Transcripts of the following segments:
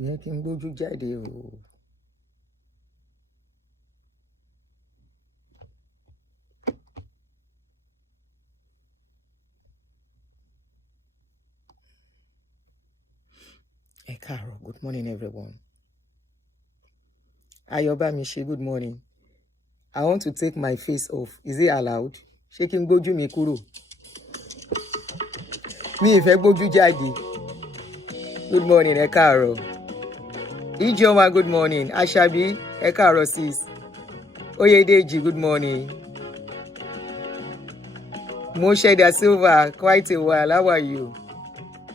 yẹ kí n gbójú jáde o. Ẹ káàárọ̀, good morning everyone. Ayobamishi, good morning. I want to take my face off. Is it allowed? Ṣé kí n gbójú mi kúrò? Mi ì fẹ́ gbójú jáde. Good morning, ẹ káàárọ̀. Ijoma, good morning. Ashabi, ẹ káàárọ̀ sis. Oyedeji, good morning. Moshe Da Silva, quite a while. How are you?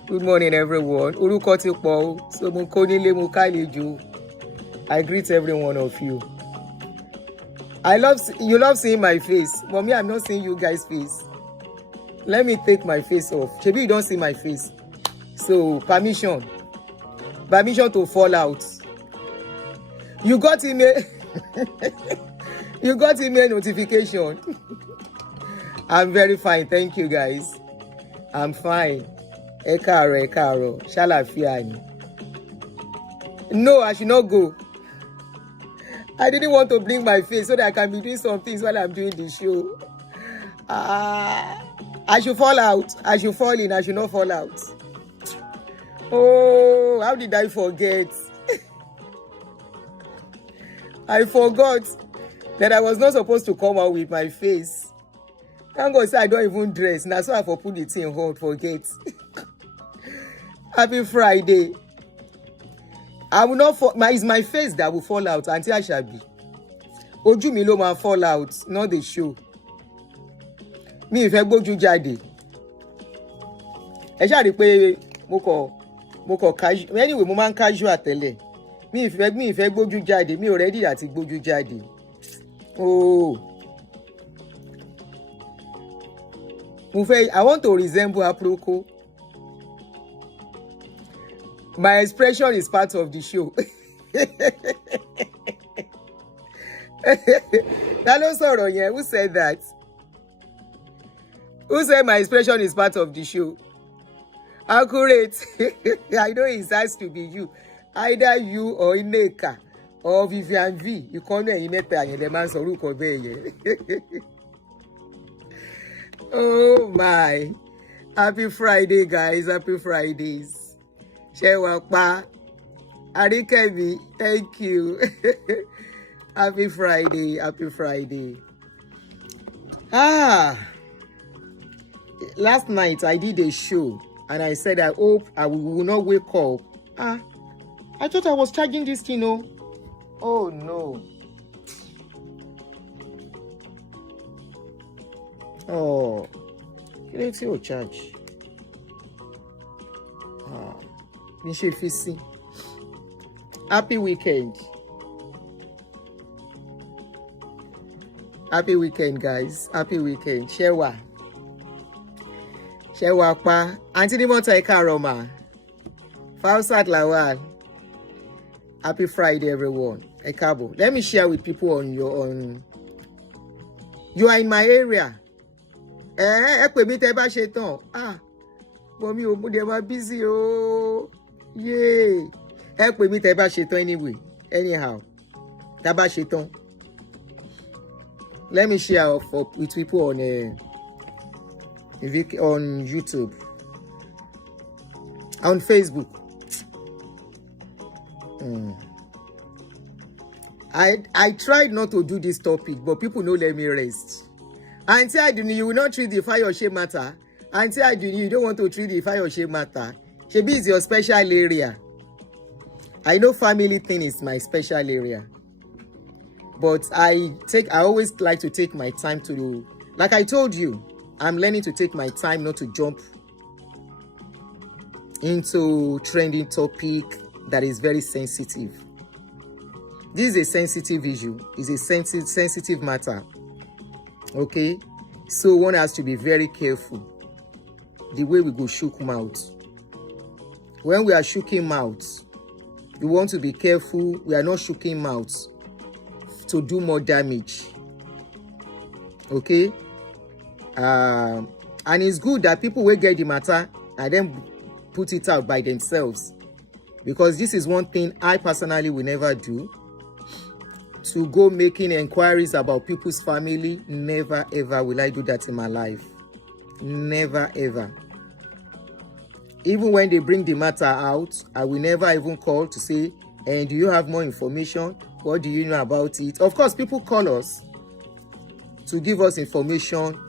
Good morning, everyone. Orúkọ ti pọ̀ o, so mo kó nílé mo kálejò. I greet every one of you. You love seeing my face, but me, I'm not seeing you guys' face. Let me take my face off. Maybe you don't see my face. So, permission to fall out. You got email. You got email notification. I'm very fine. Thank you, guys. I'm fine. Ẹ káàárọ̀. Ṣàlàáfíà ni. No, I should not go. I didn't want to blink my face so that I can be doing some things while I'm doing the show. I should fall out. I should fall in. I should not fall out. Oh, how did I forget? I forgot that I was not supposed to come out with my face. Thank God say I don't even dress. Now so I for put the thing on, forget. Happy Friday. I will not fall. It's my face that will fall out until I shall be. Ojú mi ló máa fall out, not the show. Mi ì fẹ́ gbójú jáde. Ẹ ṣáà rí pé mo kọ̀ casual. Anyway, mo máa ń casual tẹ́lẹ̀. Mi ì fẹ́ gbójú jáde. Mi ò ready àti gbójú jáde. Oh. I want to resemble Aproko. My expression is part of the show. That no sorrow, yeah. Who said that? Who said my expression is part of the show? Accurate. I know it has to be you. Either you or Ineka or Vivian V. You call me Ineta and the man Soruko Beye. Oh my. Happy Friday, guys. Happy Fridays. Shewapa, Arikebi, thank you. Happy Friday, happy Friday. Last night I did a show and I said I hope I will not wake up. I thought I was charging this thing, no? Oh no. Oh, let's see your charge. Happy weekend. Happy weekend, guys. Happy weekend. Shewa pa. Auntie Nimota Ekaroma. Fausat Lawal. Happy Friday, everyone. Ekabo. Let me share with people on your own. You are in my area. But me they were busy. Oh, yay. Help with me, Teba Sheton anyway. Anyhow, Taba Sheton. Let me share with people on YouTube, on Facebook. I tried not to do this topic, but people don't let me rest. Until I do, you will not treat the Fayoses matter. Until I do, you don't want to treat the Fayoses matter. Shebi is your special area. I know family thing is my special area. But I always like to take my time to, like I told you, I'm learning to take my time not to jump into trending topic that is very sensitive. This is a sensitive issue. It's a sensitive matter. Okay? So one has to be very careful the way we go shook mouth. When we are shooking mouths, we want to be careful. We are not shooking mouths to do more damage. Okay? And it's good that people will get the matter and then put it out by themselves. because this is one thing I personally will never do. To go making inquiries about people's family, never ever will I do that in my life. Never ever. Even when they bring the matter out, I will never even call to say, and do you have more information? What do you know about it? Of course, people call us to give us information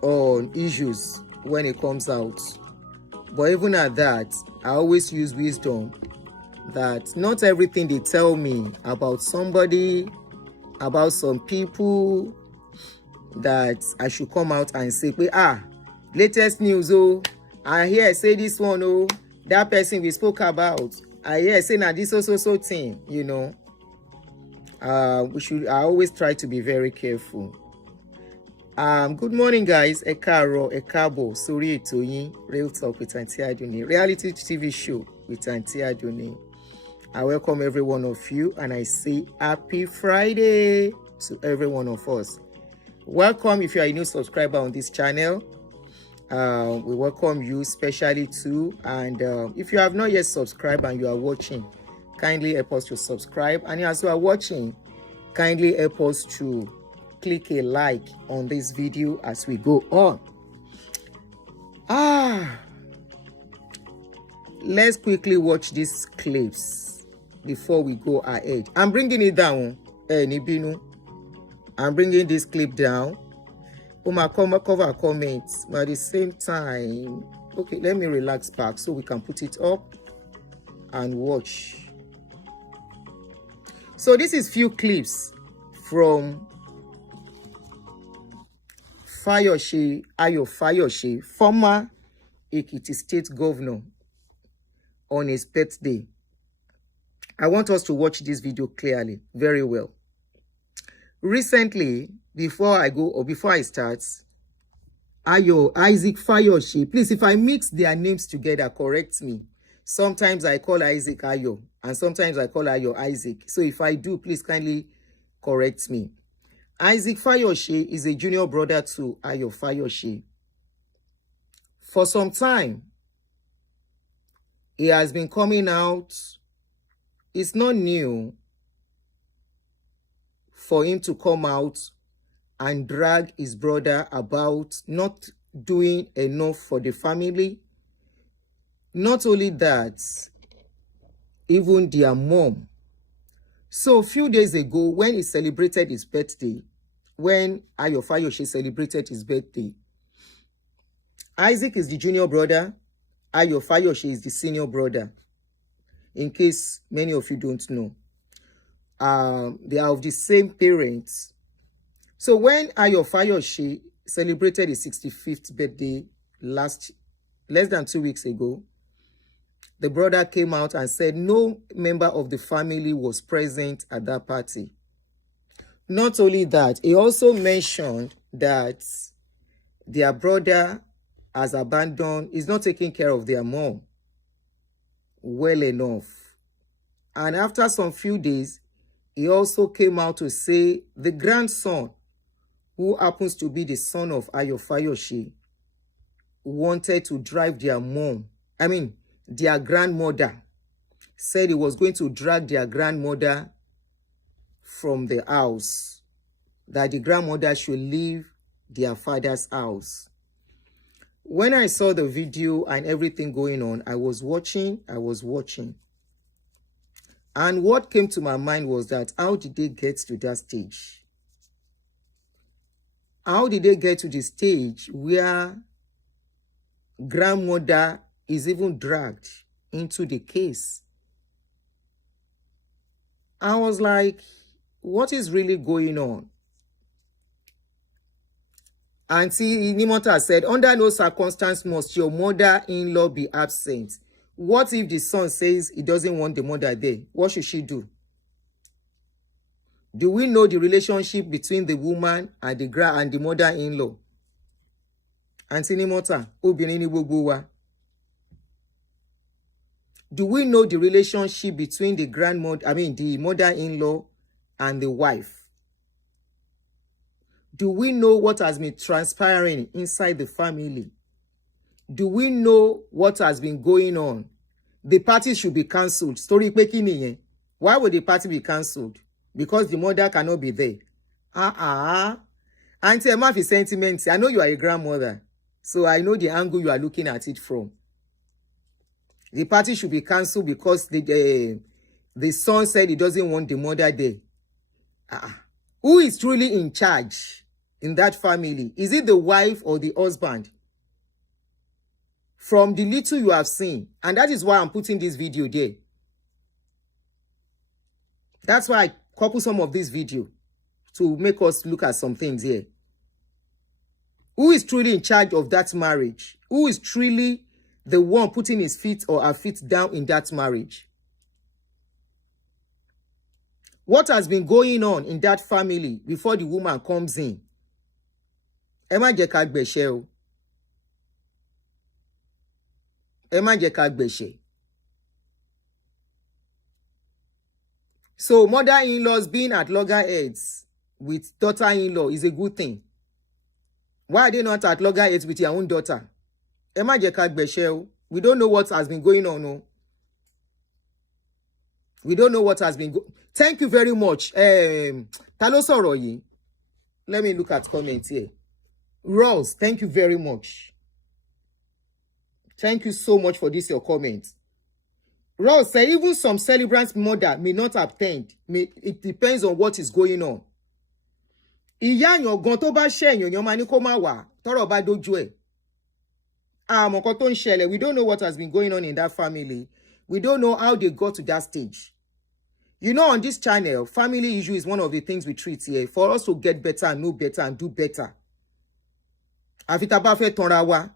on issues when it comes out. But even at that, I always use wisdom that not everything they tell me about somebody, about some people, that I should come out and say, latest news, oh, I hear say this one, oh, that person we spoke about, I hear say now this so thing, you know. I always try to be very careful. Good morning, guys. Ekaro, Ekabo, Suri Etoyin, Real Talk with Auntie Aduni, reality TV show with Auntie Aduni. I welcome every one of you and I say happy Friday to every one of us. Welcome if you are a new subscriber on this channel. We welcome you specially too. And if you have not yet subscribed and you are watching, kindly help us to subscribe. And as you are watching, kindly help us to click a like on this video as we go on. Let's quickly watch these clips before we go ahead. I'm bringing it down. Nibinu. I'm bringing this clip down. Cover comments, but at the same time, okay, let me relax back so we can put it up and watch. So this is few clips from Fayoses, Fayoses, former Ekiti State Governor, on his birthday. I want us to watch this video clearly, very well. Recently, before I start, Isaac Fayoses, please, if I mix their names together, correct me. Sometimes I call Isaac Ayo, and sometimes I call Ayo Isaac. So if I do, please kindly correct me. Isaac Fayoses is a junior brother to Ayo Fayoses. For some time, he has been coming out. It's not new for him to come out and drag his brother about not doing enough for the family. Not only that, even their mom. So a few days ago, when he celebrated his birthday, when Ayo Fayoses celebrated his birthday, Isaac is the junior brother, Ayo Fayoses is the senior brother, in case many of you don't know. They are of the same parents. So when Ayo Fayoses celebrated his 65th birthday less than 2 weeks ago, the brother came out and said no member of the family was present at that party. Not only that, he also mentioned that their brother has abandoned, is not taking care of their mom well enough. And after some few days, he also came out to say the grandson, who happens to be the son of Ayo Fayoses, wanted to drive their grandmother, said he was going to drag their grandmother from the house, that the grandmother should leave their father's house. When I saw the video and everything going on, I was watching. And what came to my mind was that, how did they get to that stage? How did they get to the stage where grandmother is even dragged into the case? I was like, what is really going on? Auntie Nimota said, under no circumstance must your mother-in-law be absent. What if the son says he doesn't want the mother there? What should she do? Do we know the relationship between the woman and the mother-in-law? Auntie Nimota, obìnrin ni gbogbo wa. Do we know the relationship between the mother-in-law and the wife? Do we know what has been transpiring inside the family? Do we know what has been going on the party should be cancelled. Story pé kí nìyẹn. Why would the party be cancelled? Because the mother cannot be there. Auntie, ẹ má fi sentiment. I know you are a grandmother, so I know the angle you are looking at it from. The party should be cancelled because the son said he doesn't want the mother there. Who is truly in charge in that family? Is it the wife or the husband? From the little you have seen, and that is why I'm putting this video there. That's why I couple some of this video to make us look at some things here. Who is truly in charge of that marriage? Who is truly the one putting his feet or her feet down in that marriage? What has been going on in that family before the woman comes in? Ẹ má jẹ́ ká gbẹ̀ṣẹ̀ o. Ẹ má jẹ́ ká gbẹ̀ṣẹ̀. So mother-in-laws being at loggerheads with daughter-in-law is a good thing. Why are they not at loggerheads with their own daughter? Ẹ má jẹ́ ká gbẹ̀ṣẹ̀ o. We don't know what has been going on. No. We don't know what has been going. Thank you very much. Ta ló sọ̀rọ̀ yìí? Let me look at comments here. Rose, thank you very much. Thank you so much for this, your comment. Rose said even some celebrants' mother may not attend. It depends on what is going on. Ìyá yan gan tó bá ṣẹ̀yàn yan máa ní kó má wá tọ́rọ̀ bá dójú ẹ̀. Àmọ́ nǹkan tó ń ṣẹlẹ̀, we don't know what has been going on in that family. We don't know how they got to that stage. You know, on this channel, family issue is one of the things we treat here for us to get better and know better and do better. Àfi tá bá fẹ́ tanra wa.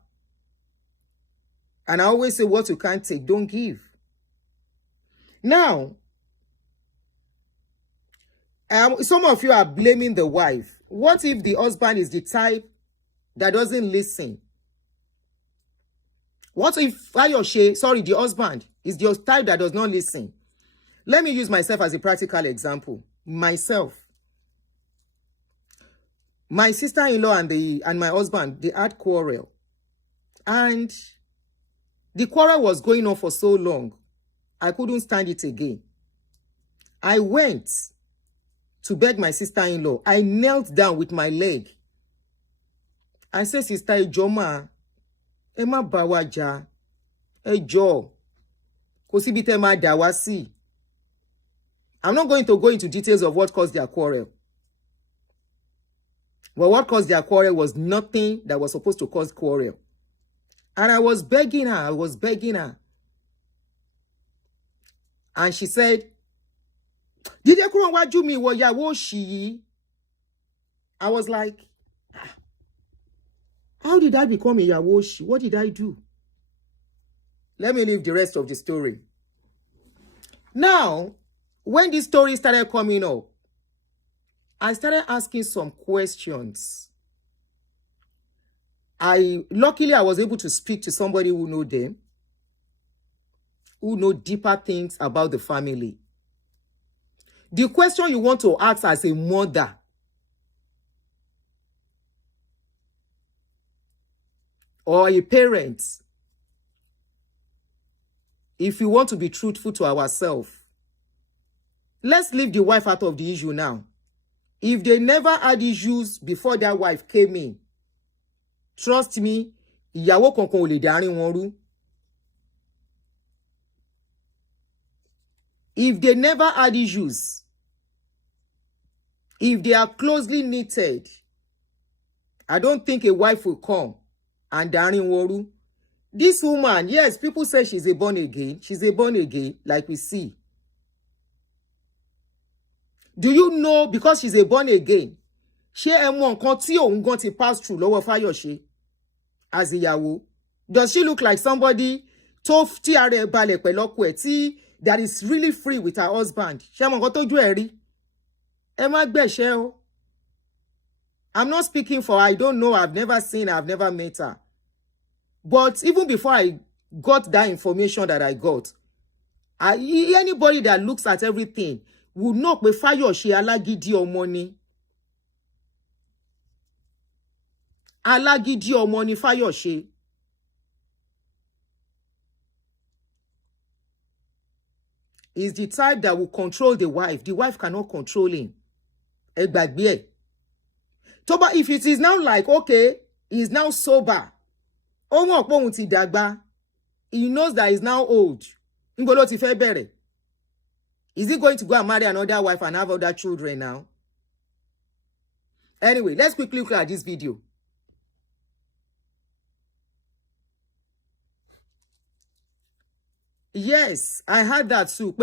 And I always say, what you can't take, don't give. Now, some of you are blaming the wife. What if the husband is the type that doesn't listen? What if Fayose, sorry, the husband is the type that does not listen? Let me use myself as a practical example. Myself. My sister-in-law and my husband, they had quarrel. And the quarrel was going on for so long. I couldn't stand it again. I went to beg my sister-in-law. I knelt down with my leg. I said, Sister Ijoma, ẹ má bá wa jà. Ẹ jọ̀ọ́. Kò síbi tẹ́ máa dà wá sí. I'm not going to go into details of what caused their quarrel. But what caused their quarrel was nothing that was supposed to cause quarrel. And I was begging her. And she said, Dide kúrò níwájú mi ìwọ ìyàwó òṣì yìí. I was like, how did I become a ìyàwó òṣì? What did I do? Let me leave the rest of the story. Now, when this story started coming up, I started asking some questions. Luckily, I was able to speak to somebody who know them, who know deeper things about the family. The question you want to ask as a mother, or a parent, if you want to be truthful to ourselves, let's leave the wife out of the issue now. If they never had issues before that wife came in, trust me, ìyàwó kankan ò lè dárin wọn rú. If they never had issues, if they are closely knitted, I don't think a wife will come and dárin wọn rú. This woman, yes, people say she's a born again. She's a born again, like we see. Do you know, because she's a born again, ṣé ẹ mọ nǹkan tí òun gan ti pass through lọ́wọ́ Fayose as ìyàwó? Does she look like somebody tí ara ẹ̀ balẹ̀ pẹ̀lú ọkọ ẹ̀ tí that is really free with her husband? Ṣé mọ nǹkan tójú ẹ̀ rí? Ẹ má gbẹ̀ṣẹ́ o. I'm not speaking for her. I don't know. I've never seen her. I've never met her. But even before I got that information that I got, anybody that looks at everything would know pé Fayose alágídí ọmọ ni. Alágídí ọmọ ni Fayose. is the type that will control the wife. The wife cannot control him. If it is now like, okay, he's now sober. He knows that he's now old. Is he going to go and marry another wife and have other children now? Anyway, let's quickly look at this video. Yes, I heard that too.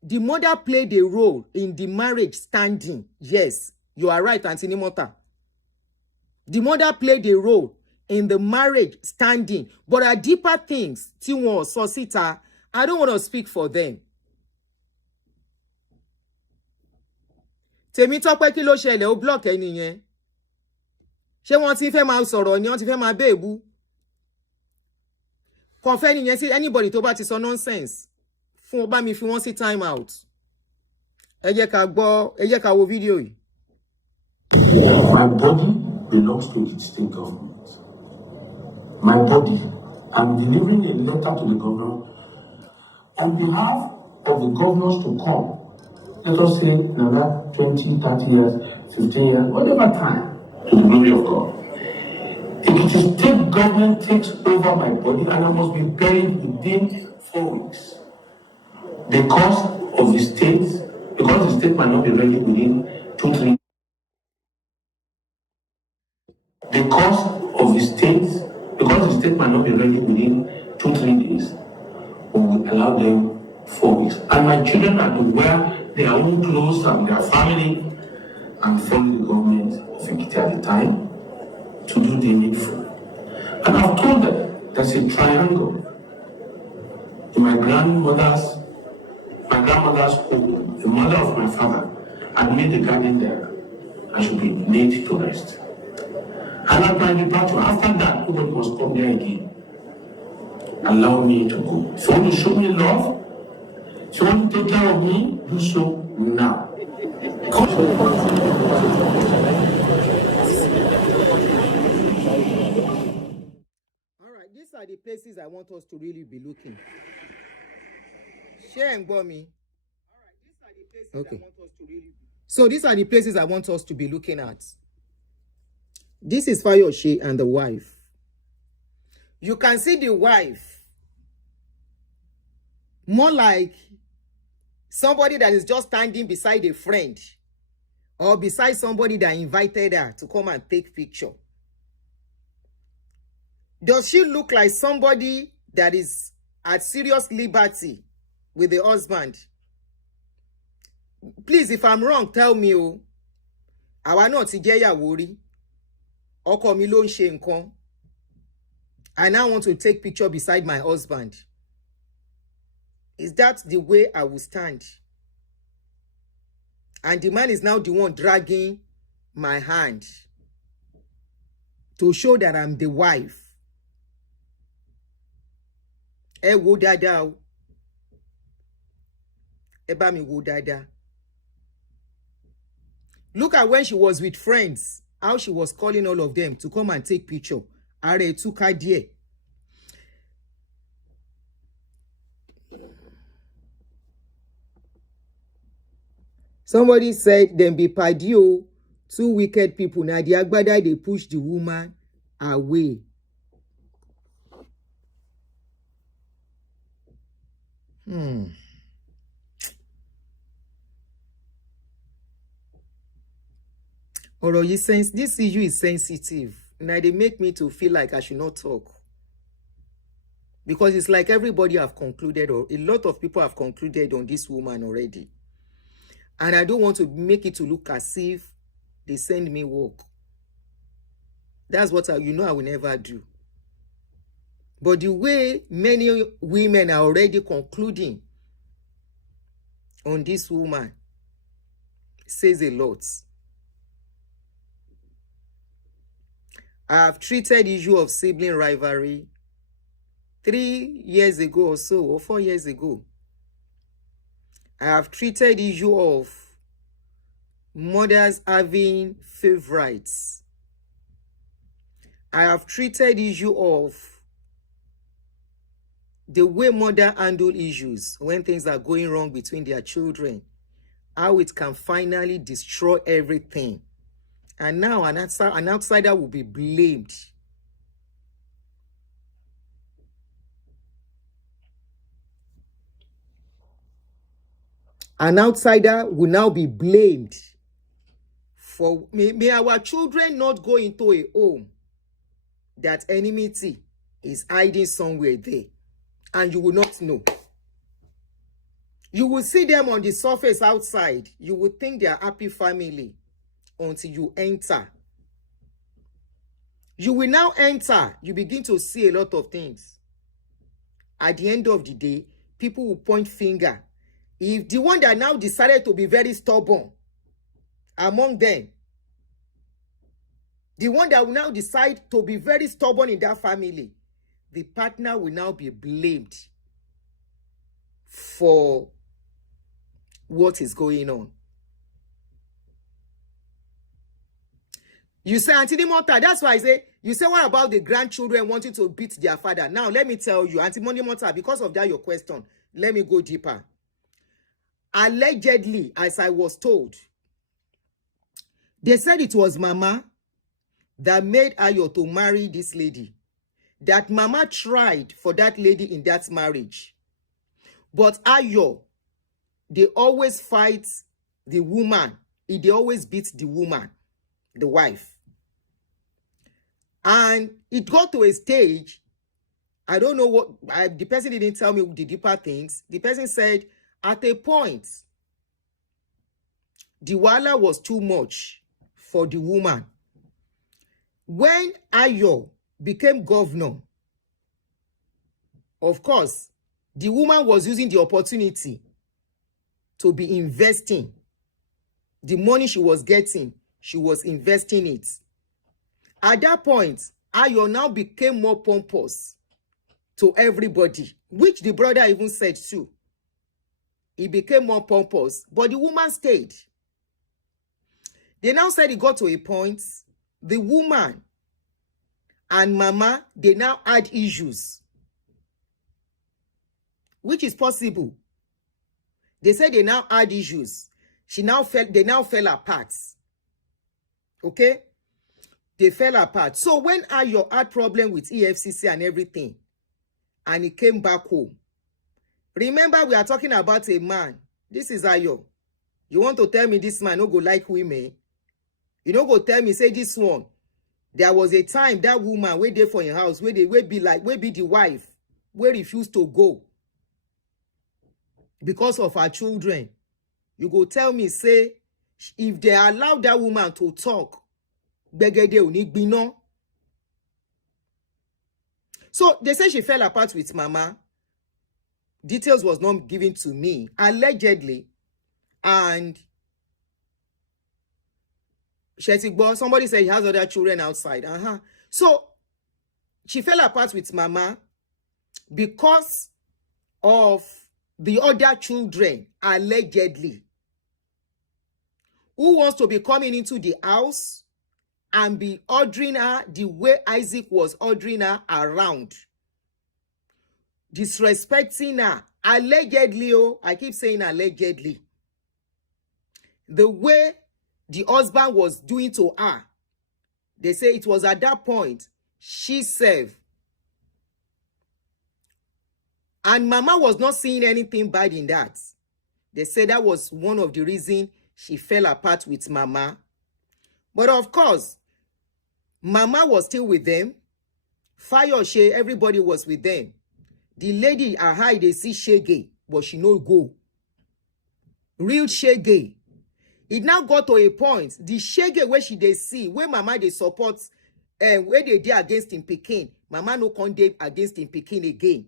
The mother played a role in the marriage standing. Yes, you are right, Auntie Nimota. The mother played a role in the marriage standing. But there are deeper things. Tiwon, Sosita, I don't want to speak for them. Tèmi Tọ́pẹ́ kí ló ṣẹlẹ̀ ó block ẹni yẹn. Ṣé wọ́n ti fẹ́ máa sọ̀rọ̀ ni wọ́n ti fẹ́ máa bẹ́ẹ̀bú. Confess ni yẹn sí anybody tó bá ti sọ nonsense. Fún ọba mi fi wọ́n sí time out. Ẹ jẹ́ ká wo fídíò yìí. My body belongs to the state government. My body, I'm delivering a letter to the governor on behalf of the governors to come. Let us say another 20, 30 years, 15 years, whatever time, to the glory of God. If it is state government takes over my body and I must be buried within 4 weeks, because the state might not be ready within 2-3. Because the state might not be ready within 2-3 days, we will allow them 4 weeks. And my children are to wear their own clothes and their family and follow the government of Ekiti at the time to do the needful. And I've told them there's a triangle in my grandmother's home. The mother of my father had made the garden there and should be laid to rest. And at my departure, after that, nobody must come there again. Allow me to go. If you want to show me love, if you want to take care of me, do so now. Alright, these are the places I want us to really be looking. Share and go me. Alright, these are the places I want us to really be. So these are the places I want us to be looking at. This is Fayoses and the wife. You can see the wife more like somebody that is just standing beside a friend or beside somebody that invited her to come and take picture. Does she look like somebody that is at serious liberty with the husband? Please, if I'm wrong, tell me. Oh, àwa náà ti jẹ́ ìyàwó rí. Ọkọ mi ló ń ṣe nǹkan. I now want to take picture beside my husband. Is that the way I will stand? And the man is now the one dragging my hand to show that I'm the wife. Ẹ wo dáadáa o. Ẹ bá mi wo dáadáa. Look at when she was with friends, how she was calling all of them to come and take picture. Are túká díẹ̀. Somebody said them be padio, 2 wicked people. Now the agbada they push the woman away. This issue is sensitive. Now they make me to feel like I should not talk. Because it's like everybody have concluded, or a lot of people have concluded on this woman already. And I don't want to make it to look as if they send me work. That's what I will never do. But the way many women are already concluding on this woman says a lot. I have treated the issue of sibling rivalry 3 years ago or so, or 4 years ago. I have treated the issue of mothers having favorites. I have treated the issue of the way mother handle issues when things are going wrong between their children, how it can finally destroy everything. And now an outsider will be blamed. An outsider will now be blamed for may our children not go into a home that enmity is hiding somewhere there, and you will not know. You will see them on the surface outside. You will think they are happy family until you enter. You will now enter. You begin to see a lot of things. At the end of the day, people will point finger. If the one that now decided to be very stubborn among them, the one that will now decide to be very stubborn in that family, the partner will now be blamed for what is going on. You say, Auntie Nimota, that's why I say, you say, what about the grandchildren wanting to beat their father? Now, let me tell you, Auntie Nimota, because of that, your question, let me go deeper. Allegedly, as I was told, they said it was Mama that made Ayo to marry this lady. That Mama tried for that lady in that marriage. But Ayo, they always fight the woman. They always beat the woman, the wife. And it got to a stage, I don't know what, the person didn't tell me the deeper things. The person said, at a point, the wahala was too much for the woman. When Ayo became governor, of course, the woman was using the opportunity to be investing. The money she was getting, she was investing it. At that point, Ayo now became more pompous to everybody, which the brother even said too. He became more pompous, but the woman stayed. They now said it got to a point, the woman and Mama, they now had issues, which is possible. They said they now had issues. They now fell apart. Okay? They fell apart. So when Ayo had problem with EFCC and everything, and he came back home, remember we are talking about a man. This is Ayo. You want to tell me this man no go like women? You no go tell me, say this one. There was a time that woman wait there for your house, where they will be the wife, where refused to go because of her children. You go tell me, say, if they allow that woman to talk, so they say she fell apart with Mama. Details was not given to me, allegedly. And somebody said he has other children outside. So she fell apart with Mama because of the other children, allegedly, who wants to be coming into the house and be ordering her the way Isaac was ordering her around, disrespecting her, allegedly. I keep saying allegedly. The way the husband was doing to her, they say it was at that point she served. And Mama was not seeing anything bad in that. They say that was one of the reasons she fell apart with Mama. But of course, Mama was still with them. Fayoses, everybody was with them. The lady, her eye, they see shege, but she no go. Real shege. It now got to a point, the shege where she they see, where Mama they support, where they did against him Pekin, Mama no condemn against him Pekin again.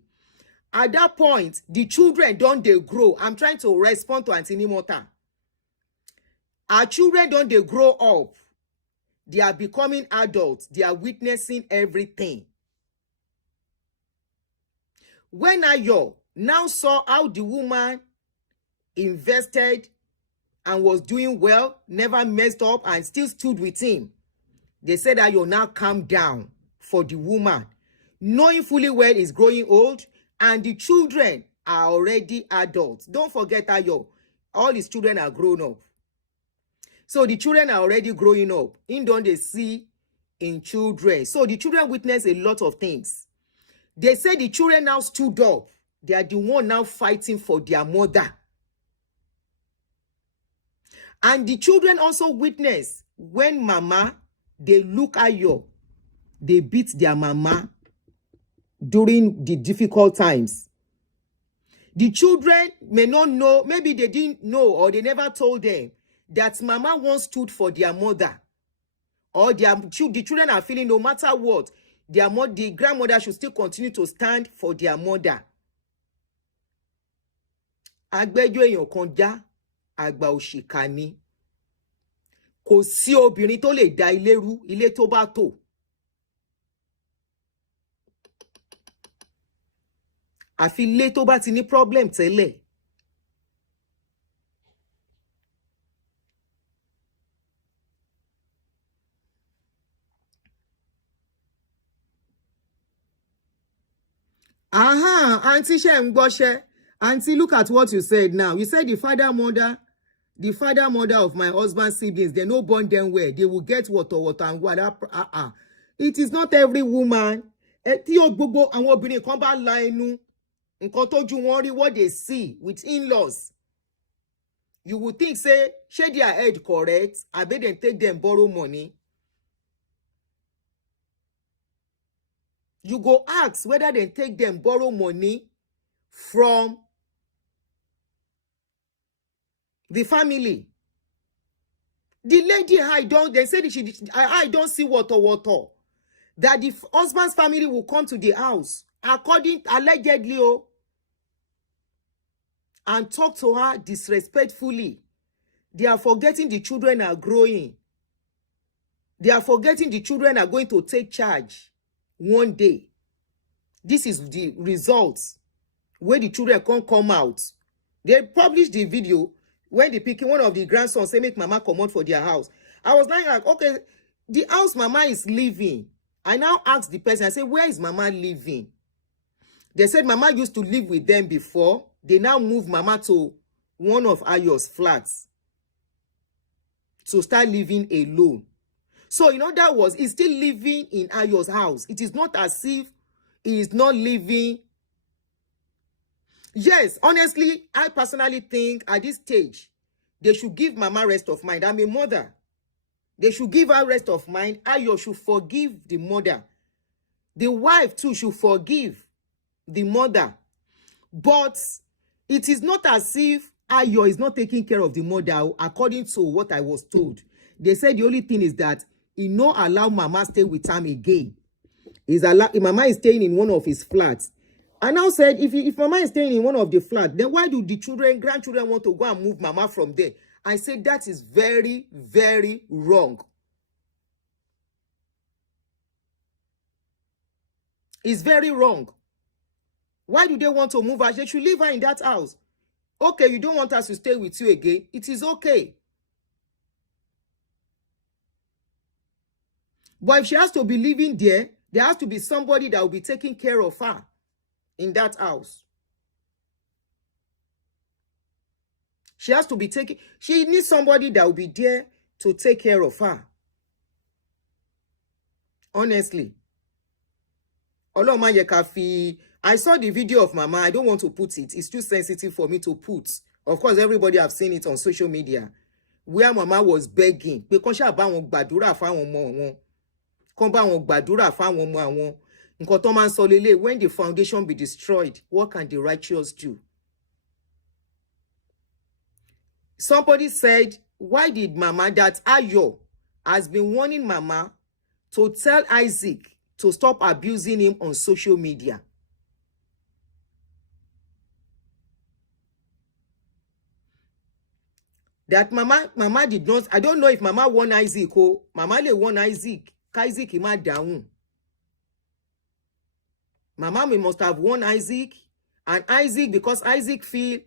At that point, the children don't they grow. I'm trying to respond to Auntie Nimota. Our children don't they grow up. They are becoming adults. They are witnessing everything. When Ayo now saw how the woman invested and was doing well, never messed up, and still stood with him, they said Ayo now calm down for the woman, knowing fully well he's growing old and the children are already adults. Don't forget Ayo, all his children are grown up. So the children are already growing up. In don't they see in children. So the children witness a lot of things. They say the children now stood up. They are the one now fighting for their mother. And the children also witness when mama, they look at you, they beat their mama during the difficult times. The children may not know, maybe they didn't know or they never told them that mama once stood for their mother. Or the children are feeling no matter what, the grandmother should still continue to stand for their mother. Agbẹ́jọ́ èèyàn kan já, àgbà òṣìkà ni. Kò sí obìnrin tó lè dá ilé rú, ilé tó bá tò. Àfi ilé tó bá ti ní problem tẹ́lẹ̀. Auntie Shemgboshe. Auntie, look at what you said now. You said the father mother of my husband's siblings, they no born them well. They will get water and water. It is not every woman. Tí o gbogbo àwọn obìnrin kan bá la ẹnu, nǹkan tójú wọn rí what they see with in-laws. You would think, say, shade their head correct, I bet them take them borrow money. You go ask whether they take them borrow money from the family. The lady they said I don't see water. That the husband's family will come to the house, allegedly, and talk to her disrespectfully. They are forgetting the children are growing. They are forgetting the children are going to take charge one day. This is the results where the children can't come out. They published the video when the picking one of the grandsons say make mama come out for their house. I was like, okay, the house mama is living. I now asked the person, I said, where is mama living? They said mama used to live with them before. They now move mama to one of Ayo's flats to start living alone. So, that was, he's still living in Ayo's house. It is not as if he is not living. Yes, honestly, I personally think at this stage, they should give mama rest of mind. I'm a mother. They should give her rest of mind. Ayo should forgive the mother. The wife too should forgive the mother. But it is not as if Ayo is not taking care of the mother, according to what I was told. They said the only thing is that he no allow mama stay with him again. Mama is staying in one of his flats. I now said, if mama is staying in one of the flats, then why do the grandchildren want to go and move mama from there? I said that is very, very wrong. It's very wrong. Why do they want to move her? They should leave her in that house. Okay, you don't want us to stay with you again. It is okay. But if she has to be living there, there has to be somebody that will be taking care of her in that house. She has to be she needs somebody that will be there to take care of her. Honestly. I saw the video of mama. I don't want to put it. It's too sensitive for me to put. Of course, everybody have seen it on social media. Where mama was begging. Because she bá wọn gbàdúrà fáwọn ọmọ wọn. Kon bá wọn gbàdúrà fáwọn ọmọ àwọn. Nǹkan tó máa ń sọ lélẹ̀, when the foundation be destroyed, what can the righteous do? Somebody said, why did mama, that Ayo has been warning mama to tell Isaac to stop abusing him on social media? That mama did not, I don't know if mama warned Isaac or mama le warn Isaac. Isaac ima down. Mama must have warned Isaac, and Isaac, because Isaac feel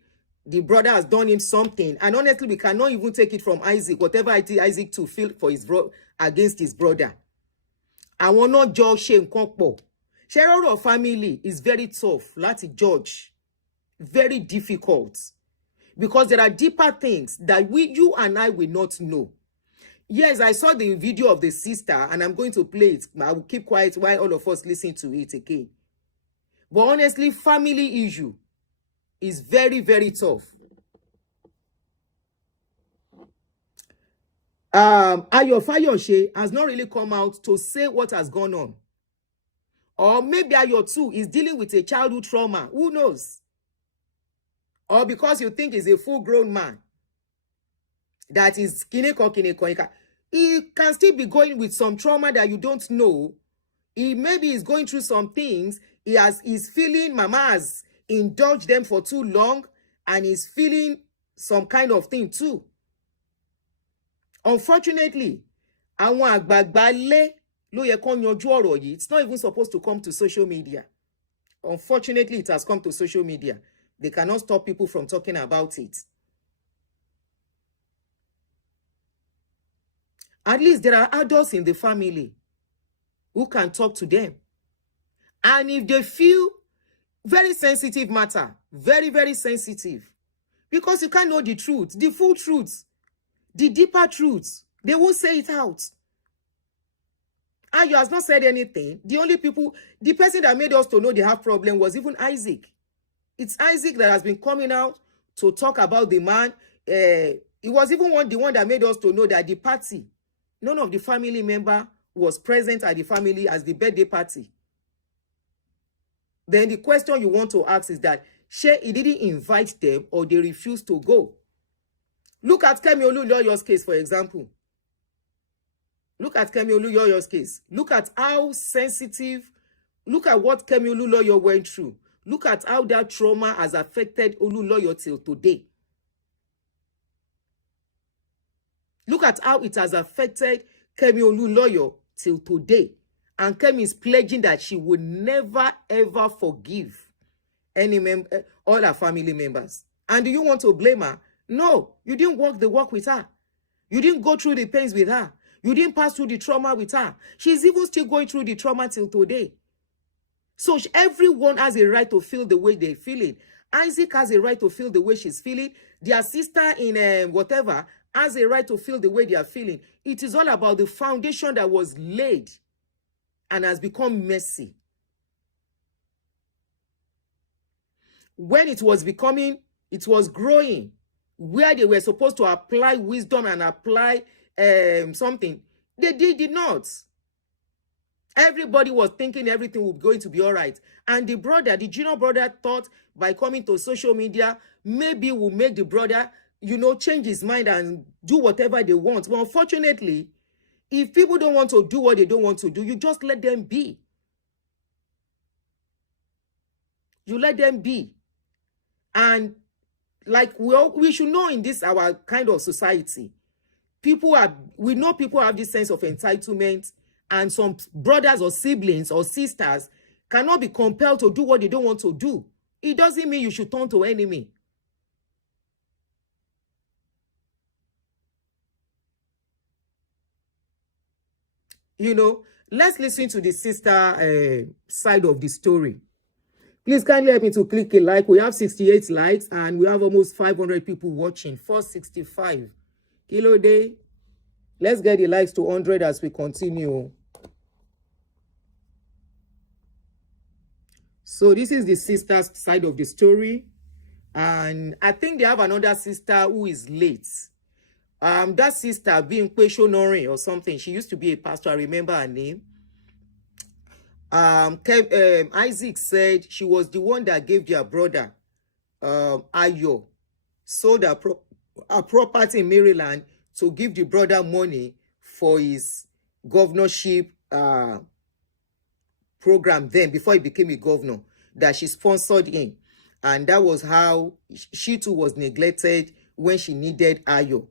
the brother has done him something, and honestly we cannot even take it from Isaac, whatever Isaac to feel for his against his brother. I want not judge shame kompo. Share of family is very tough. Láti judge. Very difficult. Because there are deeper things that you and I will not know. Yes, I saw the video of the sister and I'm going to play it. I will keep quiet while all of us listen to it again. But honestly, family issue is very, very tough. Ayo Fayose has not really come out to say what has gone on. Or maybe Ayo too is dealing with a childhood trauma. Who knows? Or because you think he's a full-grown man that is kineko. He can still be going with some trauma that you don't know. He maybe is going through some things. He's feeling mama has indulged them for too long and he's feeling some kind of thing too. Unfortunately, àwọn àgbààgbà lé ló yẹ kó yanjú ọ̀rọ̀ yìí. It's not even supposed to come to social media. Unfortunately, it has come to social media. They cannot stop people from talking about it. At least there are adults in the family who can talk to them. And if they feel very sensitive matter, very, very sensitive, because you can't know the truth, the full truth, the deeper truth, they won't say it out. Ayo has not said anything. The person that made us to know they have problem was even Isaac. It's Isaac that has been coming out to talk about the man. It was even the one that made us to know that the party, none of the family member was present at the family as the birthday party. Then the question you want to ask is that, he didn't invite them or they refused to go. Look at Kemi Oluloyo's case, for example. Look at Kemi Oluloyo's case. Look at how sensitive, look at what Kemi Oluloyo went through. Look at how that trauma has affected Oluloyo till today. Look at how it has affected Kemi Oluloyo till today. And Kemi is pledging that she would never, ever forgive all her family members. And do you want to blame her? No, you didn't walk the walk with her. You didn't go through the pains with her. You didn't pass through the trauma with her. She's even still going through the trauma till today. So everyone has a right to feel the way they're feeling. Isaac has a right to feel the way she's feeling. Their sister in whatever has a right to feel the way they are feeling. It is all about the foundation that was laid and has become messy. When it was growing, where they were supposed to apply wisdom and apply something, they did not. Everybody was thinking everything was going to be all right. And the junior brother thought by coming to social media, maybe will make the brother, change his mind and do whatever they want. But unfortunately, if people don't want to do what they don't want to do, you just let them be. You let them be. And like we should know in this our kind of society, we know people have this sense of entitlement, and some brothers or siblings or sisters cannot be compelled to do what they don't want to do. It doesn't mean you should turn to enemy. Let's listen to the sister side of the story. Please kindly help me to click a like. We have 68 likes and we have almost 500 people watching. 465. Kilo day. Let's get the likes to 100 as we continue. So this is the sister's side of the story. And I think they have another sister who is late. That sister being Kwesho Nori or something. She used to be a pastor. I remember her name. Isaac said she was the one that gave their brother, Ayo, sold a property in Maryland to give the brother money for his governorship program then, before he became a governor, that she sponsored him. And that was how she too was neglected when she needed Ayo.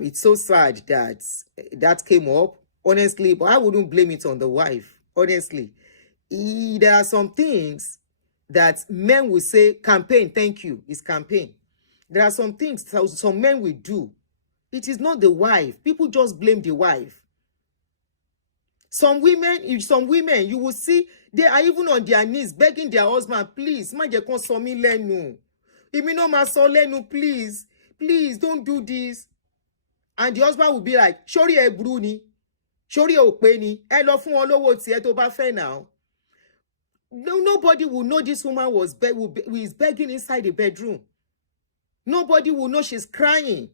It's so sad that came up, honestly, but I wouldn't blame it on the wife. Honestly, there are some things that men will say, campaign, thank you, it's campaign. There are some things some men will do. It is not the wife. People just blame the wife. Some women, you will see they are even on their knees begging their husband, please, má jẹ́ kán sọ mí lẹ́nu. Èmi náà máa sọ lẹ́nu, please, don't do this. And the husband will be like, "Shori ẹ burú ni, shori ẹ ò pé ni, ẹ lọ fún wọn lówó tí ẹ tó bá fẹ́ now." Nobody will know this woman is begging inside the bedroom. Nobody will know she's crying.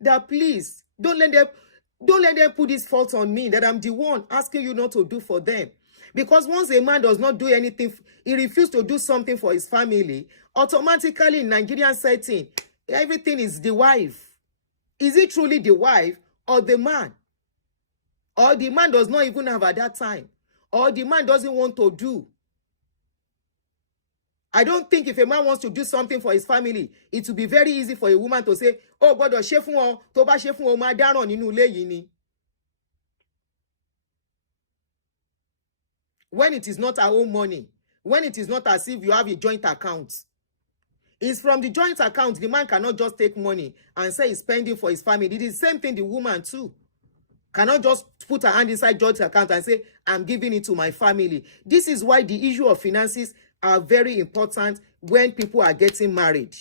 That please, don't let them put this fault on me, that I'm the one asking you not to do for them. Because once a man does not do anything, he refuses to do something for his family, automatically in Nigerian setting, everything is the wife. Is it truly the wife or the man? Or the man does not even have at that time? Or the man doesn't want to do? I don't think if a man wants to do something for his family, it will be very easy for a woman to say, "Oh, God, ṣe fún ọ, tó bá ṣe fún ọ, máa dáràn nínú ilé yìí ni." When it is not our own money, when it is not as if you have a joint account. It's from the joint account. The man cannot just take money and say he's spending for his family. It is the same thing the woman too. Cannot just put her hand inside joint account and say, "I'm giving it to my family." This is why the issue of finances are very important when people are getting married.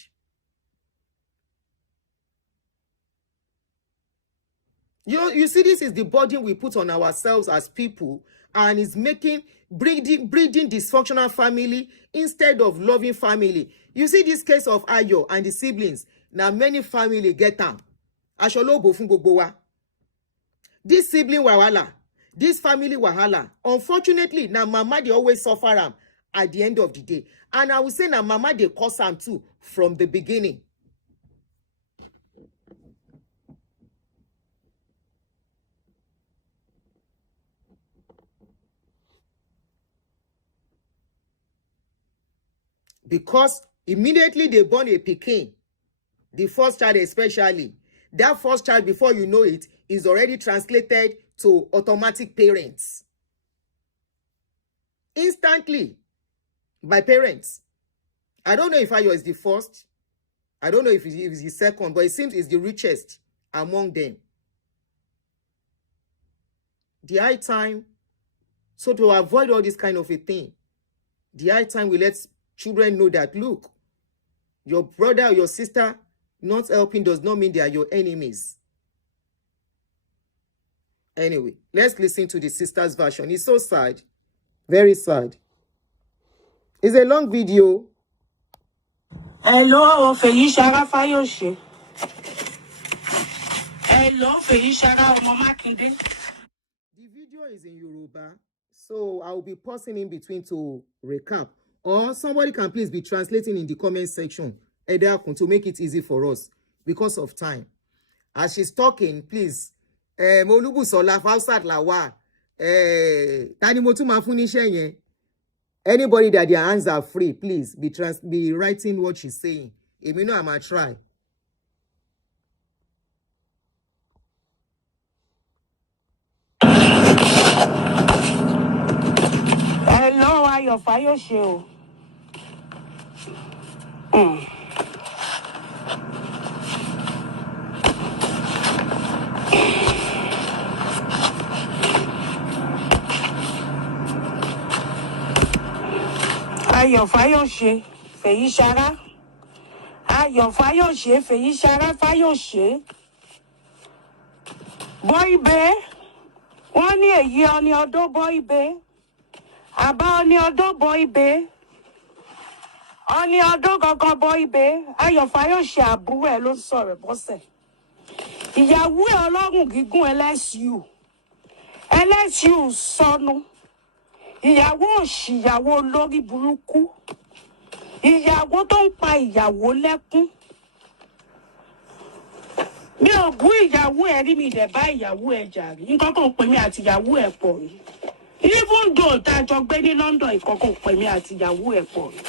You see, this is the burden we put on ourselves as people, and it's breeding dysfunctional family instead of loving family. You see this case of Ayo and the siblings. Now many family get them. Asholobo fun gbogbo wa. This sibling wahala, this family wahala. Unfortunately, now mama they always suffer am at the end of the day. And I will say now mama they cause am too from the beginning. Because immediately they born a pikin, the first child especially, that first child, before you know it, is already translated to automatic parents. Instantly, by parents. I don't know if Ayo is the first. I don't know if he's the second, but it seems it's the richest among them. The high time, so to avoid all this kind of a thing, the high time we let children know that, look, your brother or your sister not helping does not mean they are your enemies. Anyway, let's listen to the sister's version. It's so sad. Very sad. It's a long video. Hello, Fayoses. Hello, Fayoses. The video is in Yoruba, so I'll be pausing in between to recap. Or somebody can please be translating in the comment section, to make it easy for us because of time. As she's talking, please, Molubusola Fausat Lawa, Tani mo tún máa fún níṣẹ́ yẹn. Anybody that their hands are free, please be writing what she's saying. Èmi náà máa try. Hello, Ayo Fayoses. Ayo Fayoses, Fayoses. Ayo Fayoses, Fayoses. Boy be, wọ́n ní èyí ọni ọdún boy be. Àbá ọni ọdún boy be. Ọni ọdún gangan boy be. Ayo Fayoses àbúrò ẹ̀ ló sọ̀rọ̀ bọ́sẹ̀. Ìyàwó ẹ̀ ọlọ́run gígùn LSU. LSU sọnù. Ìyàwó òṣì, ìyàwó olórí burúkú. Ìyàwó tó ń pa ìyàwó lẹ́kún. Mi ò bú ìyàwó ẹ̀ rí, mi dẹ̀ bá ìyàwó ẹ̀ jà rí. Nǹkan kan pè mí àti ìyàwó ẹ̀ pọ̀ rí. Even though tá a jọ gbé ní London, nǹkan kan pè mí àti ìyàwó ẹ̀ pọ̀ rí.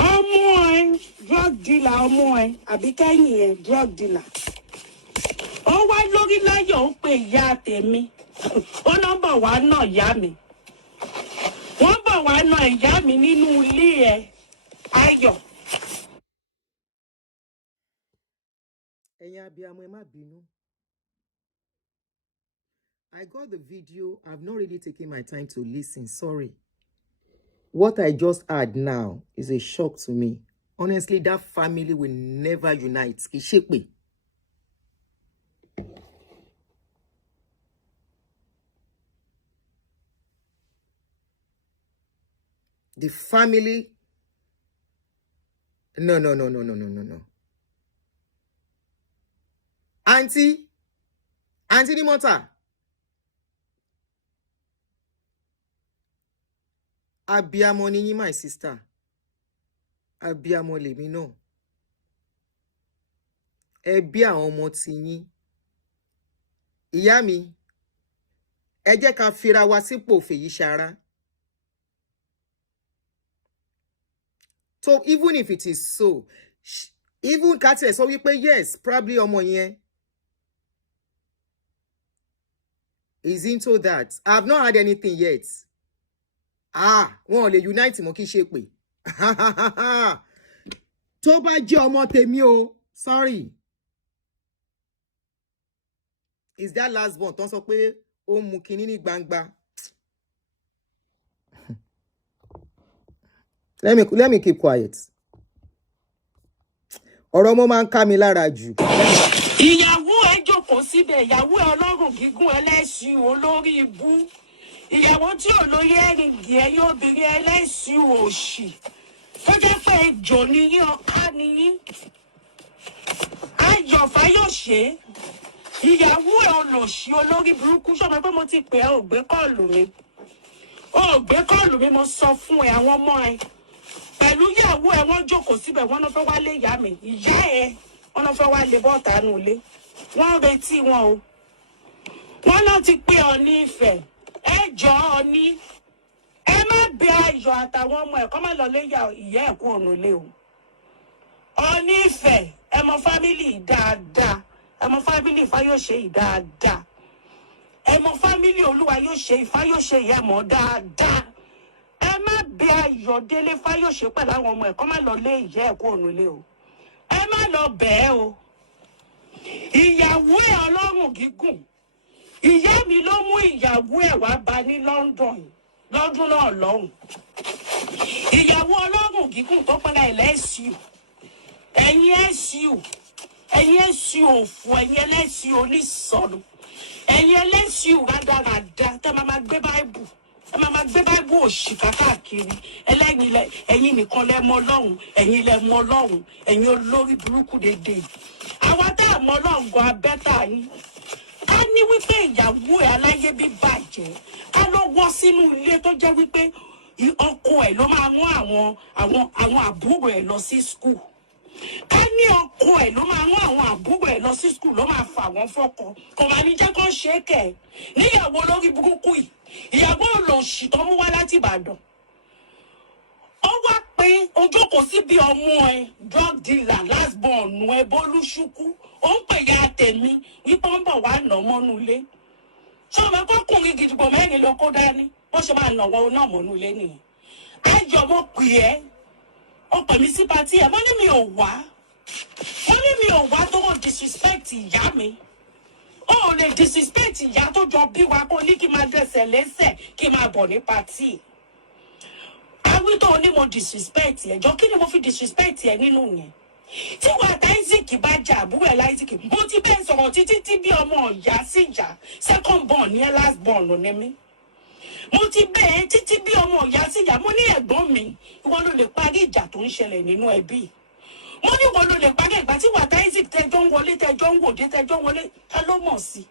Ọmọ ẹ̀ drug dealer, ọmọ ẹ̀ àbí kẹ́yìn ẹ̀ drug dealer. Ó wá lórí láyọ̀ ó pe ìyá tèmi. Ó nọ́mbà wá náà ìyá mi. Wọ́n bọ̀ wá náà ìyá mi nínú ilé ẹ̀ Ayọ̀. Ẹ̀yin abiyamọ ẹ má bínú. I got the video. I've not really taken my time to listen. Sorry. What I just heard now is a shock to me. Honestly, that family will never unite. Kishepe. The family. No. Auntie Nimota. Abiamo ni my sister. Abiamo lèmi náà. Ẹ bí àwọn ọmọ ti yín. Ìyá mi, ẹ jẹ́ ká fira wa sípò Fèyíṣará. So even if it is so, even Kate sọ wípé yes, probably ọmọ yẹn is into that. I have not had anything yet. Wọn ò lè unite mọ́ kí ṣe pé. Tó bá jẹ́ ọmọ tèmi o, sorry. Is that last born tó ń sọ pé ó mú kinní ní gbangba? Let me keep quiet. Ọ̀rọ̀ ọmọ máa ń ká mi lára jù. Ìyàwó ẹ jókòó síbẹ̀, ìyàwó ẹ ọlọ́run gígùn ẹlẹ́sìn olórí ibú. Ìyàwó tí ò lóye ẹ̀rìngì ẹ̀yìn obìnrin ẹlẹ́sìn òṣì. Tó jẹ́ pé ejò ni yín, ọ̀ká ni yín. Ayọ̀ Fáyọ̀ṣe. Ìyàwó ẹ olòṣì olórí burúkú. Ṣọ́mọ pé mo ti pè ẹ́ ò gbé kọ́ọ̀lù mi. Ó gbé kọ́ọ̀lù mi, mo sọ fún ẹ àwọn ọmọ ẹ. Pẹ̀lú ìyàwó ẹ wọ́n jókòó síbẹ̀, wọ́n náà fẹ́ wá lé ìyá mi. Ìyá ẹ wọ́n náà fẹ́ wá lé bọ́ọ̀tà nù ilé. Wọ́n retí wọn o. Wọ́n náà ti pé Ọọ̀ni Ifẹ̀. Ẹ jọ̀ọ́ Ọọ̀ni. Ẹ má bẹ Ayọ̀ àtàwọn ọmọ ẹ̀ kọ́ má lọ lé ìyá ẹ̀ kú ọ̀nà ilé o. Ọọ̀ni Ifẹ̀, ẹ mọ fámìlì dáadáa. Ẹ mọ fámìlì Fáyọ̀ṣe dáadáa. Ẹ mọ fámìlì Olúwa yóò ṣe Fáyọ̀ṣe ìyá mọ̀ dáadáa. Ẹ má bẹ Ayọ̀délé Fáyọ̀ṣe pẹ̀lú àwọn ọmọ ẹ̀ kọ́ má lọ lé ìyá ẹ̀ kú ọ̀nà ilé o. Ẹ má lọ bẹ̀ ẹ́ o. Ìyàwó ẹ̀ ọlọ́run gígùn. Ìyá mi ló mú ìyàwó ẹ̀ wá bá ní London lọ́dún náà lọ́hùn. Ìyàwó ọlọ́run gígùn tó pẹ́lá ẹlẹ́sìú. Ẹ̀yin ẹ̀sìú. Ẹ̀yin ẹ̀sìú òfò, ẹ̀yin ẹlẹ́sìú onísọ̀nù. Ẹ̀yin ẹlẹ́sìú rádaràda tẹ́ máa gbé Báíbù. Ẹ máa gbé Báíbù òṣìkà káàkiri. Ẹ̀yin nìkan lẹ mọ Ọlọ́run. Ẹ̀yin lẹ mọ Ọlọ́run. Ẹ̀yin olórí burúkú dédé. Àwa tá a mọ Ọlọ́run gan abẹ́tà yín. Ká ní wípé ìyàwó ẹ̀ aláyé bí bàjẹ́. Ká ló wọ́ sínú ilé tó jẹ́ wípé ọkọ ẹ̀ ló máa mú àwọn àbúrò ẹ̀ lọ sí skul. Ká ní ọkọ ẹ̀ ló máa mú àwọn àbúrò ẹ̀ lọ sí skul ló máa fà wọ́n fọ́kọ. Kò máa ní jẹ́ kó ṣe é kẹ̀. Níyàwó lórí burúkú yìí. Ìyàwó olóṣì tó mú wá láti Ìbàdàn. Ó wá pé ojókòó sí bí ọmọ ẹ drug dealer last born ẹ Bólúṣúkú. Ó ń pè ya tèmi wípé ó ń bọ̀ wá nà mọ́nú ilé. Ṣé ọmọ ẹ̀kọ́kùnrin gidigbo mẹ́rin ló kó dání? Bó ṣe máa nà wọ́n náà mọ́nú ilé nìyẹn. Ayọ̀ mo pè ẹ́. Ó pè mí sí patí ẹ̀. Mo ní mi ò wá. Mo ní mi ò wá tó wọ́n disrespect ìyá mi. Ó lè disrespect ìyá tó jọ bí wa kó ní kí n máa dẹsẹ̀ lẹ́sẹ̀ kí n máa bọ̀ ní patí. Awí tó ní mo disrespect ẹ̀. Jọ kí ni mo fi disrespect ẹ̀ nínú yẹn? Tí wà tá Isaac bá jà àbúrò ẹ̀ láìsík, mo ti bẹ́ẹ̀ sọ̀rọ̀ títí tí bí ọmọ ìyá sí ìjà second born ní ẹ last born ló ní mí. Mo ti bẹ́ẹ̀ títí bí ọmọ ìyá sí ìjà, mo ní ẹ̀gbọ́n mi, ìwọ ló lè parí ìjà tó ń ṣẹlẹ̀ nínú ẹbí. Mo ní ìwọ ló lè parí ìgbà tí wà tá Isaac tẹjọ́ ń wọlé, tẹjọ́ ń wòde, tẹjọ́ ń wọlé, ta ló mọ̀ sí?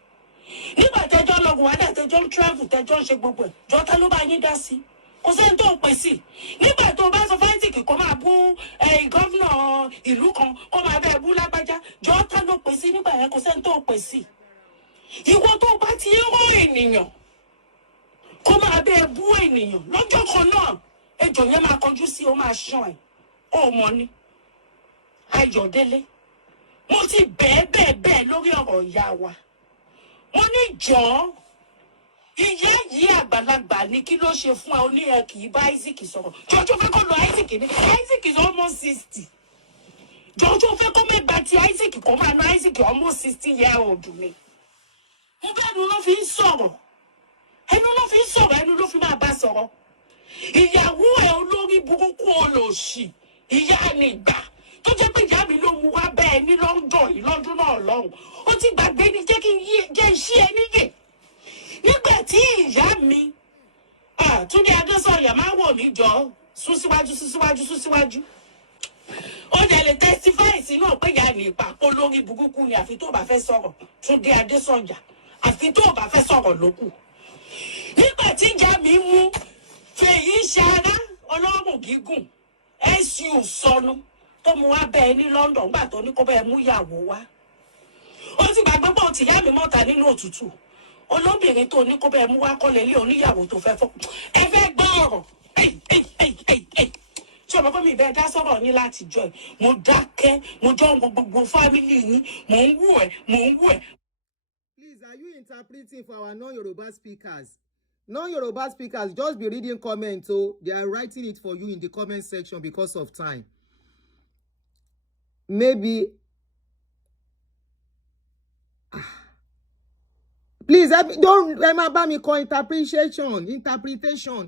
Nígbà tẹjọ́ lọ wàdà, tẹjọ́ ń travel, tẹjọ́ ń ṣe gbogbo ẹ̀, jọ ta ló bá yín dá sí? Kò sẹ́ni tó ń pè sí. Nígbà tó bá sọ fáìtìkì kó máa bú gọ́vnà ìlú kan, kó máa bẹ́ẹ̀ bú lágbájá, jọ ta ló pè sí nígbà yẹn, kò sẹ́ni tó ń pè sí. Ìwọ tó bá ti rán ènìyàn, kó máa bẹ́ẹ̀ bú ènìyàn, lọ́jọ́ kan náà, ejò yẹn máa kọjú sí, ó máa ṣán ẹ̀. Ó mọ ni. Ayọ̀délé. Mo ti bẹ́ẹ̀ lórí ọ̀rọ̀ ìyá wa. Mo ní jọ̀ọ́. Ìyá yìí àgbàlagbà ni kí ló ṣe fún ẹ oní ẹ kì í bá Isaac sọ̀rọ̀. Jọjọ́ fẹ́ kó lo Isaac ní. Isaac is almost 60. Jọjọ́ fẹ́ kó mẹ́gbà tí Isaac kó máa ná Isaac almost 60 year old ni. mo bẹ́ẹ̀ nu ló fi ń sọ̀rọ̀ ẹnu ló fi ń sọ̀rọ̀ ẹnu ló fi máa bá sọ̀rọ̀ ìyàwó ẹ̀ olórí burúkú olòṣì ìyá nìgbà tó jẹ́ pé ìyá mi ló mú wá bẹ́ẹ̀ ní London yìí lọ́dún náà lọ́hùn ó ti gbàgbé ni jẹ́ kí n jẹ́ iṣẹ́ ẹ níyè nígbà tí ìyá mi Túndé Adésọ̀yà máa wò mí jọ sún síwájú ó dẹ̀ lè testify sí náà pé ìyá ní ipa olórí burúkú ni àfi tó bá fẹ́ sọ̀rọ̀ Túndé Adésọ̀yà àfi tó bá fẹ́ sọ̀rọ̀ lókù nígbà tí ìyá mi mú Fayoses ọlọ́run gígùn su sọnù tó mú wá bẹ́ẹ̀ ní London gbà tó ní kó bẹ́ẹ̀ mú ìyàwó wá ó ti gbàgbé pọ̀ tí ìyá mi mọ́ta nínú òtútù olóbìnrin tó ní kó bẹ́ẹ̀ mú wá kọ́lé ilé oníyàwó tó fẹ́ fọ́ ẹ fẹ́ gbọ́ ọ̀rọ̀ ṣé ọmọ gómìnà bẹ́ẹ̀ dá sọ̀rọ̀ ní láti jọ ẹ̀ mo dákẹ́ mo jọ gbogbo fámìlì yín mò ń wù ẹ́. Please, are you interpreting for our non-Yoruba speakers? Non-Yoruba speakers, just be reading comments. So they are writing it for you in the comment section because of time. Maybe. Please, don't let me call interpretation.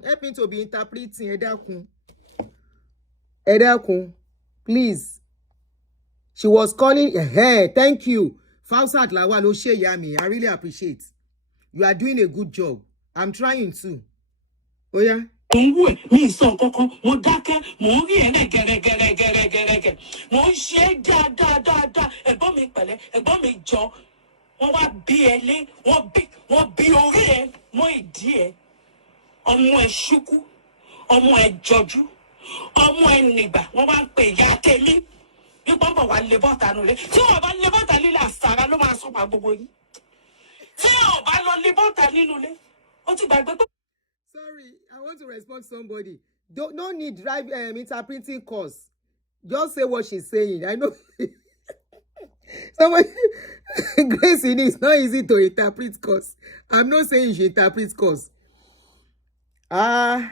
Help me to be interpreting. Edakun. Please. She was calling. Hey, thank you. Fausat Lawal Oshe Yami. I really appreciate. You are doing a good job. I'm trying to. Oh yeah. Mi sọ kankan mo dákẹ́ mo ń rí ẹ̀rẹ́ gẹ̀rẹ́gẹ̀rẹ́gẹ̀rẹ́gẹ̀rẹ́ mo ń ṣe dáadáa ẹ̀gbọ́n mi pẹ̀lẹ́ ẹ̀gbọ́n mi jọ wọ́n wá bí ẹ lé wọ́n bí orí ẹ mọ́ ìdí ẹ ọmọ ẹ ṣúkú ọmọ ẹ jọjú ọmọ ẹ nìgbà wọ́n wá ń pè ìyá tèmi nípa bọ̀ wá lè bọ́ta nulẹ̀ tí wọ́n bá lè bọ́ta lílẹ̀ àsàrà ló máa sọ pa gbogbo yín tí wọ́n bá lọ lè bọ́ta nínú ilé ó ti gbàgbé pé. Sorry, I want to respond to somebody. Don't need drive interpreting course. Just say what she's saying. I know. Somebody, Grace, it's not easy to interpret course. I'm not saying she interprets course. Oh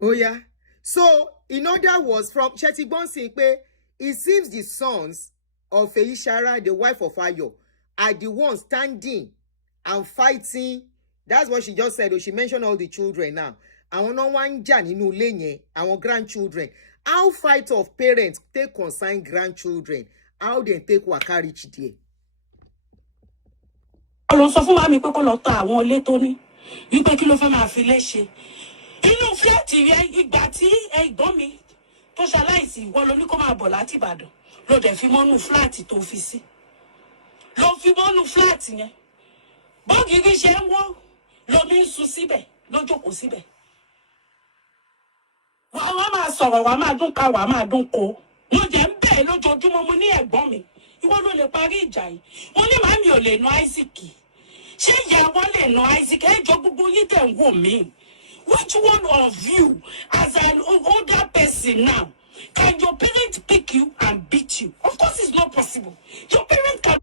yeah. So, in other words, from Shetibon Simpe, it seems the sons of Fayoses, the wife of Ayo, are the ones standing and fighting. That's what she just said. She mentioned all the children now. Àwọn no one jan nínú ilé yẹn, àwọn grandchildren. How fight of parents take concern grandchildren? How they take waka reach there? Lọ sọ fún màmí pé kó lọ ta àwọn ilé tó ní. Wípé kí ló fẹ́ máa fi léṣe. Inú fúláàtì rẹ̀ ìgbà tí ẹ̀gbọ́n mi tó ṣaláìsí ìwọ ló ní kó máa bọ̀ láti Ìbàdàn. Ló dẹ̀ fi mọ́nú fúláàtì tó fi sí. Ló fi mọ́nú fúláàtì yẹn. Bọ́gìrì ṣe ń wọ́n. Lomi ń sun síbẹ̀ lójókòó síbẹ̀. Wàá máa sọ̀rọ̀ wàá máa dún ká wàá máa dún ko. Mo jẹ́ ń bẹ̀ lójoojúmọ́ mo ní ẹ̀gbọ́n mi. Ìwọ ló lè parí ìjà yìí. Mo ní màmí ò lè na Isaac. Ṣé ìyàwó lè na Isaac? Ẹ jọ gbogbo yín tẹ̀ ń wò mí. Which one of you as an older person now can your parents pick you and beat you? Of course it's not possible. Your parents can.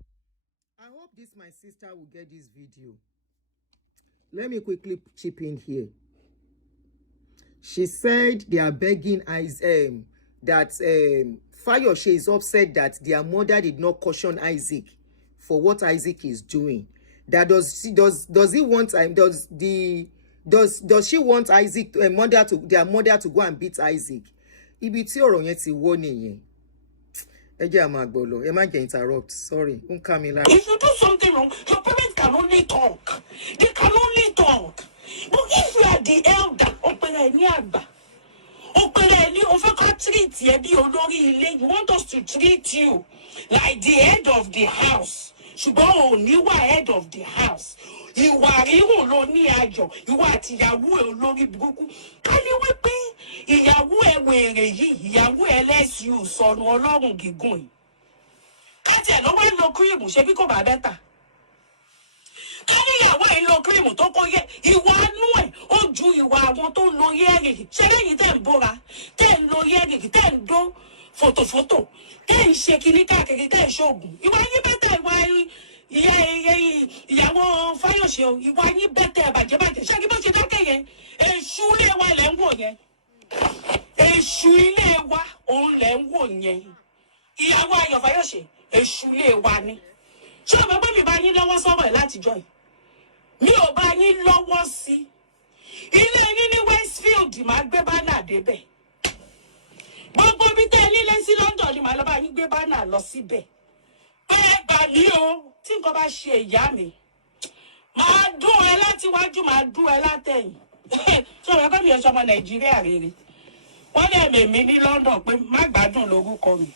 I hope my sister will get this video. Let me quickly chip in here. She said they are begging that Fayoses is upset that their mother did not caution Isaac for what Isaac is doing. That does he want does she want Isaac their mother to go and beat Isaac? Ibi tí ọ̀rọ̀ yẹn ti wọ́ nìyẹn. Ẹ jẹ́ a máa gbọ́ lọ. Ẹ má jẹ́ interrupt. Sorry. If you do something wrong, your parents can only talk. They can only talk. But if you are the elder, you want us to treat you like the head of the house. Ṣùgbọ́n you are head of the house. You are ríro ló ní ayọ̀. Ìwọ àti ìyàwó ẹ̀ olórí burúkú. Ká ní wípé ìyàwó ẹ̀ wèrè yìí, ìyàwó ẹ̀ lẹ́sìn sọnù ọlọ́run gígùn yìí. Ká tiẹ̀ ló wá lo kírìmù ṣe bí kò bá bẹ́tà. Ká ní ìyàwó ẹ̀ lo kírìmù tó kó yẹ. Ìwà anú ẹ̀ ó ju ìwà àwọn tó ń lo yẹ́rìgì. Ṣé lẹ́yìn tẹ̀ ń bóra? Tẹ̀ ń lo yẹ́rìgì, tẹ̀ ń dó fòtòfòtò. Tẹ̀ ń ṣe kíní káàkiri, tẹ̀ ń ṣoògùn. Ìwà yín bẹ́tà ìyàwó Fayoses o, ìwà yín bẹ́tẹ̀ bàjẹ́bàjẹ́. Ṣé kí bó ṣe dákẹ́ yẹn? Èṣù ilé wa lẹ̀ ń wò yẹn. Èṣù ilé wa òun lẹ̀ ń wò yẹn. Ìyàwó Ayọ̀ Fayoses, èṣù ilé wa ni. ṣé o mọ̀ pé mi bá yín lọ́wọ́ sọ̀rọ̀ ẹ̀ látijọ́ yìí mi ò bá yín lọ́wọ́ sí ilé yín ní Westfield máa gbé bánà débẹ̀ gbogbo bí tẹ́ ẹ nílé sí London ni màá lọ bá yín gbé bánà lọ síbẹ̀ pé gbà mí o tí nǹkan bá ṣe ìyá mi máa dún ẹ láti wájú máa dún ẹ látẹ̀yìn ṣé o mọ̀ pé mi ò ṣọmọ Nàìjíríà rere wọ́n lè mèmí ní London pé má gbádùn lórúkọ mi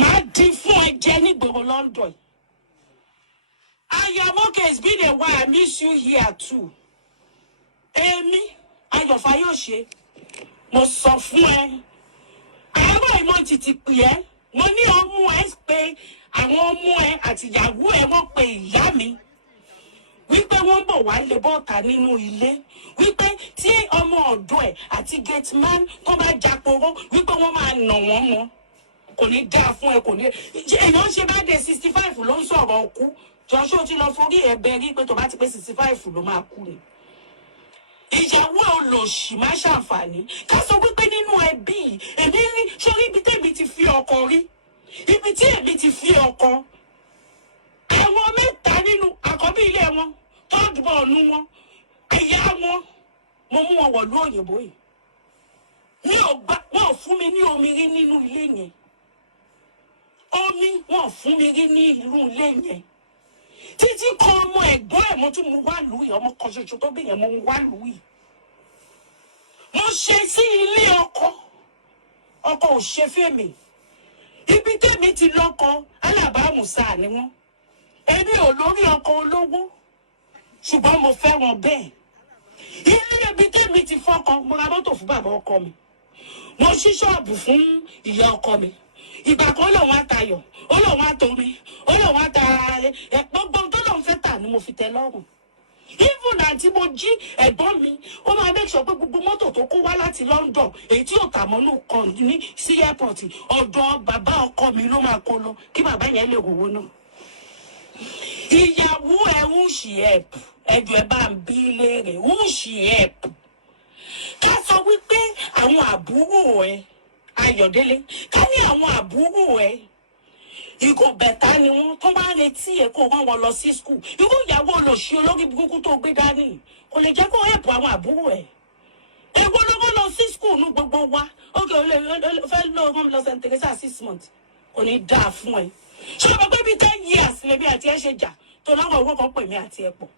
máa di fún ẹ jẹ nígboro London yìí. Ayamoke, it's been a while. I miss you here too. Èmi, Ayọ̀ Fayose, mo sọ fún ẹ. Àwọn ìmọ̀ títí pè ẹ́. Mo ní ọmú ẹ pé àwọn ọmú ẹ àti ìyàwó ẹ wọ́n pe ìyá mi. Wípé wọ́n bọ̀ wá lè bọ́ta nínú ilé. Wípé tí ọmọ ọ̀dọ́ ẹ̀ àti gate man tó bá jàporó wípé wọ́n máa nà wọ́n mọ́. Kò ní dáa fún ẹ kò ní. Èèyàn ṣe bá dé 65 ló ń sọ̀rọ̀ ọkú. Jọ́sọ́ ti lọ forí ẹ̀bẹ̀ rí pé tó bá ti pé 65 ló máa kú ni. Ìyàwó olòṣì máa ṣàǹfààní. Ká sọ wípé nínú ẹbí èmi rí sórí ibi tèmi ti fi ọkọ rí. Ibi tí èmi ti fi ọkọ. Àwọn mẹ́ta nínú àkọ́bí ilé wọn, third born wọn, ẹ̀yà wọn, mo mú wọn wọ̀lú òyìnbó yìí. Wọ́n ò fún mi ní omi rí nínú ilé yẹn. Omi wọ́n ò fún mi rí ní irú ilé yẹn. Títí kan ọmọ ẹ̀gbọ́n ẹ̀ mo tún mú wá lùú yìí ọmọ kan ṣoṣo tó bí yẹn mo mú wá lùú yìí. Mo ṣe sí ilé ọkọ ò ṣe fèmí ibi tèmi ti lọ́kọ alábàámùsà ni wọ́n èmi ò lórí ọkọ olówó ṣùgbọ́n mo fẹ́ wọn bẹ́ẹ̀. Ilé ibi tèmi ti fọ́kọ mo ra mọ́tò fún bàbá ọkọ mi mo ṣí ṣọ́ọ̀bù fún ìyá ọkọ mi ìgbà kan lòun àtayọ̀ ó lòun àtomi ó lòun àta gbogbo tó lòun fẹ́ tà ni mo fi tẹ́ lọ́rùn. Even àti mo jí ẹ̀gbọ́n mi ó máa make sure pé gbogbo mọ́tò tó kó wá láti London èyí tí ò tà mọ́nú kan ní sí airport ọ̀dọ̀ bàbá ọkọ mi ló máa kó lọ kí bàbá yẹn lè rówó náà. Ìyàwó ẹ̀ ń ṣì ẹ̀pù ẹ̀jọ̀ ẹ̀ bá ń bí léèrè ń ṣì ẹ̀pù. Ká sọ wípé àwọn àbúrò ẹ̀ Ayọ̀délé ká ní àwọn àbúrò ẹ̀ ìgò bẹ̀tà ni wọ́n tó bá retí ẹ̀ kó wọ́n lọ sí skul irú ìyàwó olóṣì olórí burúkú tó gbé dání kò lè jẹ́ kó ẹ̀pù àwọn àbúrò ẹ̀. Èwo ló wọ́n lọ sí skul ní gbogbo wa ókè ó lè fẹ́ lọ St. Teresa 6 months kò ní dáa fún ẹ. Ṣé o mọ̀ pé bíi 10 years lèmi àti ẹ ṣe jà tó láwọn owó kan pè mí àti ẹ pọ̀.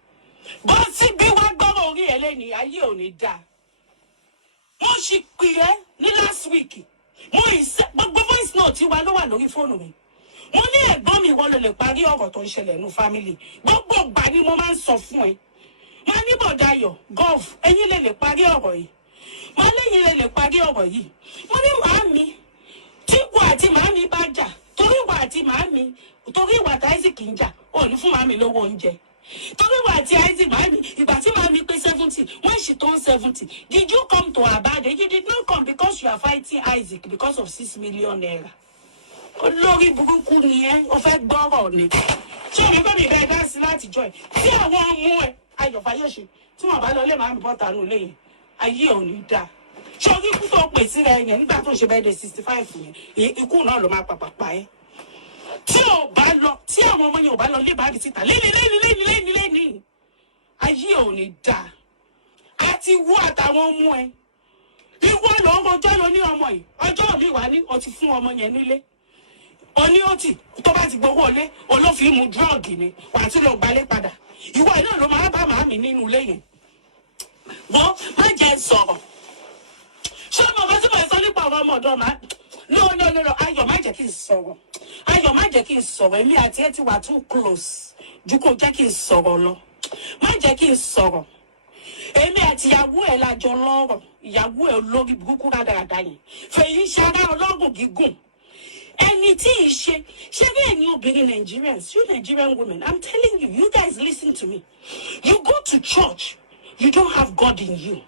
Bó sì bí wá gbọ́rọ̀ orí ẹ lẹ́ni ayé ò ní dáa. Wọ́n ṣì pè ẹ́ ní last week gbogbo voice note wa ló wà lórí fóònù mi. Mo ní ẹ̀gbọ́n mi wọ́n lè parí ọ̀rọ̀ tó ń ṣẹlẹ̀ nínú family gbogbo ìgbà ni mo máa ń sọ fún ẹ. Máa ní bọ̀dayọ̀ gov ẹ̀yin lè parí ọ̀rọ̀ yìí máa lẹ́yìn lè parí ọ̀rọ̀ yìí. Mo ní màámi tí ìwọ àti màámi bá jà torí ìwọ àti màámi torí ìwọ àti Isaac ń jà ò ní fún màámi lówó oúnjẹ. Torí ìwọ àti Isaac màámi ìgbà tí màámi pé 70 when she turned 70 did you come to her birthday? You did not come because you are fighting Isaac because of 6 million naira. Olórí burúkú ni ẹ o fẹ́ gbọ́rọ̀ ni. Ṣé o ní bẹ́ẹ̀ mi bẹ́ẹ̀ dá sí láti jọ ẹ̀ tí àwọn ọmọ ẹ̀ Ayọ̀ Fayose tí wọ́n bá lọ lé màámi bọ́ta nù lẹ́yìn ayé ò ní dáa. Ṣé orí ikú tó pè sí rẹ̀ yẹn nígbà tó ń ṣe bẹ́ẹ̀ dé 65 yẹn ikú náà ló máa pàpàpà ẹ́. Tí àwọn ọmọ yẹn ò bá lọ lé bàbí síta lẹ́ni ayé ò ní dáa. Àti wú àtàwọn ọmọ ẹ̀ ìwọ ló ń rojọ́ lọ ní ọmọ yìí ọjọ́ mi wà ní ọtí fún ọmọ yẹn nílé. Oní òtì tó bá ti gbowó ilé olófin mu drọ́ọ̀gì ni wà á tún lọ gbalé padà. Ìwọ iná ló máa bá màámi nínú ilé yẹn. Wọ́n má jẹ́ sọ̀rọ̀. Ṣé ọmọ kan tí mo sọ nípa àwọn ọmọ ọ̀dọ́ máa no Ayọ̀ má jẹ́ kí n sọ̀rọ̀. Ayọ̀ má jẹ́ kí n sọ̀rọ̀ èmi àti ẹ ti wà too close ju kó jẹ́ kí n sọ̀rọ̀ lọ. Má jẹ́ kí n sọ̀rọ̀. Èmi àti ìyàwó ẹ̀ la jọ lọ́rọ̀ ìyàwó ẹ̀ olórí burúkú rádaràda yẹn fèyí ṣe ara ọlọ́gùn gígùn. Ẹni tí ì ṣe bí ẹ̀yin obìnrin Nigerians, you Nigerian women, I'm telling you, you guys listen to me. You go to church, you don't have God in you.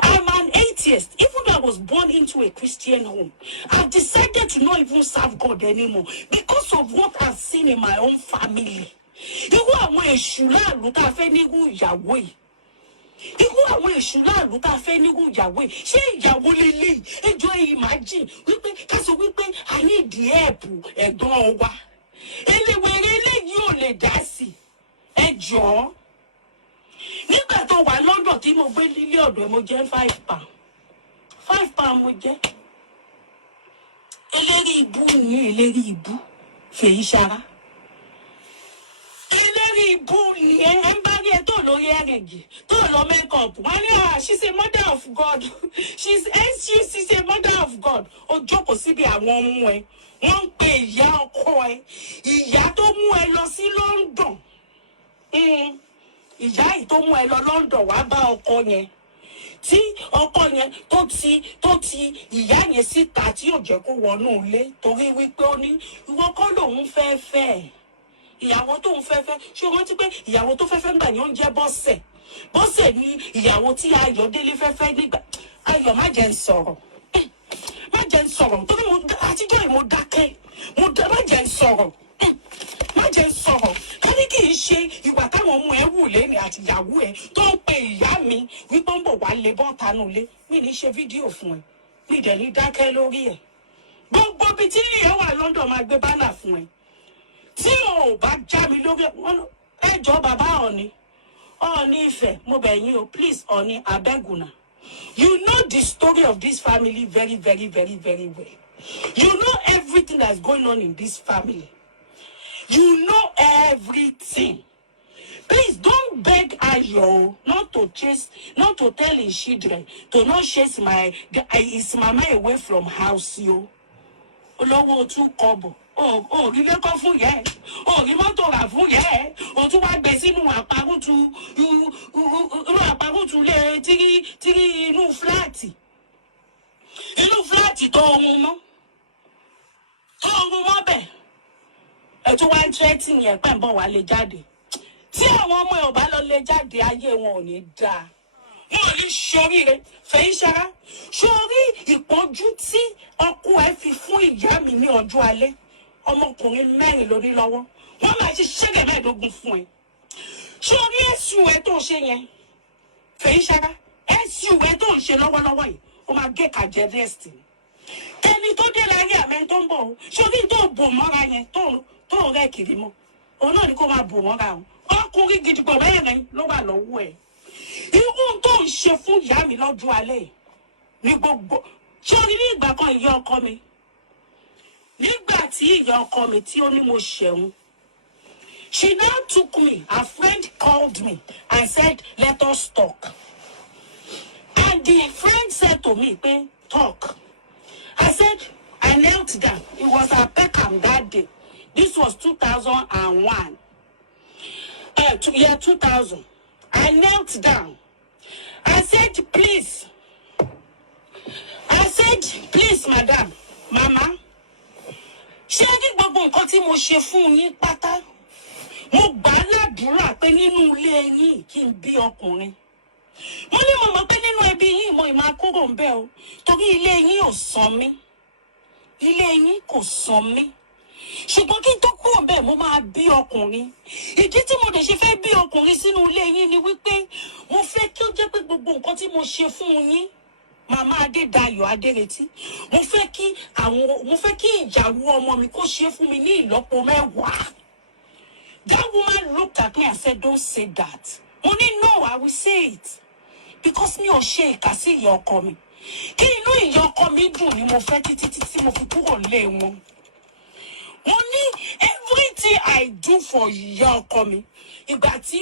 I'm an atheist. Even though I was born into a Christian home, I've decided to not even serve God anymore because of what I've seen in my own family. Irú àwọn èṣù láàlú tá a fẹ́ nígún ìyàwó yìí. Irú àwọn èṣù láàlú tá a fẹ́ nígún ìyàwó yìí. Ṣé ìyàwó lélẹ́yìí? Ẹjọ́ imagine wípé ká sọ wípé a ní ìdí ẹ̀bù ẹ̀gbọ́n wa. Eléwèrè eléyìí yóò lè dá sí ẹ jọ̀ọ́. Nígbà tó wà London tí mo gbé nílé ọ̀dọ̀ mo jẹ́ £5 mo jẹ́. Eléri ibú ni eléri ibú fèyí ṣara. Eléri ibú ni ẹ ń bá rí ẹ tó lórí ẹ̀rẹ̀gì tó lọ makeup. Wọ́n ní she's a mother of God. She's a mother of God. Ó jókòó síbi àwọn ọmọ ẹ. Wọ́n ń pe ìyá ọkọ ẹ. Ìyá tó mú ẹ lọ sí London. Ìyá yìí tó mú ẹ lọ London wá bá ọkọ yẹn. Tí ọkọ yẹn tó ti ìyá yẹn síta tí yóò jẹ́ kó wọnú ilé torí wípé ó ní ìwọ kọ́ lòun fẹ́ ìyàwó tóun fẹ́ ṣé o rántí pé ìyàwó tó fẹ́ gbà yẹn ń jẹ́ Bọ́sẹ̀ ní ìyàwó tí Ayọ̀délé fẹ́ nígbà. Ayọ̀ má jẹ́ ń sọ̀rọ̀ torí àtijọ́ yìí mo dákẹ́ má jẹ́ ń sọ̀rọ̀ kárí kì í ṣe ìwà táwọn ọmọ ẹ wù lẹ́nu àti ìyàwó ẹ tó ń pe ìyá mi wípé ń bọ̀ wá lè bọ́ tanú ilé mi ní ṣe fídíò fún ẹ mi dẹ̀ ní dákẹ́ lórí ẹ gbogbo bí tí ìyẹn wà London máa gbé bánà fún ẹ tí o ò bá já mi lórí ẹjọ́ bàbá Ọọ̀ni Ifẹ̀ mo bẹ̀ yín o please Ọọ̀ni abẹ́gùnà. You know the story of this family very, very, very, very well. You know everything that's going on in this family. You know everything. Please don't beg Ayo not to tell his children to not chase his mama away from house, yo. Olówó tún kọ́bọ̀. Rí lẹ́kọ́ fún yẹ́. Rí mọ́tò rà fún yẹ́. O tún wá gbé sínú àparùtù lé tírí inú fúláàtì. Inú fúláàtì tó ohun mọ́ bẹ̀. Ẹ tún wá ń tẹ́tì yẹn pẹ́ ń bọ̀ wá lè jáde. Tí àwọn ọmọ ẹ̀ ò bá lọ lè jáde ayé wọn ò ní dáa. Wọn ò ní ṣoríire. Fèyí ṣara. Ṣorí ìpọ́njú tí ọkọ ẹ fi fún ìyá mi ní ọjọ́ alẹ́. Ọmọkùnrin 4 ló ní lọ́wọ́. Wọ́n máa ṣe ṣẹ́gẹ̀ 15 fún ẹ. Ṣorí ẹ̀sùn ẹ tó ń ṣe yẹn. Fèyí ṣara. Ẹ̀sùn ẹ tó ń ṣe lọ́wọ́lọ́wọ́ yìí. Ó máa gé kàjẹ́ dẹ́sítì. Ẹni tó dé láyé àmẹ́ tó ń bọ̀. Ṣorí tó bò mọ́ra yẹn tó rẹ̀ kiri mọ́. Òun náà ni kó máa bò mọ́ra o. Ọkùnrin gidigbo mẹ́rin ló wà lọ́wọ́ ẹ̀. Irú tó ń ṣe fún ìyá mi lọ́jọ́ alẹ́ ní gbogbo. Ṣorí ní ìgbà kan ìyá ọkọ mi. Nígbà tí ìyá ọkọ mi tí ó ní mo ṣẹ̀wọ̀n. She now took me, her friend called me and said, let us talk. And the friend said to me, talk. I said, I knelt down. It was a Peckham that day. This was 2001. 2000. I knelt down. I said, please, madam, mama, ṣé ní gbogbo nǹkan tí mo ṣe fún yín pátá, mo gbà ládùúrà pé nínú ilé yín kí n bí ọkùnrin. Mo ní mo mọ̀ pé nínú ẹbí yín mo máa kúrò ń bẹ̀ o, torí ilé yín ò sàn mí. Ilé yín kò sàn mí. Ṣùgbọ́n kí n tó kúrò bẹ́ẹ̀ mo máa bí ọkùnrin. Ìdí tí mo dẹ̀ ṣe fẹ́ bí ọkùnrin sínú ilé yín ni wípé mo fẹ́ kí ó jẹ́ pé gbogbo nǹkan tí mo ṣe fún yín, Màmá Adédayọ̀ Adéretí, mo fẹ́ kí ìyàwó ọmọ mi kó ṣe fún mi ní ìlọ́po 10. That woman looked at me and said, don't say that. Mo ní no, I will say it. Because mi ò ṣe ìkà sí ìyá ọkọ mi. Kí inú ìyá ọkọ mi dùn ni mo fẹ́ títí mo fi kúrò lé wọn. Money, everything I do for ìyá ọkọ mi. Ìgbà tí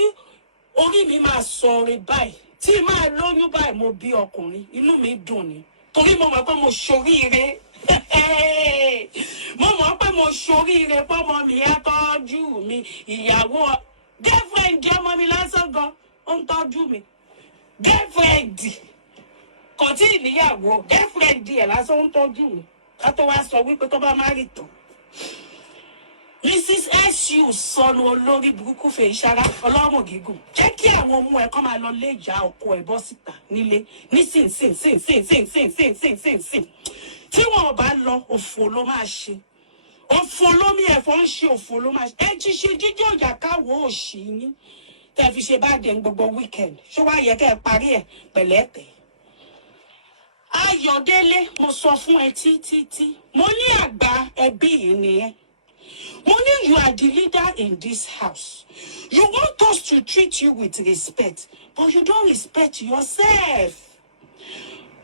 orí mi máa sọ̀rọ̀ báyìí, tí máa lóyún báyìí mo bí ọkùnrin, inú mi dùn ni. Torí mo mọ̀ pé mo ṣoríire. Mo mọ̀ pé mo ṣoríire pé ọmọ mi á tọ́jú mi. Ìyàwó girlfriend ọmọ mi lásán gan, ó ń tọ́jú mi. Girlfriend kò tí ì níyàwó, girlfriend ẹ̀ lásán ó ń tọ́jú mi. Ká tó wá sọ wípé tó bá má rí tán. Mrs. S.U. sọnù olórí burúkú Fèyí Ṣara ọlọ́run gígùn. Jẹ́ kí àwọn ọmọ ẹ̀ kọ́ máa lọ lé ìyá ọkọ ẹ̀ bọ́ síta nílé. Nísìn. Tí wọn ò bá lọ, òfò ló máa ṣe. Òfò lómi ẹ̀fọ́ ń ṣe, òfò ló máa ṣe. Ẹ jí ṣe jíjọ́ ìyá káwọ́ òṣì yín. Tẹ́ fi ṣe bá dé gbogbo weekend. Ṣé wàá yẹ kẹ́ ẹ parí ẹ̀ pẹ̀lẹ́tẹ̀? Ayọ̀délé, mo sọ fún ẹ títí. Mo ní àgbà ẹbí yìí nìyẹn. Money, you are the leader in this house. You want us to treat you with respect, but you don't respect yourself.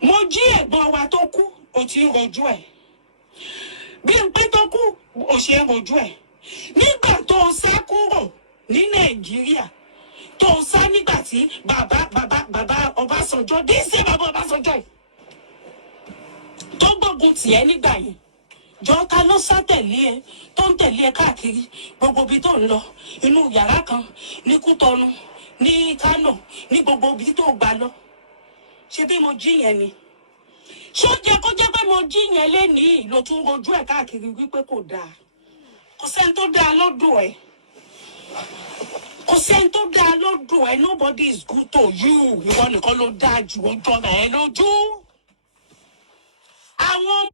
Moji ẹ̀gbọ́n wa tó kú, ó ti rojú ẹ̀. Bí n pé tó kú, ó ṣe rojú ẹ̀. Nígbà tó sá kúrò ní Nàìjíríà, tó sá nígbà tí bàbá Ọbásanjọ́, díṣẹ́ bàbá Ọbásanjọ́ yìí, tó gbógun tì ẹ́ nígbà yìí. Jọ ta ló sá tẹ̀lé ẹ tó ń tẹ̀lé ẹ káàkiri gbogbo ibi tó ń lọ inú yàrá kan ní Kútọ̀nù ní Kánò ní gbogbo ibi tó gbà lọ. Ṣé bí mo jí yẹn ni? Ṣé ó jẹ́ kó jẹ́ pé mo jí yẹn lénìí ló tún rojú ẹ̀ káàkiri wípé kò dáa? Kò sẹ́ni tó dáa lọ́dọ̀ ẹ̀. Kò sẹ́ni tó dáa lọ́dọ̀ ẹ̀. Nobody is good to you. Ìwọ nìkan ló dáa jù ó jọra ẹ lójú. Àwọn.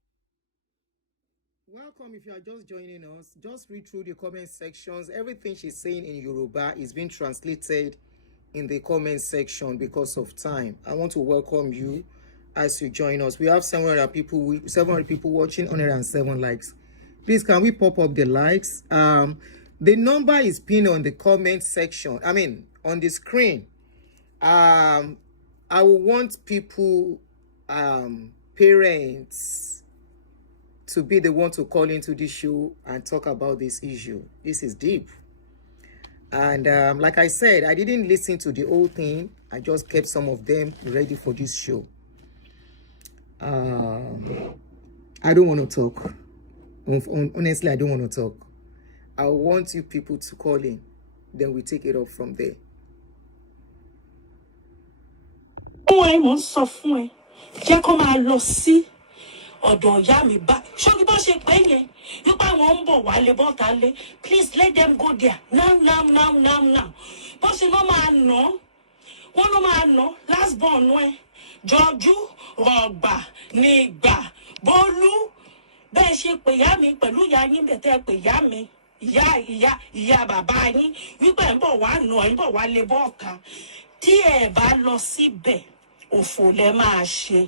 Welcome. If you are just joining us, just read through the comment sections. Everything she's saying in Yoruba is being translated in the comment section because of time. I want to welcome you as you join us. We have 700 people watching, 107 likes. Please, can we pop up the likes? The number is pinned on the comment section. I mean, on the screen. I will want people, parents, to be the one to call into this show and talk about this issue. This is deep. And like I said, I didn't listen to the whole thing. I just kept some of them ready for this show. I don't want to talk. Honestly, I don't want to talk. I want you people to call in. Then we take it up from there. Ọ̀dọ̀ ìyá mi bá ṣókí bó ṣe pé yẹn nípa wọn ń bọ̀ wálé bọ́ta lé please let them go there now bó ṣe lọ́ máa nà wọ́n ló máa nà last born ẹ̀ jọjú rọ̀gbà nígbà bólú bẹ́ẹ̀ ṣe pè yá mi pẹ̀lú ìyá yín bẹ̀ tẹ́ pè yá mi ìyá bàbá yín wípé ń bọ̀ wá nà ń bọ̀ wálé bọ́ta tí ẹ̀ bá lọ síbẹ̀ òfò lẹ máa ṣe.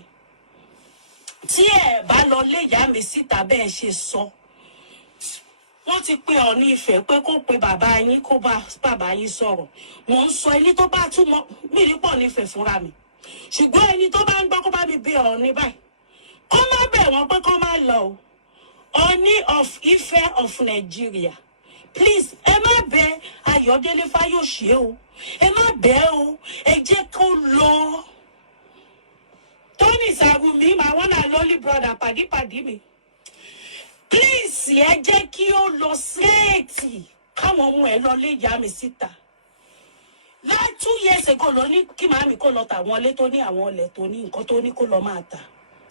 Tí ẹ bá lọ lé ìyá mi síta bẹ́ẹ̀ ṣe sọ wọ́n ti pe Ọọ̀ni Ifẹ̀ pé kó pe bàbá yín kó bá bàbá yín sọ̀rọ̀ mò ń sọ ẹni tó bá túmọ̀ mí ní pọ̀ nífẹ̀ẹ́ fúnra mi ṣùgbọ́n ẹni tó bá ń gbọ́ kó bá mi bẹ Ọọ̀ni báyìí kó má bẹ̀ wọ́n pé kó má lọ o Ọọ̀ni of Ifẹ̀ of Nigeria please ẹ má bẹ Ayọ̀délé Fáyòsé o ẹ má bẹ̀ o ẹ jẹ́ kó lọ. Tony Sagumi, my one and only brother, padi me. Please, ẹ jẹ́ kí ó lọ straight. Káwọn ọmọ ẹ lọ lé ìyá mi síta. Like 2 years ago, ló ní kí màmí kó lọ tà wọ́n lé tó ní àwọn ọ̀lẹ̀ tó ní nǹkan tó ní kó lọ máa tà.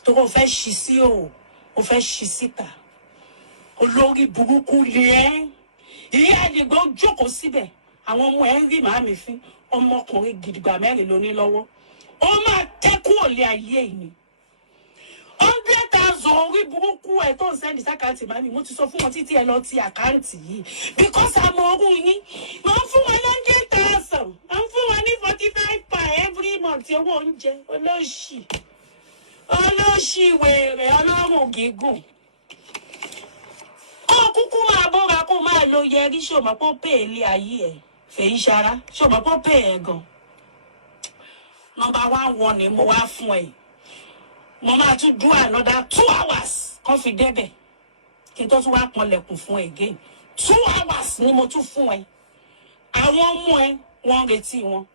Tó kò fẹ́ ṣí sí o, ó fẹ́ ṣí síta. Olórí burúkú lé ẹ́. Ìyá àdìgbò jókòó síbẹ̀. Àwọn ọmọ ẹ ń rí màmí fín. Ọmọkùnrin gidigba mẹ́rin ló ní lọ́wọ́. Ó máa tẹ́kù òlé ayé yìí 100,000 orí burúkú ẹ̀ tó ń sẹ́ndì sákàǹtì mami mo ti sọ fún wọn títí ẹ lọ ti àkáǹtì yìí because àmọ́ orú yín mo ń fún wọn 100,000 mo ń fún wọn ní 45 per every month owó oúnjẹ olóṣì wèrè ọlọ́run gígùn kó kúkú máa bọ́ra kó máa lo yẹrí ṣòmọ́pọ́ pé ilé ayé ẹ̀ fèyí ṣara ṣòmọ́pọ́ pé ẹ̀ gan. Number 1 warning mo wá fún ẹ. Mo máa tún do another 2 hours kan fi débẹ̀. Kí n tó tún wá pọnlẹ̀kùn fún ẹ again. 2 hours ni mo tún fún ẹ. Àwọn ọmọ ẹ wọ́n retí wọn.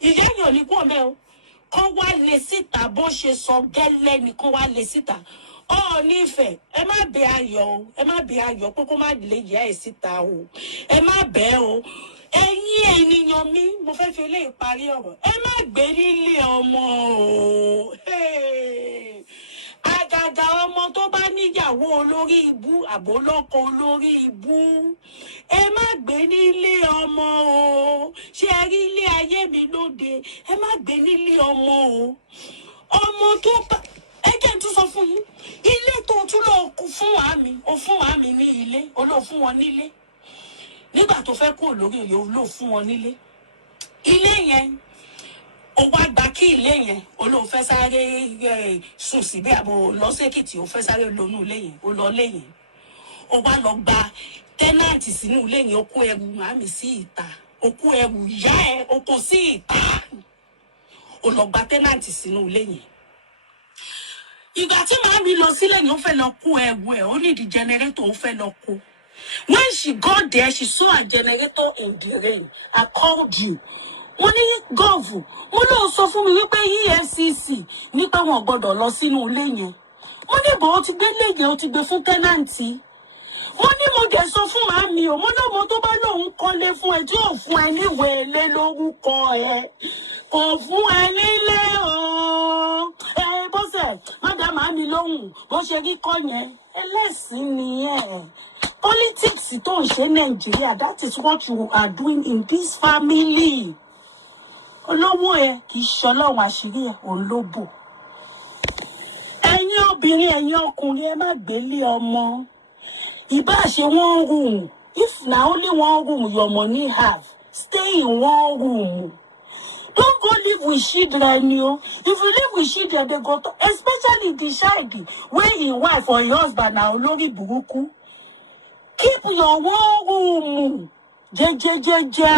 Ìyá yàn ní kó mẹ́ o. Kó wá lé síta bó ṣe sọ gẹ́lẹ́ ni kó wá lé síta. Ọọ̀ni Ifẹ̀ ẹ má bẹ Ayọ̀ o. Ẹ má bẹ Ayọ̀ pé kó má lè ìyá ẹ̀ síta o. Ẹ má bẹ o. Ẹ̀yin ènìyàn mi mo fẹ́ fi eléyìí parí ọ̀rọ̀ ẹ má gbé nílé ọmọ o àgàgà ọmọ tó bá níyàwó olórí ibú àbólọ́kọ olórí ibú ẹ má gbé nílé ọmọ o ṣé ẹ rí ilé ayé mi lóde ẹ má gbé nílé ọmọ o ọmọ tó bá ẹ jẹ́ n tún sọ fún yín ilé tó tún lọ fún àmì ó fún àmì ní ilé ó lọ fún wọn nílé nígbà tó fẹ́ kó lórí òye ló fún wọn nílé ilé yẹn ó wá gbà kí ilé yẹn ó ló fẹ́ sáré sùn síbẹ̀ àbò lọ sékìtì ó fẹ́ sáré lónú ilé yẹn ó lọ lé yẹn ó wá lọ gba tenant sínú ilé yẹn, ó kó ẹrù màmí sí ìta, ó kó ẹrù ìyá ẹ̀, ó kó sí ìta, ó lọ gba tenant sínú ilé yẹn. Ìgbà tí màmí lọ sílẹ̀ yẹn, ó fẹ́ lọ kó ẹrù ẹ̀, ó ní the generator, ó fẹ́ lọ kó. When she got there, she saw a generator in the rain. I called you. Mo ní gọ́ọ̀fù, mo lóò sọ fún mi wípé EFCC nípa wọn gbọ́dọ̀ lọ sínú ilé yẹn. Mo ní bò ó ti gbé ilé yẹn, ó ti gbé fún tẹ́nàntì. Mo ní mo dẹ̀ sọ fún màmí o, mo lọ́mọ tó bá lóun kọ́lé fún ẹ tí ò fún ẹ níwèé ilé lórúkọ ẹ, kò fún ẹ nílé o. Bọ́sẹ̀, má dá màmí lóhùn, bó ṣe rí kọ́ yẹn, ẹlẹ́sìn nìyẹn. Politics tó ń ṣe Nàìjíríà, that is what you are doing in this family. Olówó ẹ kì í ṣọlọ́run àṣírí ẹ, òun ló bò. Ẹ̀yin obìnrin, ẹ̀yin ọkùnrin, ẹ má gbélé ọmọ. Ìbá ṣe one room. If na only one room your money have, stay in one room. Don't go live with children, yo. If you live with children, they go to, especially the child, where his wife or your husband na olórí burúkú. Keep your one room. Je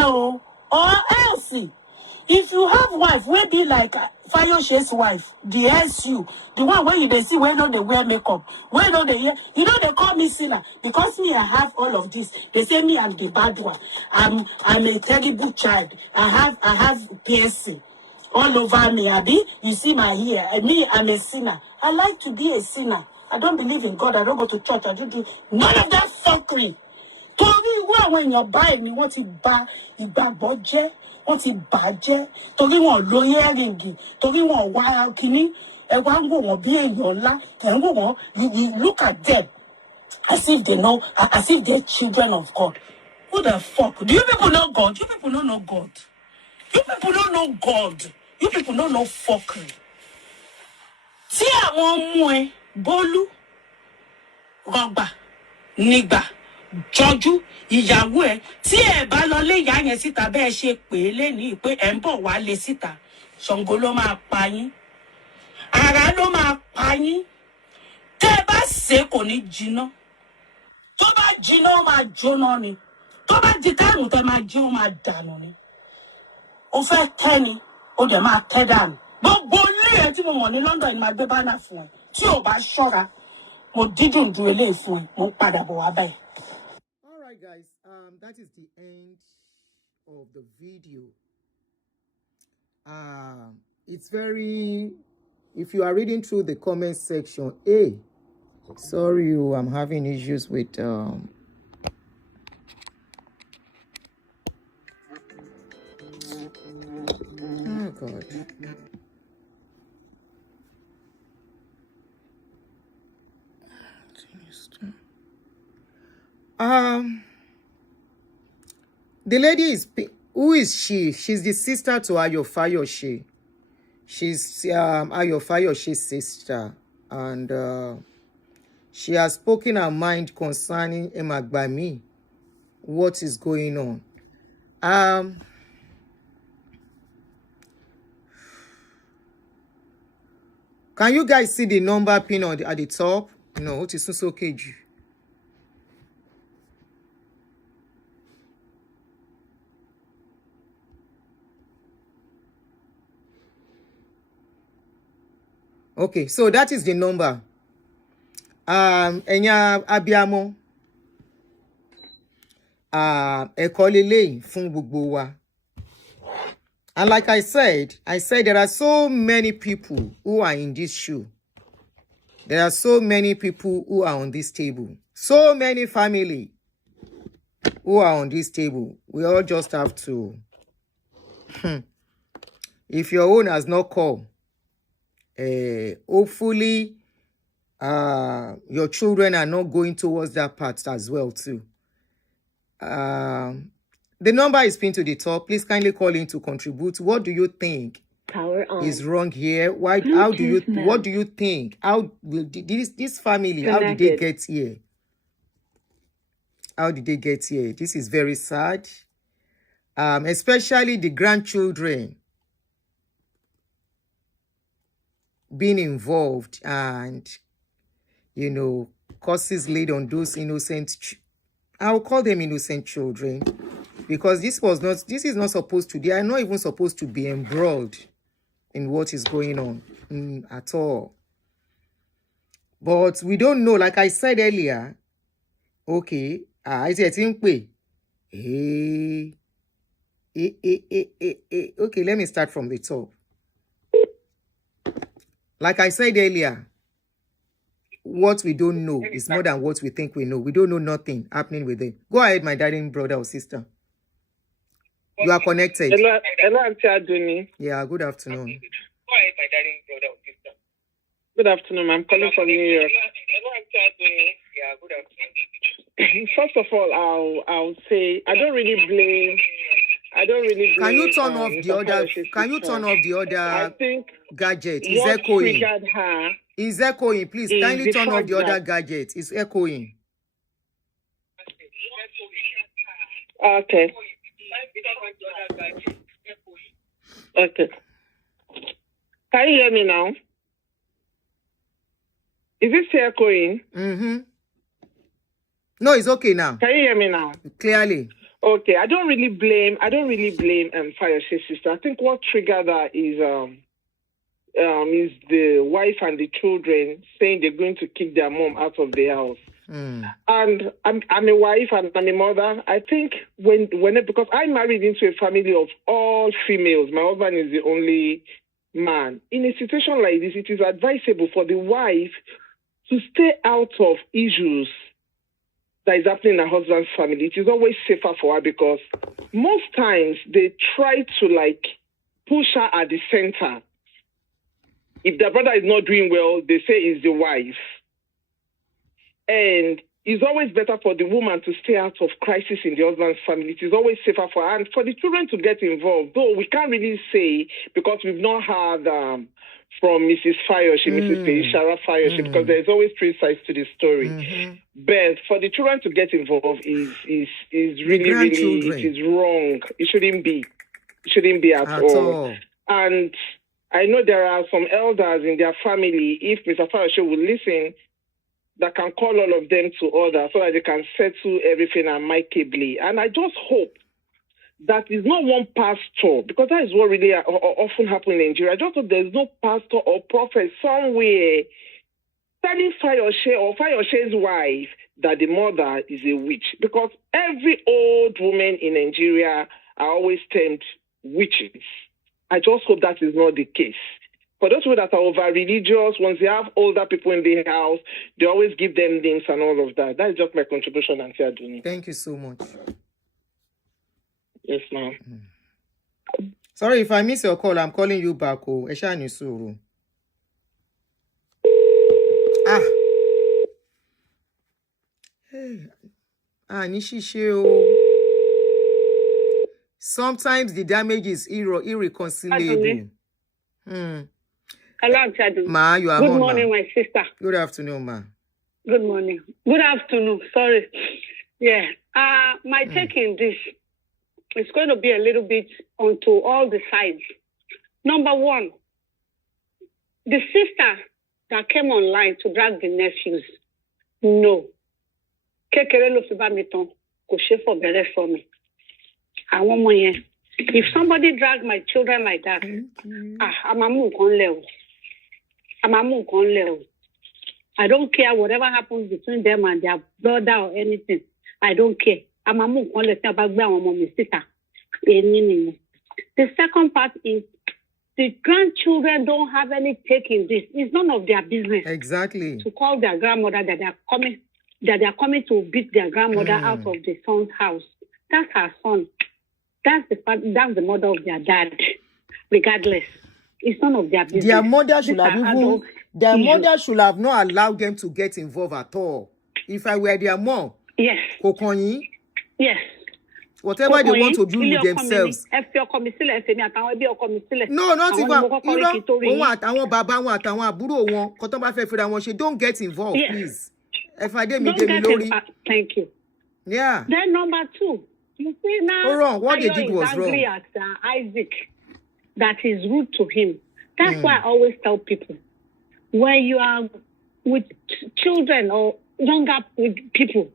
o. Or else, if you have wife, wey be like Fayoses wife, the SU, the one where you dey see, where no they wear makeup, where no they hear, you know they call me sinner because me I have all of this. They say me I'm the bad one. I'm a terrible child. I have piercing all over me. Abi, you see my hair. Me I'm a sinner. I like to be a sinner. I don't believe in God. I don't go to church. I don't do none of that fuckery. Torí irú àwọn èèyàn báyìí ni wọ́n ti bà ìgbàgbọ́ jẹ́, wọ́n ti bàjẹ́, torí wọ́n lo earring, torí wọ́n wá kíní, ẹ wá ń wò wọ́n bí èèyàn ńlá, ẹ ń wò wọ́n, you look at them as if they know, as if they're children of God. Who the fuck? Do you people know God? You people don't know God. You people don't know God. You people don't know fuckery. Tí àwọn ọmọ ẹ Bólú, Rọgbà, Nígbà, Jọjú, ìyàwó ẹ, tí ẹ bá lọ lé ìyá yẹn síta bẹ́ẹ̀ ṣe pè é lénìí pé ẹ ń bọ̀ wá lé síta, Ṣàngó ló máa pa yín, àrá ló máa pa yín, tẹ́ ẹ bá ṣe kò ní jiná, tó bá jiná ó máa jóná ni, tó bá di táàmù tẹ́ máa jí ó máa dànù ni, ó fẹ́ tẹ́ ni, ó dẹ̀ máa tẹ́ dànù. Gbogbo ilé ẹ tí mo mọ̀ ní London ni máa gbé bánà fún ẹ, tí ò bá ṣọ́ra, mo dídùn ju eléyìí fún ẹ, mo ń padà bọ̀ wá báyìí. All right, guys, that is the end of the video. It's very, if you are reading through the comment section, sorry, I'm having issues with oh God. The lady is, who is she? She's the sister to Fayoses. She's Fayoses' sister, and she has spoken her mind concerning Emagbami, what is going on. Can you guys see the number pin at the top? No, it is okay. Okay, so that is the number. Enya abiamo. Ekolele fún gbogbo wa. And like I said there are so many people who are in this shoe. There are so many people who are on this table. So many family who are on this table. We all just have to. If your own has not come, hopefully your children are not going towards that path as well too. The number is pinned to the top. Please kindly call in to contribute. What do you think is wrong here? Why? How do you? What do you think? How will this family? How did they get here? How did they get here? This is very sad. Especially the grandchildren being involved, and curses laid on those innocent I'll call them innocent children because this is not supposed to, they are not even supposed to be embroiled in what is going on at all. But we don't know, like I said earlier. Okay, I said, okay, let me start from the top. Like I said earlier, what we don't know is more than what we think we know. We don't know nothing happening with them. Go ahead, my darling brother or sister. You are connected. Hello, Auntie Aduni. Yeah, good afternoon. Go ahead, my darling brother or sister. Good afternoon. I'm calling from New York. Hello, Auntie Aduni. Yeah, good afternoon. First of all, I'll say I don't really blame. Can you turn off the other? Can you turn off the other? I think gadget. It's what echoing. triggered her. It's echoing. Please kindly turn off the other gadget. It's echoing. Okay. Okay. Can you hear me now? Is it still echoing? Mm-hmm. No, it's okay now. Can you hear me now? Clearly. Okay. I don't really blame Fayoses' sister. I think what triggered her is the wife and the children saying they're going to kick their mom out of the house. And I'm a wife and I'm a mother. I think because I married into a family of all females, my husband is the only man. In a situation like this, it is advisable for the wife to stay out of issues that is happening in her husband's family. It is always safer for her because most times they try to push her at the center. If the brother is not doing well, they say it's the wife. And it's always better for the woman to stay out of crisis in the husband's family. It is always safer for her and for the children to get involved. Though we can't really say because we've not heard from Mrs. Fayoses, Mrs. Fayoses, because there's always three sides to the story. But for the children to get involved is really, it is wrong. It shouldn't be. It shouldn't be at all. And I know there are some elders in their family, if Mr. Fayoses will listen, that can call all of them to order so that they can settle everything amicably. And I just hope that is not one pastor, because that is what really often happens in Nigeria. I just hope there's no pastor or prophet somewhere telling Fayoses or Fayoses' wife that the mother is a witch. Because every old woman in Nigeria are always termed witches. I just hope that is not the case. For those people that are over-religious, once they have older people in their house, they always give them names and all of that. That is just my contribution, Auntie Aduni. Thank you so much. Yes, ma'am. Sorry if I miss your call. I'm calling you back. Oh, Esha Nisuru. Nishishe. Sometimes the damage is irreconcilable. Hello, Chadu. Ma, you are Good on, morning, ma. my sister. Good afternoon, ma. Good morning. Good afternoon. Sorry. Yeah. My take in this is going to be a little bit onto all the sides. Number one, the sister that came online to drag the nephews. No. Kekere lo fi ba mi tan, kò ṣe for bere for me. Àwọn ọmọ yẹn. If somebody drag my children like that, I'm a move on level. I don't care whatever happens between them and their brother or anything. I don't care. I'm a move on level. The second part is the grandchildren don't have any take in this. It's none of their business. Exactly. To call their grandmother that they are coming to beat their grandmother out of the son's house. That's her son. That's the mother of their dad. Regardless, it's none of their business. Their mother should have not allowed them to get involved at all. If I were their mom, yes, yes, whatever they want to do with themselves. No, not even. Don't get involved, yes. Please. Thank you. Yeah. Then number two. You see now, wrong. What they did was angry wrong. At Isaac, that is rude to him. That's why I always tell people, when you are with children or younger people.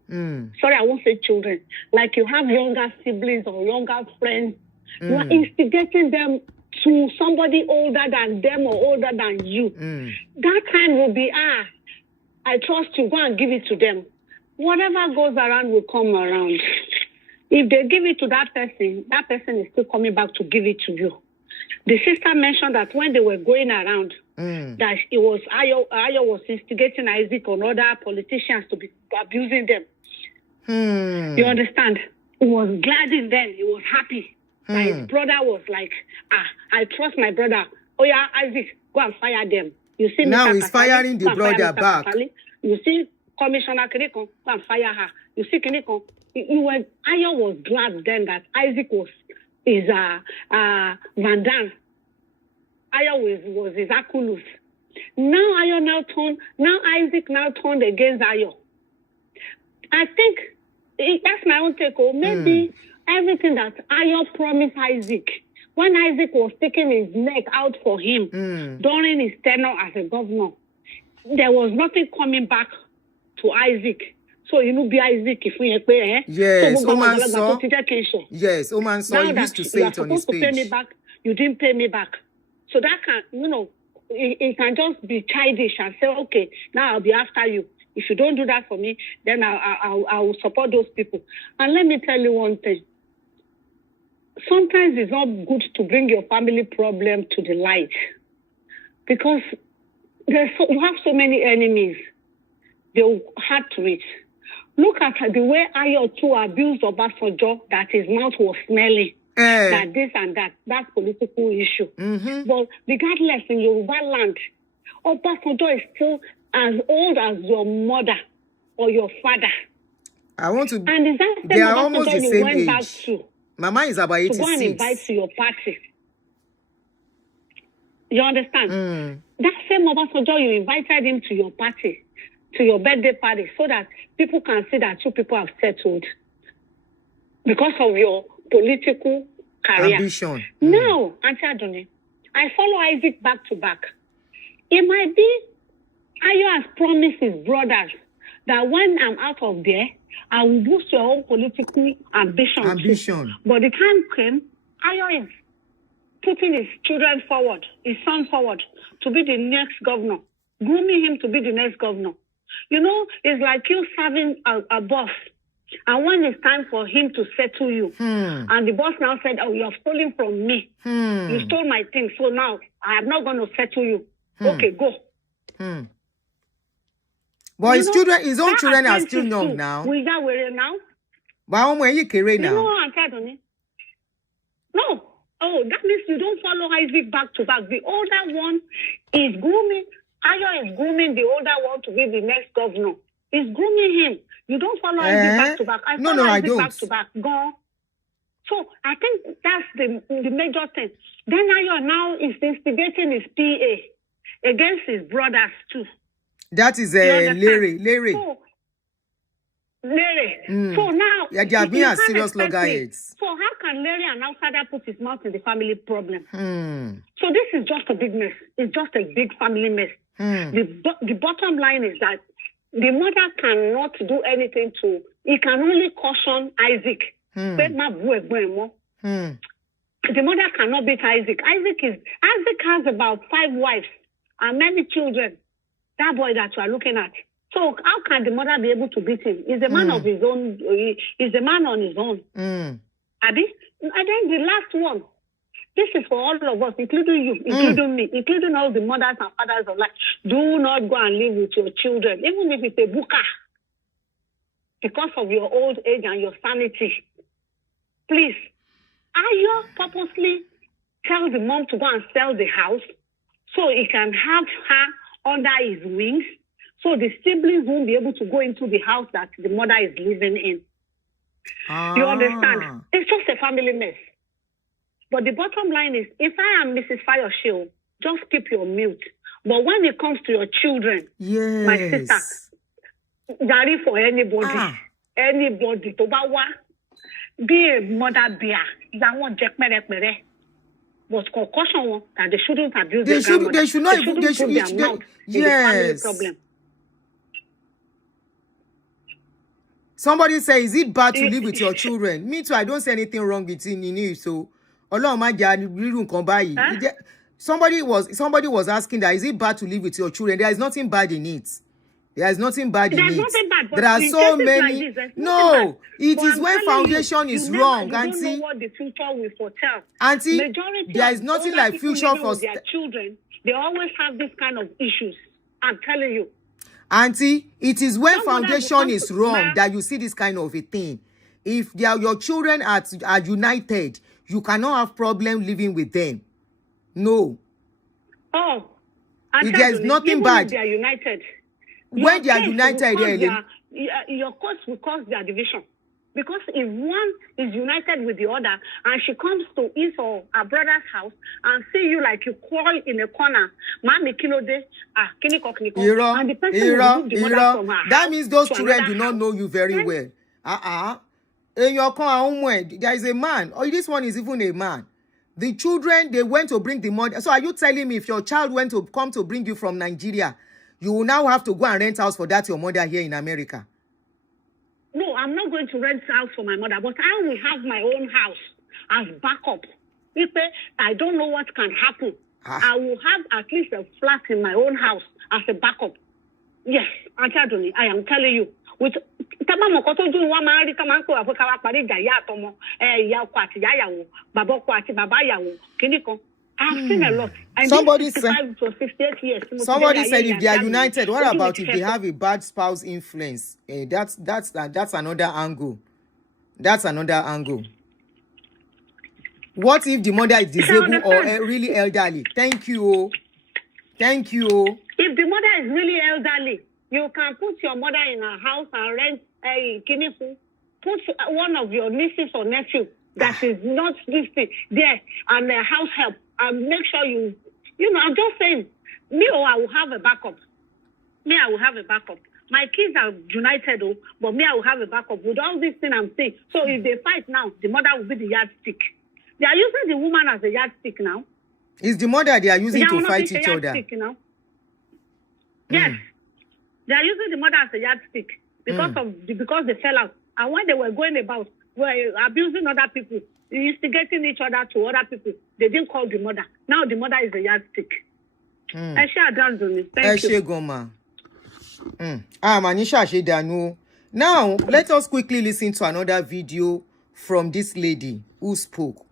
Sorry, I won't say children. Like you have younger siblings or younger friends. You are instigating them to somebody older than them or older than you. That time will be, I trust you, go and give it to them. Whatever goes around will come around. If they give it to that person is still coming back to give it to you. The sister mentioned that when they were going around, that it was Ayo was instigating Isaac on other politicians to be abusing them. You understand? He was glad in them. He was happy. That his brother was like, I trust my brother. Oh yeah, Isaac, go and fire them. You see, now Mr. he's firing the brother back. Kasali. You see, Commissioner Kiniko, go and fire her. You see, Kiniko, Ayo was glad then that Isaac is Van Dam. Ayo was his Akulus. Now Isaac now turned against Ayo. I think that's my own take. Maybe everything that Ayo promised Isaac, when Isaac was taking his neck out for him during his tenure as a governor, there was nothing coming back to Isaac. So you know, be Isaac if we pay. Yes, so, Oman saw. Yes, Oman saw. You used to say it on his page. To pay me back, you didn't pay me back. So that can, it can just be childish and say, okay, now I'll be after you. If you don't do that for me, then I will support those people. And let me tell you one thing. Sometimes it's not good to bring your family problem to the light because you have so many enemies. They're hard to reach. Look at the way Ayo too abused Obasanjo, that his mouth was smelling. That this and that's political issue. But regardless, in Yoruba land, Obasanjo is still as old as your mother or your father. I want to. And is that they are almost the same went age. Back to Mama is about 86. To go and invite to your party. You understand? That same Obasanjo, you invited him to your party, to your birthday party, so that people can see that two people have settled because of your political career. Ambition. Now, Auntie Adoni, I follow Isaac back to back. It might be Ayo has promised his brothers that when I'm out of there, I will boost your own political ambition. Too. But the time came, Ayo is putting his children forward, his son forward, to be the next governor, grooming him to be the next governor. You know, it's like you serving a boss. And when it's time for him to settle you, and the boss now said, oh, you have stolen from me. You stole my things, so now I am not going to settle you. Okay, go. But his children, his own children are still young now. We are wearing now. But how many you carry now? You know what I'm saying? No. Oh, that means you don't follow Isaac back to back. The older one is grooming. Ayo is grooming the older one to be the next governor. He's grooming him. You don't follow Isaac back to back. I follow Isaac back to back. Go. So I think that's the major thing. Then Ayo now is instigating his PA against his brothers too. That is Larry. So, Larry. So now they are being a serious loggerheads. So how can Larry an outsider put his mouth in the family problem? So this is just a big mess. It's just a big family mess. The bottom line is that the mother cannot do anything to. He can only caution Isaac. The mother cannot beat Isaac. Isaac has about 5 wives and many children. That boy that you are looking at. So how can the mother be able to beat him? He's a man of his own. He's a man on his own. Abi? And then the last one. This is for all of us, including you, including me, including all the mothers and fathers of life. Do not go and live with your children, even if it's a buka, because of your old age and your sanity. Please, Ayo purposely tell the mom to go and sell the house so he can have her under his wings, so the siblings won't be able to go into the house that the mother is living in. You understand? It's just a family mess. But the bottom line is, if I am Mrs. Fayoses, just keep your mute. But when it comes to your children, my sister, Dari for anybody, Tobawa, be a mother bear, that won't jack mere. But concussion that they shouldn't abuse their grandmother. They should not. They should. Put their mouth in the family problem. Somebody say, is it bad to live with your children? Me too, I don't say anything wrong between you. So, somebody was asking that, is it bad to live with your children? There is nothing bad in it. There is nothing bad in it. Nothing bad, but there are so many. Like no, it is I'm when foundation is wrong, you Auntie. You don't know what the future will foretell. Auntie, Majority there is nothing like future for their children. They always have this kind of issues. I'm telling you. Auntie, it is when foundation is wrong that you see this kind of a thing. If your children are united, you cannot have problem living with them. No. Oh, there's nothing bad. They are united. When they are united, your cause will cause their division. Because if one is united with the other and she comes to his or her brother's house and see you like you crawl in a corner, and the person will move the mother from her that means those to children do not house. know you very well. In your corner, there is a man, or this one is even a man. The children, they went to bring the mother. So are you telling me if your child went to come to bring you from Nigeria, you will now have to go and rent house for that your mother here in America? No, I'm not going to rent house for my mother, but I will have my own house as backup. If I don't know what can happen, I will have at least a flat in my own house as a backup. Yes, Auntie Adoni, I am telling you. With I've seen a lot. Somebody said if they are united, what about if they have a bad spouse influence? That's another angle. That's another angle. What if the mother is disabled or really elderly? Thank you. Thank you. If the mother is really elderly, you can put your mother in a house and rent a kinifu. Put one of your nieces or nephew that is not listening there and the house help. And make sure I'm just saying, I will have a backup. I will have a backup. My kids are united, but I will have a backup with all these things I'm saying. So if they fight now, the mother will be the yardstick. They are using the woman as a yardstick now. It's the mother they are using to fight each other. Yes. They are using the mother as a yardstick because they fell out. And when they were going about, were abusing other people, instigating each other to other people, they didn't call the mother. Now the mother is a yardstick. Thank you. Now, let us quickly listen to another video from this lady who spoke.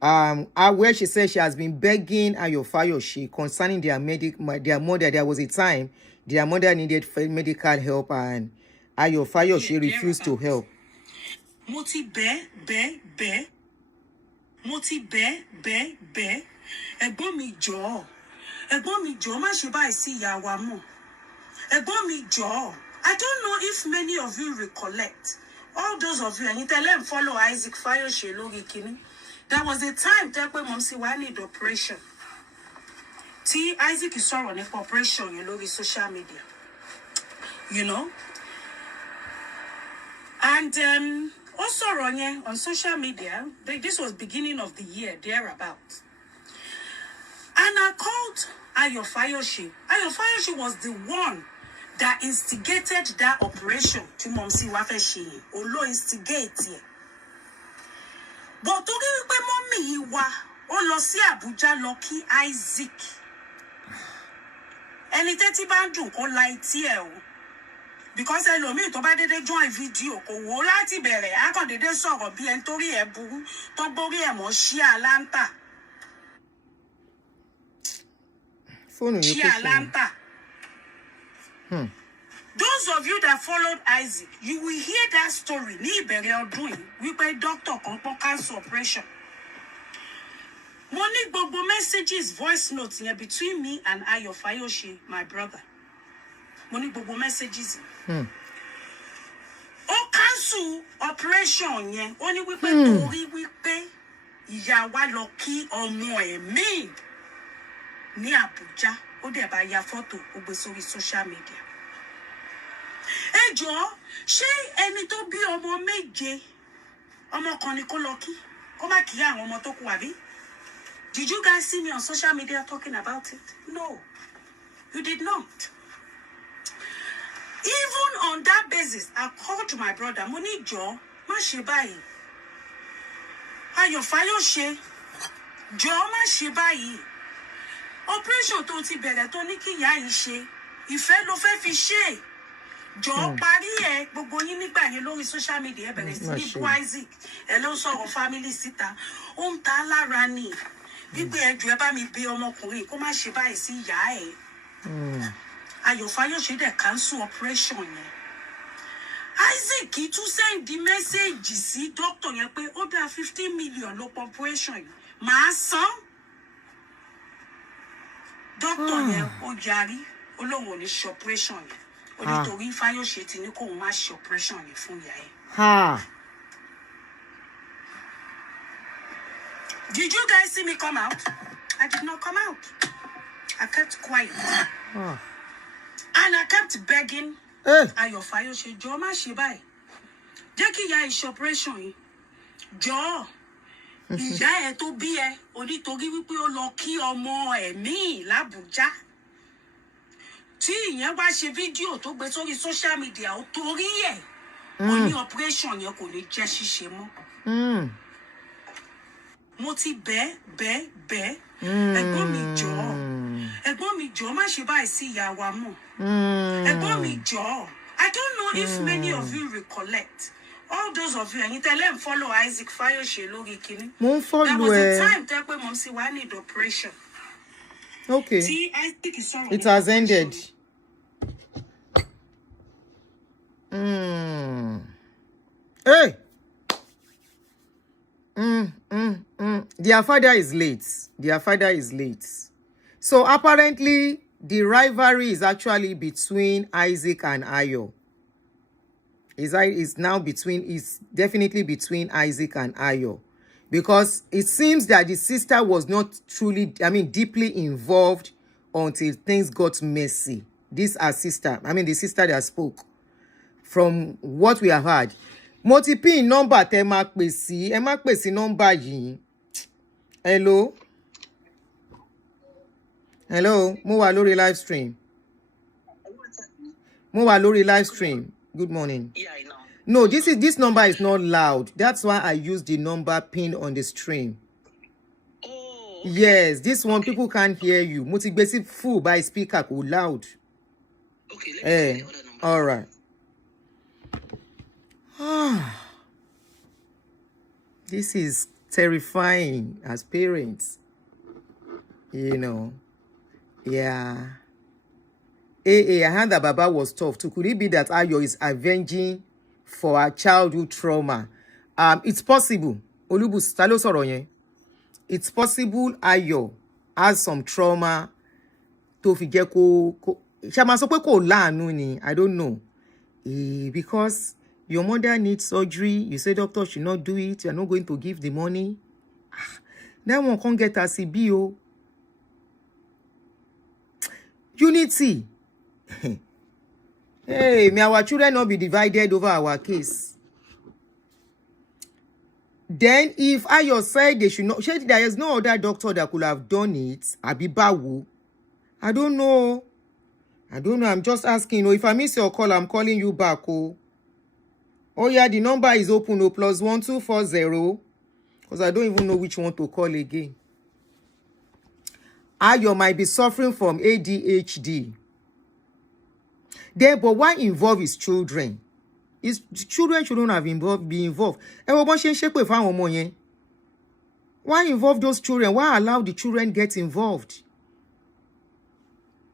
Where she said she has been begging Fayoses concerning their mother. There was a time their mother needed medical help and Fayoses refused to help. Mo ti bẹ́ẹ̀. Ẹ̀gbọ́n mi jọ̀ọ́ má ṣe báyìí sí ìyá wa mọ́. Ẹ̀gbọ́n mi jọ̀ọ́. I don't know if many of you recollect. All those of you, ẹ̀yin tẹ́lẹ̀ ń follow Isaac Fayoses lórí kíní. There was a time tẹ́ pé Mọ̀mísí wa need operation. Tí Isaac sọ̀rọ̀ nípa operation yẹn lórí social media. You know? And also on social media, this was beginning of the year, thereabout. And I called Fayoses. Fayoses was the one that instigated that operation to Mọ̀mísí wa fẹ́ ṣe. Olo instigate here. But torí wípé mọ́mì yìí wá, ó lọ sí Abuja lọ kí Isaac. Ẹni tẹ́tí bá ń dùn kó la etí ẹ̀ o. Because ẹlòmíì tó bá dédé join video kò wò láti bẹ̀rẹ̀ á kàn dédé sọ̀rọ̀ bí ẹni torí ẹ̀ burú tó gbórí ẹ̀ mọ́ ṣíà láńtà. Ṣíà láńtà. Those of you that followed Isaac, you will hear that story. Ní ìbẹ̀rẹ̀ ọdún yìí wípé doctor kan pọ́n cancer operation. Mo ní gbogbo messages, voice notes yẹn between me and Fayoses, my brother. Mo ní gbogbo messages. Ó cancel operation yẹn. Ó ní wípé torí wípé ìyá wa lọ kí ọmọ ẹ̀ míì ní Abuja. Ó dẹ̀ bá ya photo ó gbé sórí social media. Ẹ jọ̀ọ́, ṣé ẹni tó bí ọmọ méje ọmọ kan ni kó lọ kí kó má kí àwọn ọmọ tó kù àbí? Did you guys see me on social media talking about it? No, you did not. Even on that basis, I called to my brother, mo ní jọ̀ọ́, má ṣe báyìí. Ayọ̀ Fayose, jọ̀ọ́ má ṣe báyìí. Operation tó ti bẹ̀rẹ̀ tó ní kí ìyá yìí ṣe, ìfẹ́ ló fẹ́ fi ṣe. Jọ̀ọ́ parí ẹ̀, gbogbo yín nígbà yẹn lórí social media ẹ bẹ̀rẹ̀ sí ní bú Isaac, ẹ ló ń sọ̀rọ̀ family síta. Ó ń ta lára ni. Wípé ẹjọ́ ẹ bá mi bí ọmọkùnrin kó má ṣe báyìí sí ìyá ẹ̀. Ayọ̀ Fayose dẹ̀ cancel operation yẹn. Isaac tún send the message sí doctor yẹn pé ó dá 15 million ló pọ̀ operation yìí. Màá san. Doctor yẹn ó yarí, ó lóun ò ní ṣe operation yẹn. Ó nítorí Fayose ti ní kóun má ṣe operation yẹn fún ìyá ẹ̀. Did you guys see me come out? I did not come out. I kept quiet. And I kept begging. Ayọ̀ Fayose, jọ̀ọ́ má ṣe báyìí. Jẹ́ kí ìyá ìṣe operation yìí. Jọ̀ọ́. Ìyá ẹ̀ tó bí ẹ, onítorí wípé ó lọ kí ọmọ ẹ̀ míì l'Abuja. Tí ìyẹn bá ṣe fídíò tó gbé sórí social media, ó torí ẹ̀. Ó ní operation yẹn kò ní jẹ́ ṣíṣe mọ́. Mo ti bẹ́ẹ̀. Ẹ̀gbọ́n mi jọ̀ọ́ má ṣe báyìí sí ìyá wa mọ́. Ẹ̀gbọ́n mi jọ̀ọ́. I don't know if many of you recollect. All those of you, ẹ̀yin tẹ́lẹ̀ ń follow Isaac Fayose lórí kíní. Mo ń follow There was a time tẹ́ pé mom sí wa need operation. Okay. See, I think it's sorry. It has ended. Hey. Their father is late. So apparently, the rivalry is actually between Isaac and Ayo. Is definitely between Isaac and Ayo. Because it seems that the sister was not truly, deeply involved until things got messy. This our sister, the sister that spoke. From what we have heard. Mo ti pin number tẹ́ máa pè sí, ẹ máa pè sí number yìí. Hello? Mo wà lórí live stream. Good morning. Yeah, I know. No, this number is not loud. That's why I use the number pinned on the stream. Oh. Yes, this one people can't hear you. Mo ti gbé sí full by speaker kò loud. Okay, let me tell you the other number. All right. This is terrifying as parents. Yeah. I heard that Baba was tough too. Could it be that Ayo is avenging for her childhood trauma? It's possible. Olubus, ta ló sọ̀rọ̀ yẹn. It's possible Ayo has some trauma tó fi jẹ́ kó ṣá máa sọ pé kò láàánú ni. I don't know. Because your mother needs surgery. You say doctor should not do it. You're not going to give the money. That one can't get a CBO. Unity. Hey, may our children not be divided over our case. Then, if Ayo said they should not, there is no other doctor that could have done it. Abibawu. I don't know. I'm just asking. If I miss your call, I'm calling you back. Oh yeah, the number is open. +1240. Because I don't even know which one to call again. Ayo might be suffering from ADHD. There, but why involve his children? His children shouldn't have be involved. Why involve those children? Why allow the children get involved?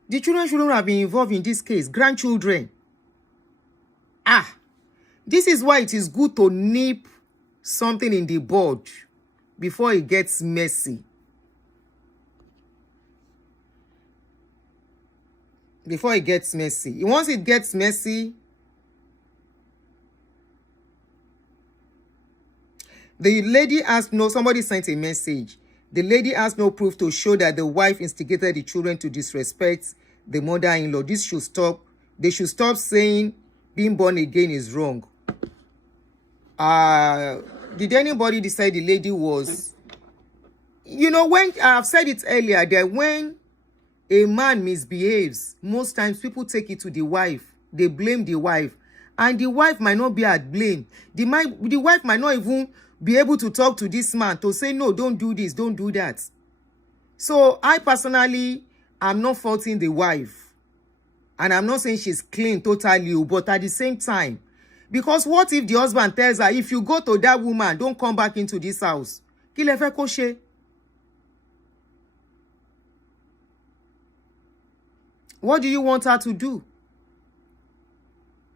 The children shouldn't have been involved in this case. Grandchildren. This is why it is good to nip something in the bud before it gets messy. Once it gets messy, the lady has somebody sent a message. The lady has no proof to show that the wife instigated the children to disrespect the mother-in-law. This should stop. They should stop saying being born again is wrong. Did anybody decide the lady was... when I've said it earlier that when a man misbehaves, most times people take it to the wife. They blame the wife. and the wife might not be at blame. The wife might not even be able to talk to this man to say, no, don't do this, don't do that. So I personally am not faulting the wife. And I'm not saying she's clean totally, but at the same time, because what if the husband tells her, if you go to that woman, don't come back into this house? Kí lẹ fẹ́ kó ṣe? What do you want her to do?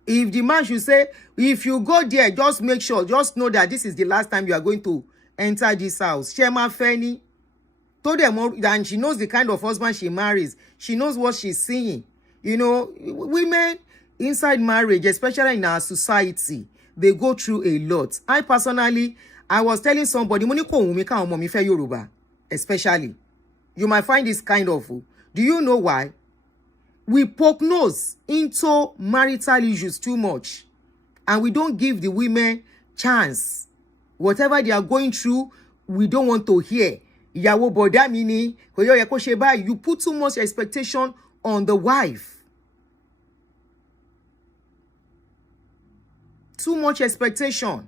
If the man should say, if you go there, just make sure, just know that this is the last time you are going to enter this house. Shema Feni told them, and she knows the kind of husband she marries. She knows what she's seeing. You know, women inside marriage, especially in our society, they go through a lot. I personally, I was telling somebody, especially, you might find this kind of, do you know why? We poke nose into marital issues too much, and we don't give the women chance. Whatever they are going through, we don't want to hear. You put too much expectation on the wife. Too much expectation.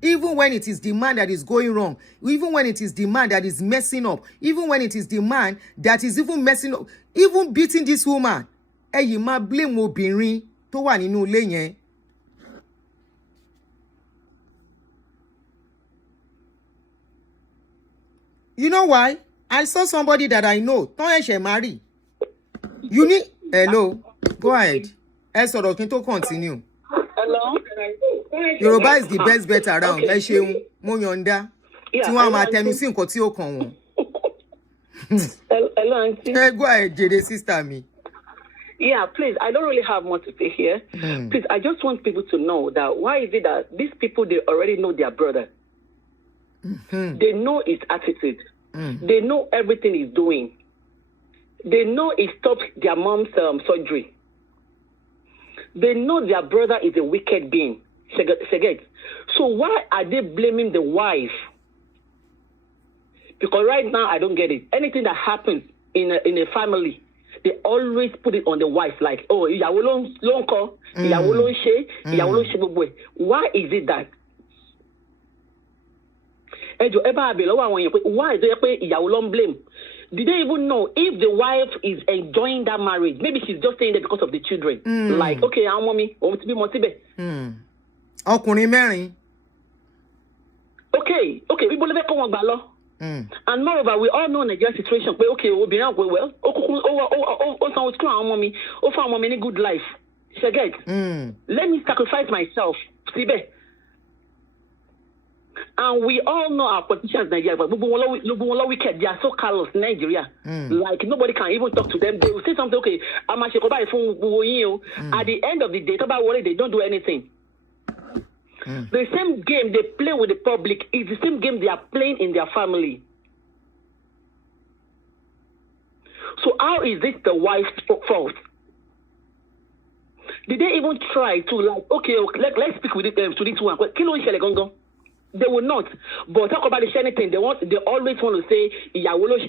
Even when it is the man that is going wrong, even when it is the man that is messing up, even when it is the man that is even messing up, even beating this woman, you ma blame obìnrin tó wà nínú ilé yẹn. You know why? I saw somebody that I know, tó ẹ̀ṣẹ̀ marry. You need, hello, go ahead. Ẹ sọ̀rọ̀ kí n tó continue. Hello. Yoruba is the best bet around. Ẹ ṣeun, mo yọ̀ǹda. Tí wọ́n máa tẹnu sí nǹkan tí ó kàn wọ́n. Hello, auntie. Go ahead, Jede, sister me. Yeah, please, I don't really have much to say here. Please, I just want people to know that why is it that these people, they already know their brother. They know his attitude. They know everything he's doing. They know he stopped their mom's surgery. They know their brother is a wicked being. So why are they blaming the wife? Because right now, I don't get it. Anything that happens in a family, they always put it on the wife. Like, oh, ìyàwó ló ń kọ́, ìyàwó ló ń ṣe, ìyàwó ló ń ṣe gbogbo ẹ̀. Why is it that? Why is it pé ìyàwó ló ń blame? Did they even know if the wife is enjoying that marriage? Maybe she's just saying that because of the children. Like, okay, àwọn ọmọ mi, òun ti bímọ síbẹ̀. Ọkùnrin mẹ́rin. Okay, people live kó wọn gbà lọ. And moreover, we all know Nigerian situation. But okay, obìnrin àgbẹ̀ well, ó sanwó school àwọn ọmọ mi, ó fún àwọn ọmọ mi ní good life. She get. Let me sacrifice myself. Síbẹ̀. And we all know our politicians in Nigeria, but wicked. They are so callous in Nigeria. Like nobody can even talk to them. They will say something, okay, I'm a at the end of the day, they don't do anything. The same game they play with the public is the same game they are playing in their family. So how is this the wife's fault? Did they even try to like, okay, let's speak with to this one? They will not. But talk about the sharing thing. They always want to say, ìyàwó ló ń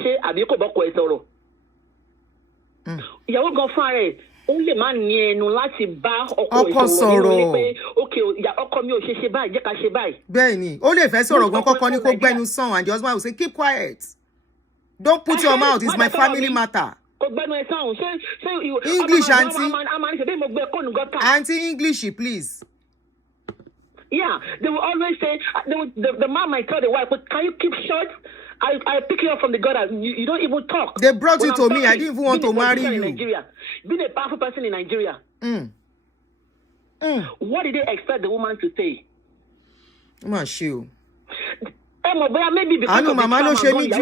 ṣe àbí kò bọ́kọ ẹ̀ sọ̀rọ̀. Ìyàwó gan fún ara ẹ̀, ó lè má ní ẹnu láti bá ọkọ sọ̀rọ̀ pé okay, ọkọ mi ò ṣe báyìí, jẹ́ ká ṣe báyìí. Bẹ́ẹ̀ni, ó lè fẹ́ sọ̀rọ̀ gan kọ́kọ́ ní kó gbẹ́nu sàn, and the husband will say, keep quiet. Don't put your mouth, it's my family matter. English, auntie. Auntie, English, please. Yeah, they will always say, the man might tell the wife, but can you keep short? I pick you up from the gutter. You don't even talk. They brought you to me. I didn't even want to marry you. Nigeria. Being a powerful person in Nigeria. What did they expect the woman to say? My shoe. Maybe because I know, Mama, no shame you in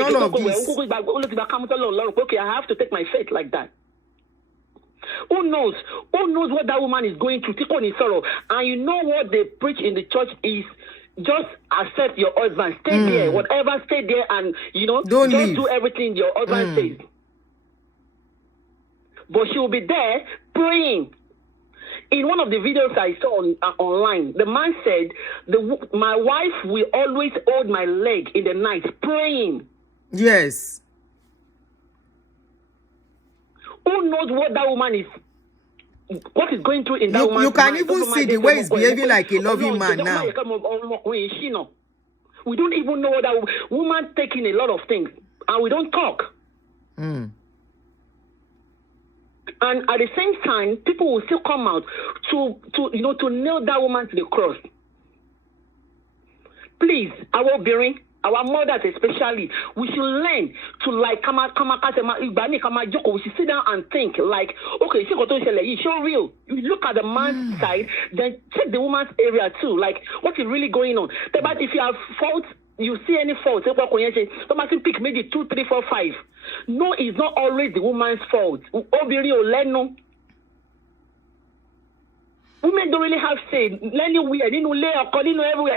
all of this. Okay, I have to take my faith like that. Who knows? Who knows what that woman is going through? Sorrow. And you know what they preach in the church is just accept your husband. Stay there. Whatever, stay there and, don't just leave. Do everything your husband says. But she will be there praying. In one of the videos I saw online, the man said, my wife will always hold my leg in the night praying. Yes. Who knows what that woman is what is going through in that woman's You can mind. even see the way he's behaving like a loving man now. We don't even know that woman taking a lot of things, and we don't talk. And at the same time, people will still come out to nail that woman to the cross. Please, our mothers especially, we should learn to like we should sit down and think like, okay, it's so real. You look at the man's side, then check the woman's area too. Like, what is really going on? But if you have faults, you see any fault, somebody pick maybe 2, 3, 4, 5. No, it's not always the woman's fault. Women don't really have say. Everywhere. A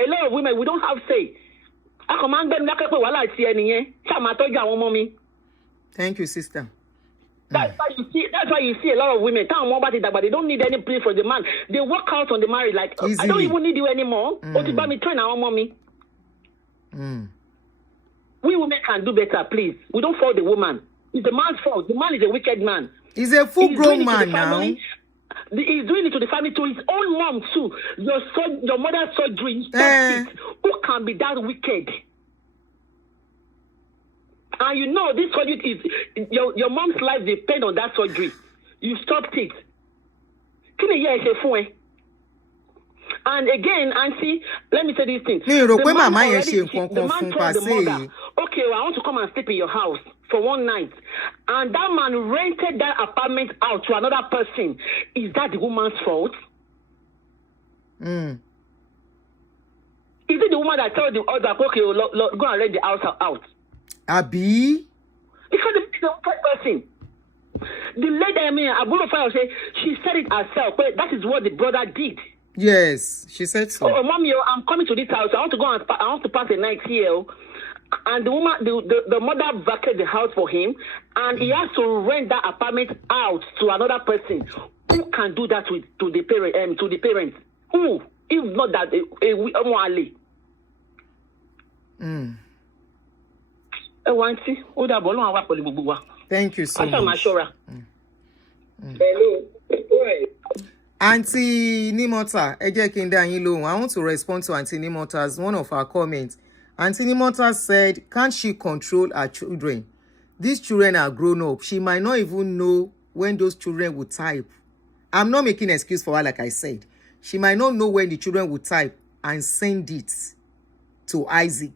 lot of women, we don't have say. Thank you, sister. That's why you see a lot of women tell more about it, but they don't need any place for the man. They work out on the marriage like, I don't even need you anymore. Me train our mommy. We women can do better, please. We don't fault the woman. It's the man's fault. The man is a wicked man. He's a full-grown man now. He's doing it to the family, to his own mom too. Your mother's surgery. Stop it. Who can be that wicked? And you know this surgery is your mom's life depends on that surgery. You stopped it. And again, Auntie, let me say this thing. The man told the mother, okay, well, I want to come and sleep in your house for one night. And that man rented that apartment out to another person. Is that the woman's fault? Is it the woman that told the other, okay, go and rent the house out? Abi? Because the person. The lady, Abuelo Fayose, she said it herself, but that is what the brother did. Yes, she said so. Oh, mommy, I'm coming to this house. I want to pass the night here. And the woman, the mother vacated the house for him, and he has to rent that apartment out to another person. Who can do that to the parents? Who, if not that Thank you so much. Hello. Auntie Nimota, I want to respond to Auntie Nimota's one of her comments. Auntie Nimota said, can't she control her children? These children are grown up. She might not even know when those children will type. I'm not making an excuse for her, like I said. She might not know when the children will type and send it to Isaac.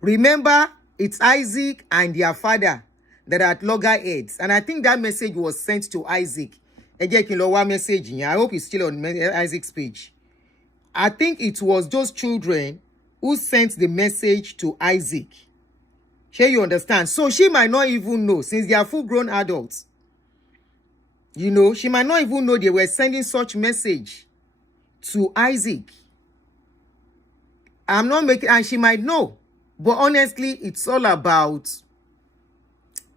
Remember, it's Isaac and their father that are at loggerheads. And I think that message was sent to Isaac. I hope it's still on Isaac's page. I think it was those children who sent the message to Isaac. Sure, you understand? So she might not even know, since they are full-grown adults. You know, she might not even know they were sending such message to Isaac. I'm not making, and she might know. But honestly, it's all about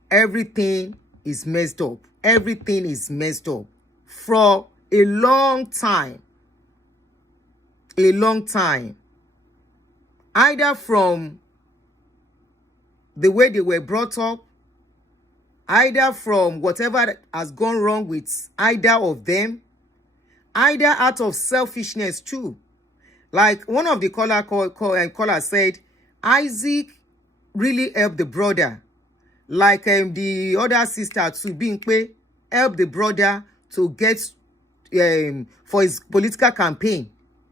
everything is messed up. Everything is messed up. For a long time. A long time. Either from the way they were brought up, either from whatever has gone wrong with either of them, either out of selfishness too. Like one of the callers said, Isaac really helped the brother. Like the other sister too, Binkwe, helped the brother to get for his political campaign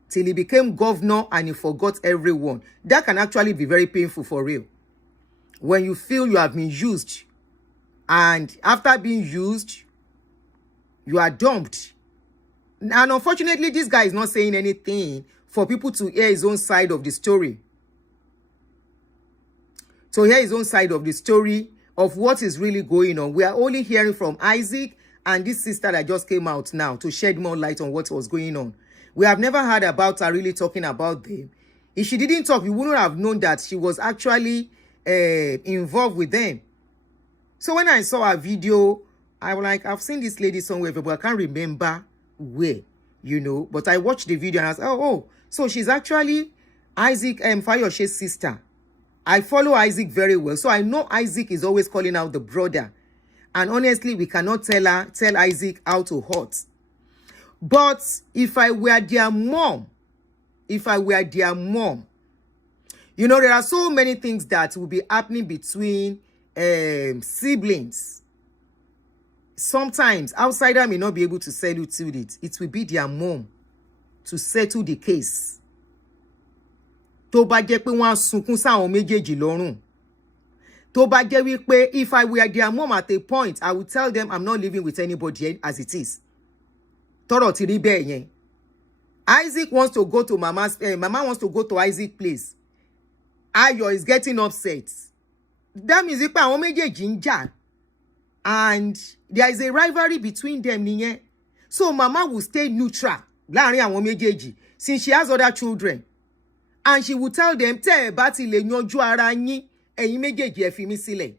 till he became governor and he forgot everyone. That can actually be very painful for real. When you feel you have been used and after being used, you are dumped. And unfortunately, this guy is not saying anything for people to hear his own side of the story. To hear his own side of the story of what is really going on. We are only hearing from Isaac and this sister that just came out now to shed more light on what was going on. We have never heard about her really talking about them. If she didn't talk, we wouldn't have known that she was actually involved with them. So when I saw her video, I was like, I've seen this lady somewhere, but I can't remember where, you know. But I watched the video and I was like, oh, so she's actually Isaac Fayoshe's sister. I follow Isaac very well, so I know Isaac is always calling out the brother. And honestly, we cannot tell Isaac how to hurt. But if I were their mom, you know, there are so many things that will be happening between siblings. Sometimes outsider may not be able to settle it. It will be their mom to settle the case. Tó bá jẹ́ pé wọ́n á sunkún sáwọn méjèèjì lọ́rùn. Tó bá jẹ́ wípé if I were their mom at a point, I would tell them I'm not living with anybody as it is. Tọ́rọ̀ ti rí bẹ́ẹ̀ yẹn. Isaac wants to go to mama wants to go to Isaac's place. Ayo is getting upset. That means wípé àwọn méjèèjì ń jà. And there is a rivalry between them nìyẹn. So mama will stay neutral láàrin àwọn méjèèjì since she has other children. And she will tell them, tẹ́ ẹ bá ti lè yanjú ara yín, ẹ̀yin méjèèjì ẹ fi mí sílẹ̀.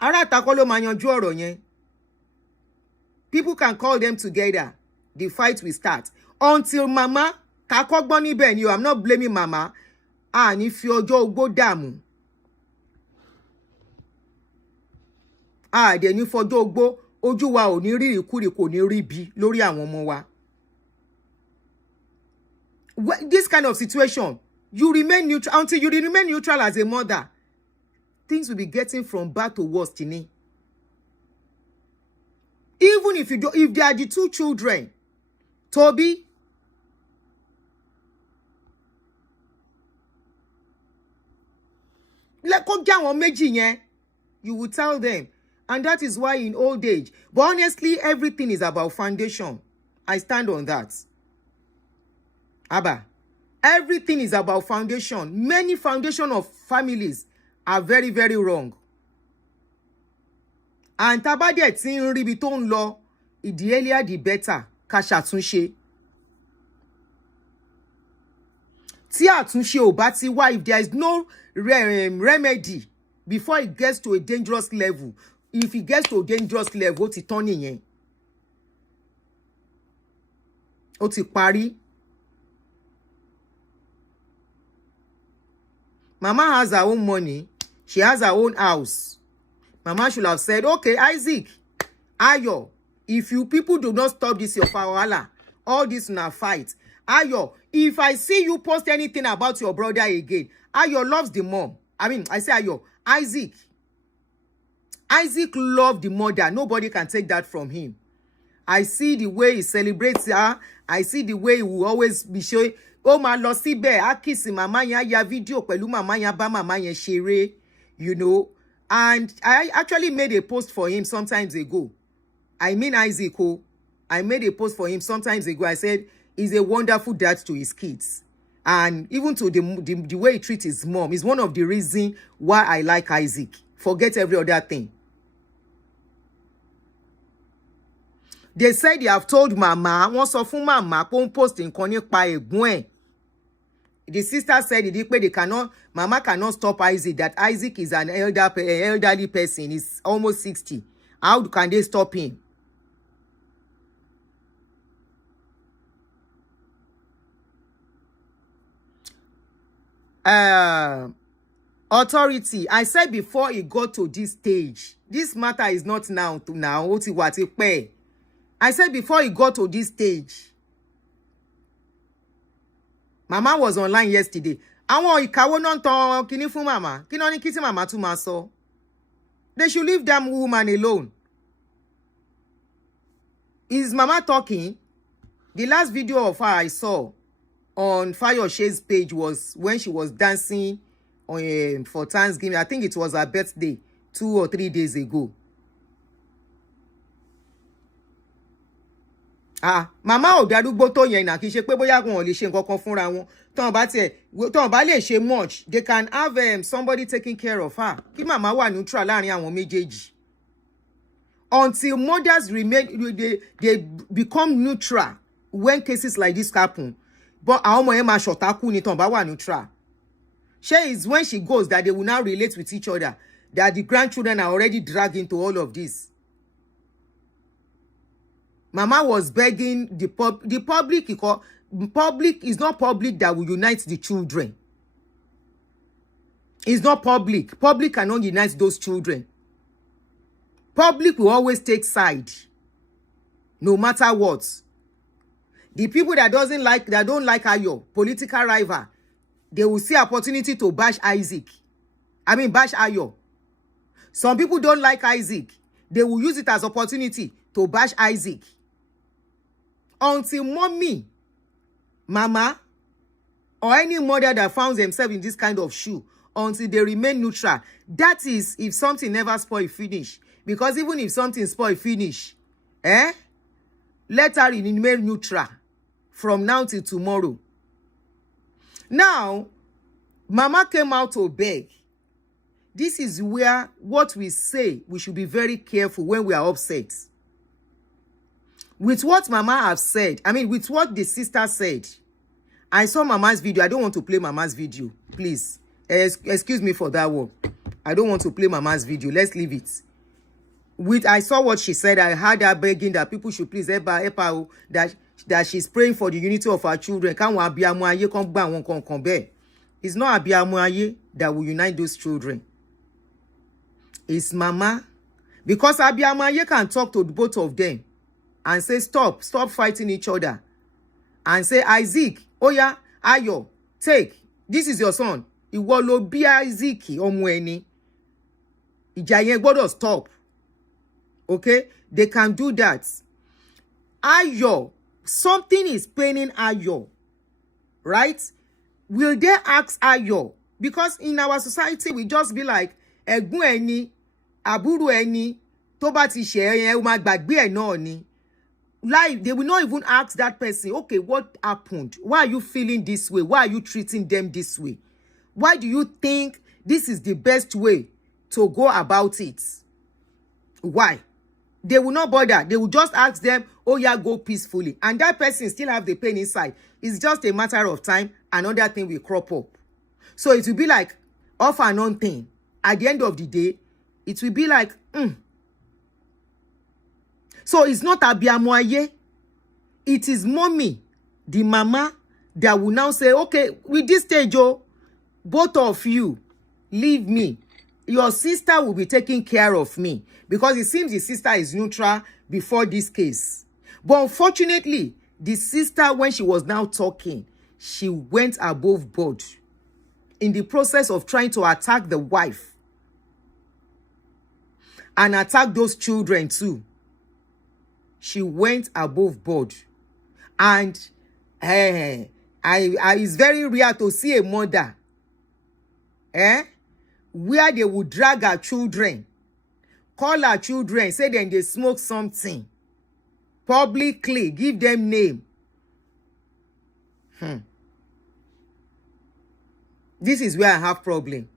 Ará ìta kọ́ ló máa yanjú ọ̀rọ̀ yẹn. People can call them together. The fight will start. Until mama, kakọ́ gbọ́n níbẹ̀ ni o, I'm not blaming mama. Ní fi ọjọ́ ogbó dààmú. Dẹ̀ ní fọjọ́ ogbó, ojú wa ò ní rí ìkúrì kò ní rí bí lórí àwọn ọmọ wa. This kind of situation, you remain neutral until you remain neutral as a mother. Things will be getting from bad to worse, Tini. Even if they are the two children, Toby, you will tell them. And that is why in old age, but honestly, everything is about foundation. I stand on that. Abba, everything is about foundation. Many foundation of families are very, very wrong. And tabade tí ń rí bí tó ń lọ, the earlier the better, ká ṣàtúnṣe. Tí àtúnṣe ò bá ti wá, if there is no remedy before it gets to a dangerous level, if it gets to a dangerous level, ó ti tán nìyẹn. Ó ti parí. Mama has her own money. She has her own house. Mama should have said, okay, Isaac, Ayo, if you people do not stop this, your fawala, all this na fight. Ayo, if I see you post anything about your brother again, Ayo loves the mom. I say Ayo, Isaac loved the mother. Nobody can take that from him. I see the way he celebrates her. I see the way he will always be showing. Oh, ma lọ síbẹ̀, á kiss mama yẹn, ya video pẹ̀lú mama yẹn, bá mama yẹn ṣeré, you know. And I actually made a post for him sometimes ago. I mean Isaac, I made a post for him sometimes ago. I said he's a wonderful dad to his kids. And even to the way he treats his mom is one of the reasons why I like Isaac. Forget every other thing. They said they have told mama, wọ́n sọ fún mama kó ń post nǹkan nípa ẹ̀gbọ́n ẹ̀. The sister said mama cannot stop Isaac, that Isaac is an elderly person. He's almost 60. How can they stop him? Authority, I said before it got to this stage, this matter is not now. I said before it got to this stage, Mama was online yesterday. Àwọn ìkàwọ́ náà tan kíní fún mama. Kí ló ní kí tí mama tún máa sọ? They should leave that woman alone. Is mama talking? The last video of her I saw on Fayoses' page was when she was dancing for Thanksgiving. I think it was her birthday 2 or 3 days ago. Mama ò darúgbó tó yẹn náà, kì í ṣe pé bóyá wọn ò lè ṣe nǹkan kan fúnra wọn. Tọ́n bá lè ṣe much, they can have somebody taking care of her. Kí mama wà neutral láàrin àwọn méjèèjì. Until mothers they become neutral when cases like this happen. But àwọn ọmọ yẹn máa ṣọ̀tákù ni tọ́n bá wà neutral. She is when she goes that they will now relate with each other, that the grandchildren are already dragged into all of this. Mama was begging the public. Public is not public that will unite the children. It's not public. Public cannot unite those children. Public will always take side, no matter what. The people that don't like Ayo, political rival, they will see opportunity to bash Isaac. Bash Ayo. Some people don't like Isaac. They will use it as opportunity to bash Isaac. Until mommy, mama, or any mother that finds themselves in this kind of shoe, until they remain neutral. That is if something never spoil finish. Because even if something spoil finish, let her remain neutral from now till tomorrow. Now, mama came out to beg. This is where what we say, we should be very careful when we are upset. With what mama have said, with what the sister said, I saw mama's video. I don't want to play mama's video, please. Excuse me for that one. I don't want to play mama's video. Let's leave it. I saw what she said. I heard her begging that people should please help her, that she's praying for the unity of our children. It's not Abiamuaye that will unite those children. It's mama. Because Abiamuaye can talk to both of them and say, stop fighting each other. And say, Isaac, Oya, Ayo, take. This is your son. Ìwọ ló bí Isaac ọmọ ẹni. Ìjà yẹn gbọ́dọ̀ stop. Okay? They can do that. Ayo, something is paining Ayo. Right? Will they ask Ayo? Because in our society, we just be like, ẹ̀gbọ́n ẹni, àbúrò ẹni, tó bá ti ṣe yẹn, ó máa gbàgbé ẹ̀ náà ni. Like, they will not even ask that person, okay, what happened? Why are you feeling this way? Why are you treating them this way? Why do you think this is the best way to go about it? Why? They will not bother. They will just ask them, oh yeah, go peacefully. And that person still have the pain inside. It's just a matter of time. Another thing will crop up. So it will be like off and on thing. At the end of the day, it will be like, So it's not Abiamuaye. It is mommy, the mama, that will now say, okay, with this stage, both of you, leave me. Your sister will be taking care of me. Because it seems the sister is neutral before this case. But unfortunately, the sister, when she was now talking, she went above board in the process of trying to attack the wife and attack those children too. She went above board. And it's very rare to see a mother where they would drag her children, call her children, say then they smoke something publicly, give them name. This is where I have problem.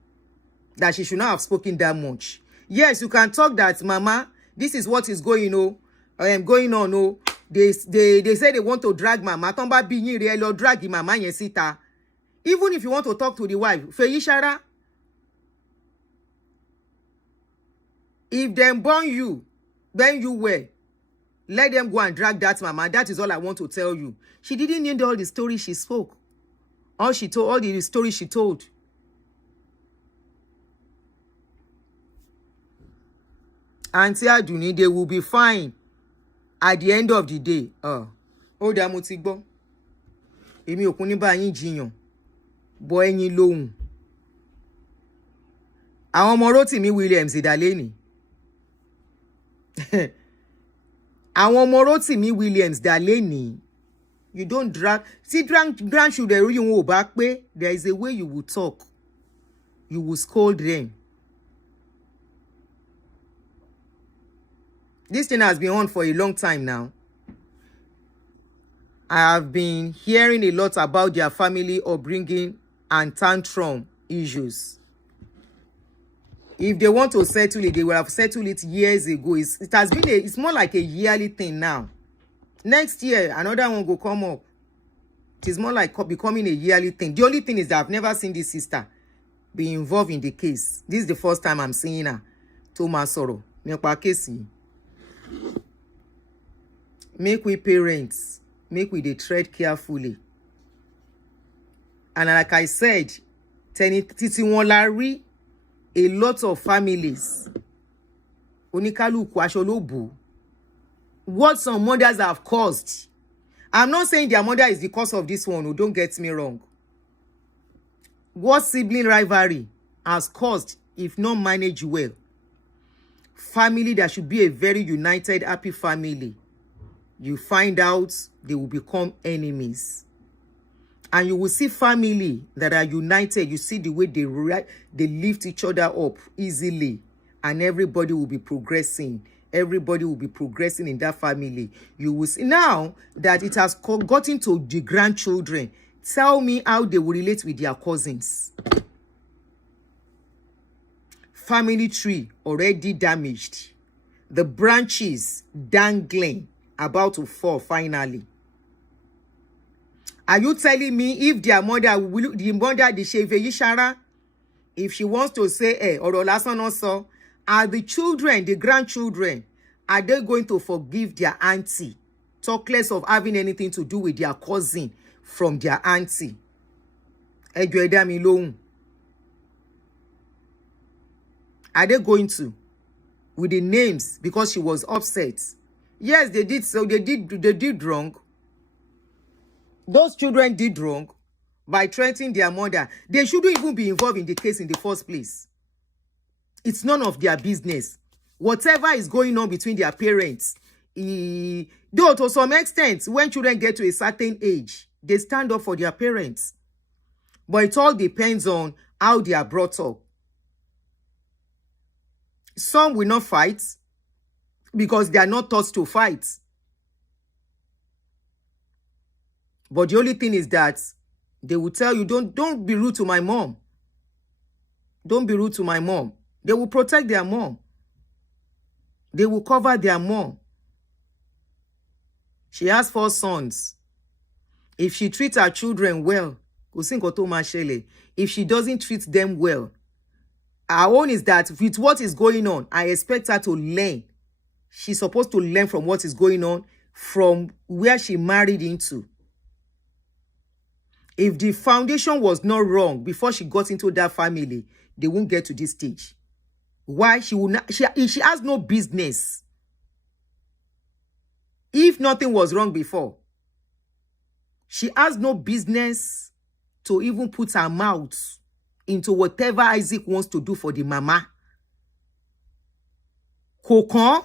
That she should not have spoken that much. Yes, you can talk that, mama, this is what is going on. They say they want to drag mama. Tomba binyi reelo drag mama yen sita. Even if you want to talk to the wife, Feyishara, if them born you, then you were, let them go and drag that mama. That is all I want to tell you. She didn't need all the story she spoke. All the story she told. Auntie Aduni, they will be fine at the end of the day. Ó dá mo ti gbọ́. Èmi ò kún ní bá yín jiyàn. Bọ́ ẹ̀yin lóhùn. Àwọn ọmọ Rotimi Williams ìdálẹ́ni. Àwọn ọmọ Rotimi Williams ìdálẹ́ni. You don't drag. See, grandchildren, you won't back pay. There is a way you will talk. You will scold them. This thing has been on for a long time now. I have been hearing a lot about their family upbringing and tantrum issues. If they want to settle it, they will have settled it years ago. It's more like a yearly thing now. Next year, another one will come up. It is more like becoming a yearly thing. The only thing is that I've never seen this sister be involved in the case. This is the first time I'm seeing her. Thomas Soro. Make we parents, make we dey tread carefully. And like I said, títí wọn la rí a lot of families Oníkálùkù aṣọ ló bò. What some mothers have caused. I'm not saying their mother is the cause of this one. Don't get me wrong. What sibling rivalry has caused, if not managed well, family that should be a very united, happy family, you find out they will become enemies. And you will see family that are united. You see the way they lift each other up easily. And everybody will be progressing. Everybody will be progressing in that family. You will see now that it has gotten to the grandchildren. Tell me how they will relate with their cousins. Family tree already damaged. The branches dangling, about to fall finally. Are you telling me if their mother, the mother, the Fayeshara, if she wants to say, ọ̀rọ̀ lásán náà sọ, are the children, the grandchildren, are they going to forgive their auntie? Talk less of having anything to do with their cousin from their auntie. Ẹ jọ̀ọ́ ẹ dá mi lóhùn. Are they going to? With the names, because she was upset. Yes, they did so. They did wrong. Those children did wrong by threatening their mother. They shouldn't even be involved in the case in the first place. It's none of their business. Whatever is going on between their parents, though to some extent, when children get to a certain age, they stand up for their parents. But it all depends on how they are brought up. Some will not fight because they are not taught to fight. But the only thing is that they will tell you, don't be rude to my mom. Don't be rude to my mom. They will protect their mom. They will cover their mom. She has 4 sons. If she treats her children well, if she doesn't treat them well, our own is that with what is going on, I expect her to learn. She's supposed to learn from what is going on from where she married into. If the foundation was not wrong before she got into that family, they won't get to this stage. Why? She will not, she has no business. If nothing was wrong before, she has no business to even put her mouth into whatever Isaac wants to do for the mama. Kokon,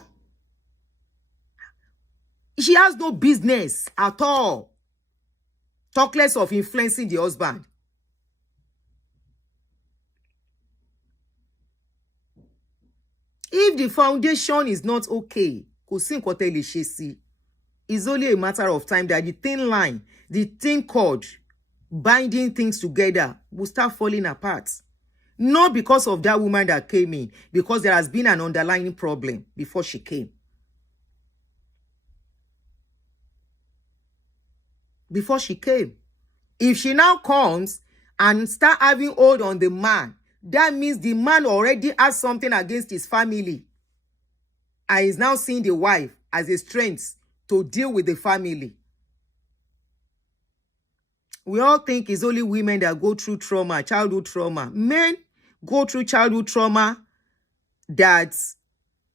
she has no business at all. Talk less of influencing the husband. If the foundation is not okay, it's only a matter of time that the thin line, the thin cord, binding things together will start falling apart. Not because of that woman that came in, because there has been an underlying problem before she came. Before she came. If she now comes and start having hold on the man, that means the man already has something against his family. And is now seeing the wife as a strength to deal with the family. We all think it's only women that go through trauma, childhood trauma. Men go through childhood trauma that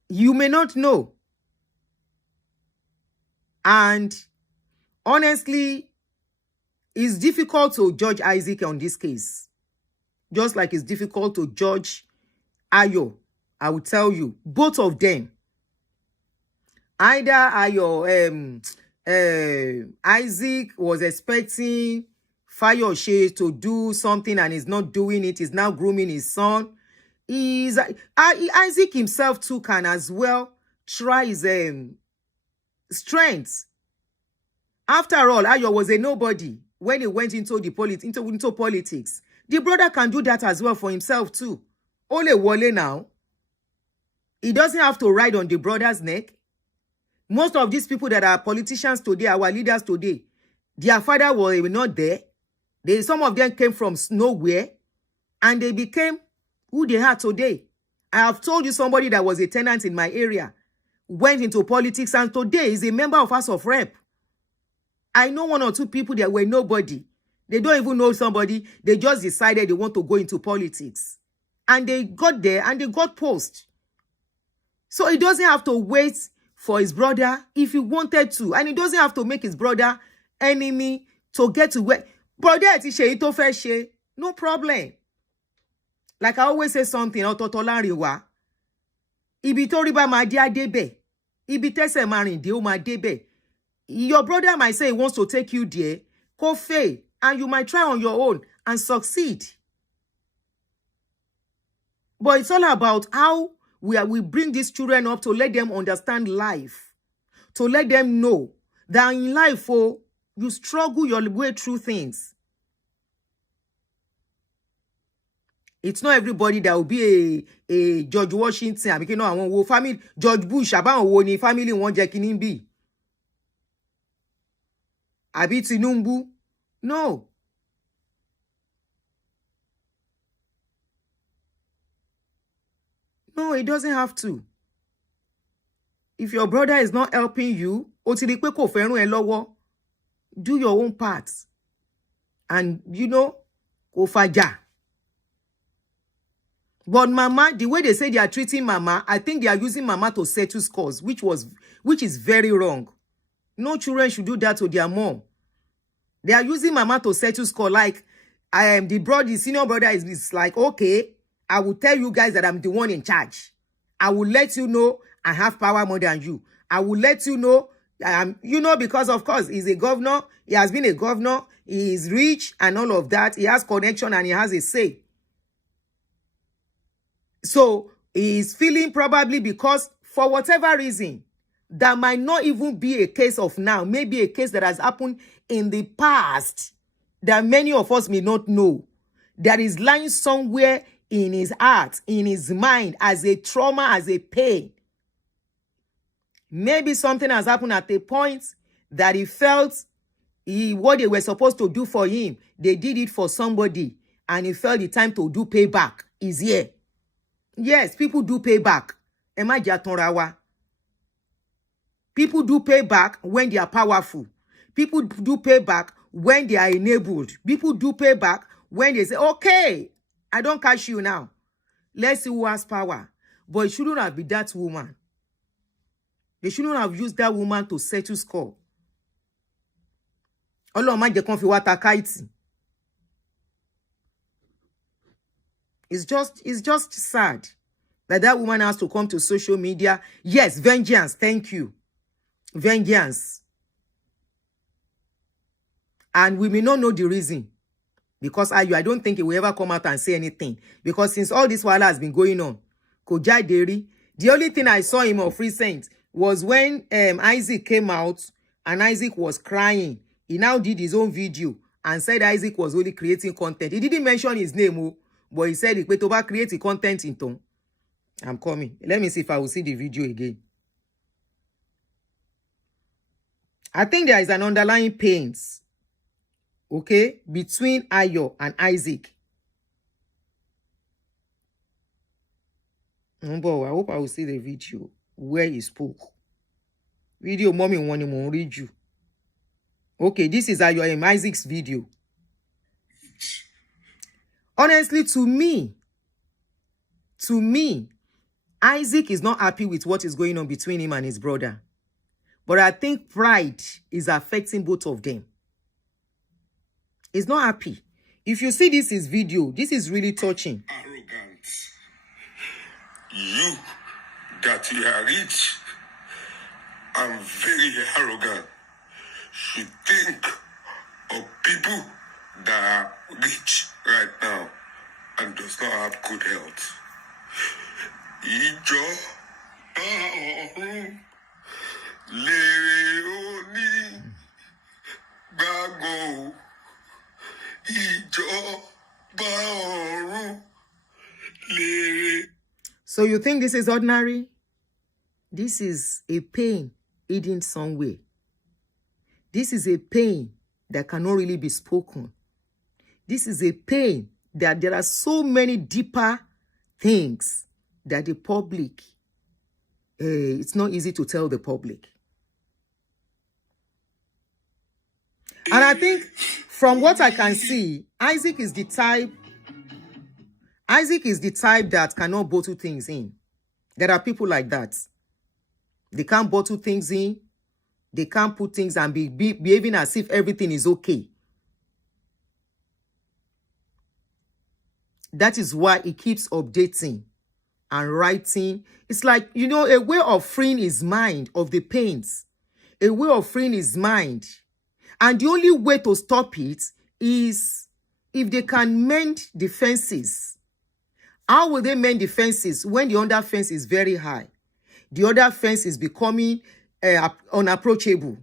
you may not know. And honestly, it's difficult to judge Isaac on this case. Just like it's difficult to judge Ayo. I will tell you, both of them. Either Ayo, Isaac was expecting Fayoses to do something and is not doing it. He's now grooming his son. Isaac himself too can as well try his strengths. After all, Ayo was a nobody when he went into the into politics. The brother can do that as well for himself too. Ole Wole now. He doesn't have to ride on the brother's neck. Most of these people that are politicians today, our leaders today, their father was not there. Some of them came from nowhere and they became who they are today. I have told you somebody that was a tenant in my area went into politics and today is a member of House of Rep. I know 1 or 2 people that were nobody. They don't even know somebody. They just decided they want to go into politics. And they got there and they got post. So he doesn't have to wait for his brother if he wanted to. And he doesn't have to make his brother enemy to get to where. Brother, no problem. Like I always say something, Ototolariwa. Ibi tori ba ma di adebe. Ibi tese marin de o ma debe. Your brother might say he wants to take you there. Go fail. And you might try on your own and succeed. But it's all about how we bring these children up to let them understand life. To let them know that in life, you struggle your way through things. It's not everybody that will be a George Washington. I mean, I want family George Bush. About one family one Jackie be. Abi Tinumbu. No. No, it doesn't have to. If your brother is not helping you, do your own part. And, go faja. But Mama, the way they say they are treating Mama, I think they are using Mama to settle scores, which is very wrong. No children should do that to their mom. They are using Mama to settle score. Like, the senior brother is like, okay, I will tell you guys that I'm the one in charge. I will let you know I have power more than you. I will let you know, because of course, he's a governor. He has been a governor. He is rich and all of that. He has connection and he has a say. So he is feeling probably because for whatever reason, that might not even be a case of now, maybe a case that has happened in the past that many of us may not know, that is lying somewhere in his heart, in his mind, as a trauma, as a pain. Maybe something has happened at a point that he felt what they were supposed to do for him, they did it for somebody, and he felt the time to do payback is here. Yes, people do payback. People do payback when they are powerful. People do payback when they are enabled. People do payback when they say, okay, I don't catch you now. Let's see who has power. But it shouldn't have been that woman. They shouldn't have used that woman to settle score. It's just sad that woman has to come to social media. Yes, vengeance. Thank you. Vengeance. And we may not know the reason. Because I don't think he will ever come out and say anything. Because since all this while has been going on, Kojai Deri, the only thing I saw him of recent was when Isaac came out and Isaac was crying. He now did his own video and said Isaac was only creating content. He didn't mention his name, but he said, "Petoba create content in ton." I'm coming. Let me see if I will see the video again. I think there is an underlying pains, okay, between Ayo and Isaac. I hope I will see the video where he spoke. Video mommy one more read you. Okay, this is Ayo and Isaac's video. Honestly, to me, Isaac is not happy with what is going on between him and his brother. But I think pride is affecting both of them. He's not happy. If you see his video, this is really touching. Arrogant. You, that you are rich and very arrogant, should think of people that are rich right now and does not have good health. Ijo Leoni Bago Ijo Baoru Lere. So you think this is ordinary? This is a pain hidden somewhere. This is a pain that cannot really be spoken. This is a pain that there are so many deeper things that the public, it's not easy to tell the public. And I think from what I can see, Isaac is the type that cannot bottle things in. There are people like that. They can't bottle things in. They can't put things and be behaving as if everything is okay. That is why he keeps updating and writing. It's like, you know, a way of freeing his mind of the pains. A way of freeing his mind. And the only way to stop it is if they can mend the fences. How will they mend the fences when the under fence is very high? The other fence is becoming unapproachable.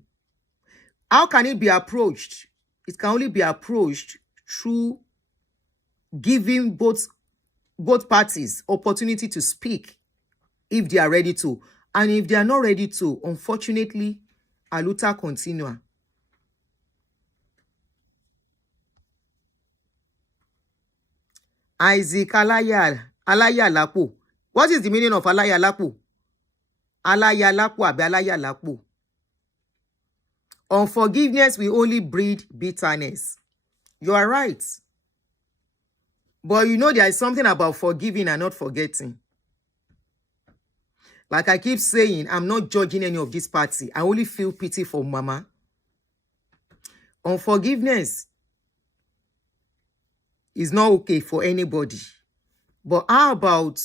How can it be approached? It can only be approached through giving both parties opportunity to speak if they are ready to. And if they are not ready to, unfortunately, a luta continua. Isaac Alayalapo. What is the meaning of Alayalapo? Alayalapo abi Alayalapo. Unforgiveness will only breed bitterness. You are right. But you know there is something about forgiving and not forgetting. Like I keep saying, I'm not judging any of this party. I only feel pity for Mama. Unforgiveness is not okay for anybody. But how about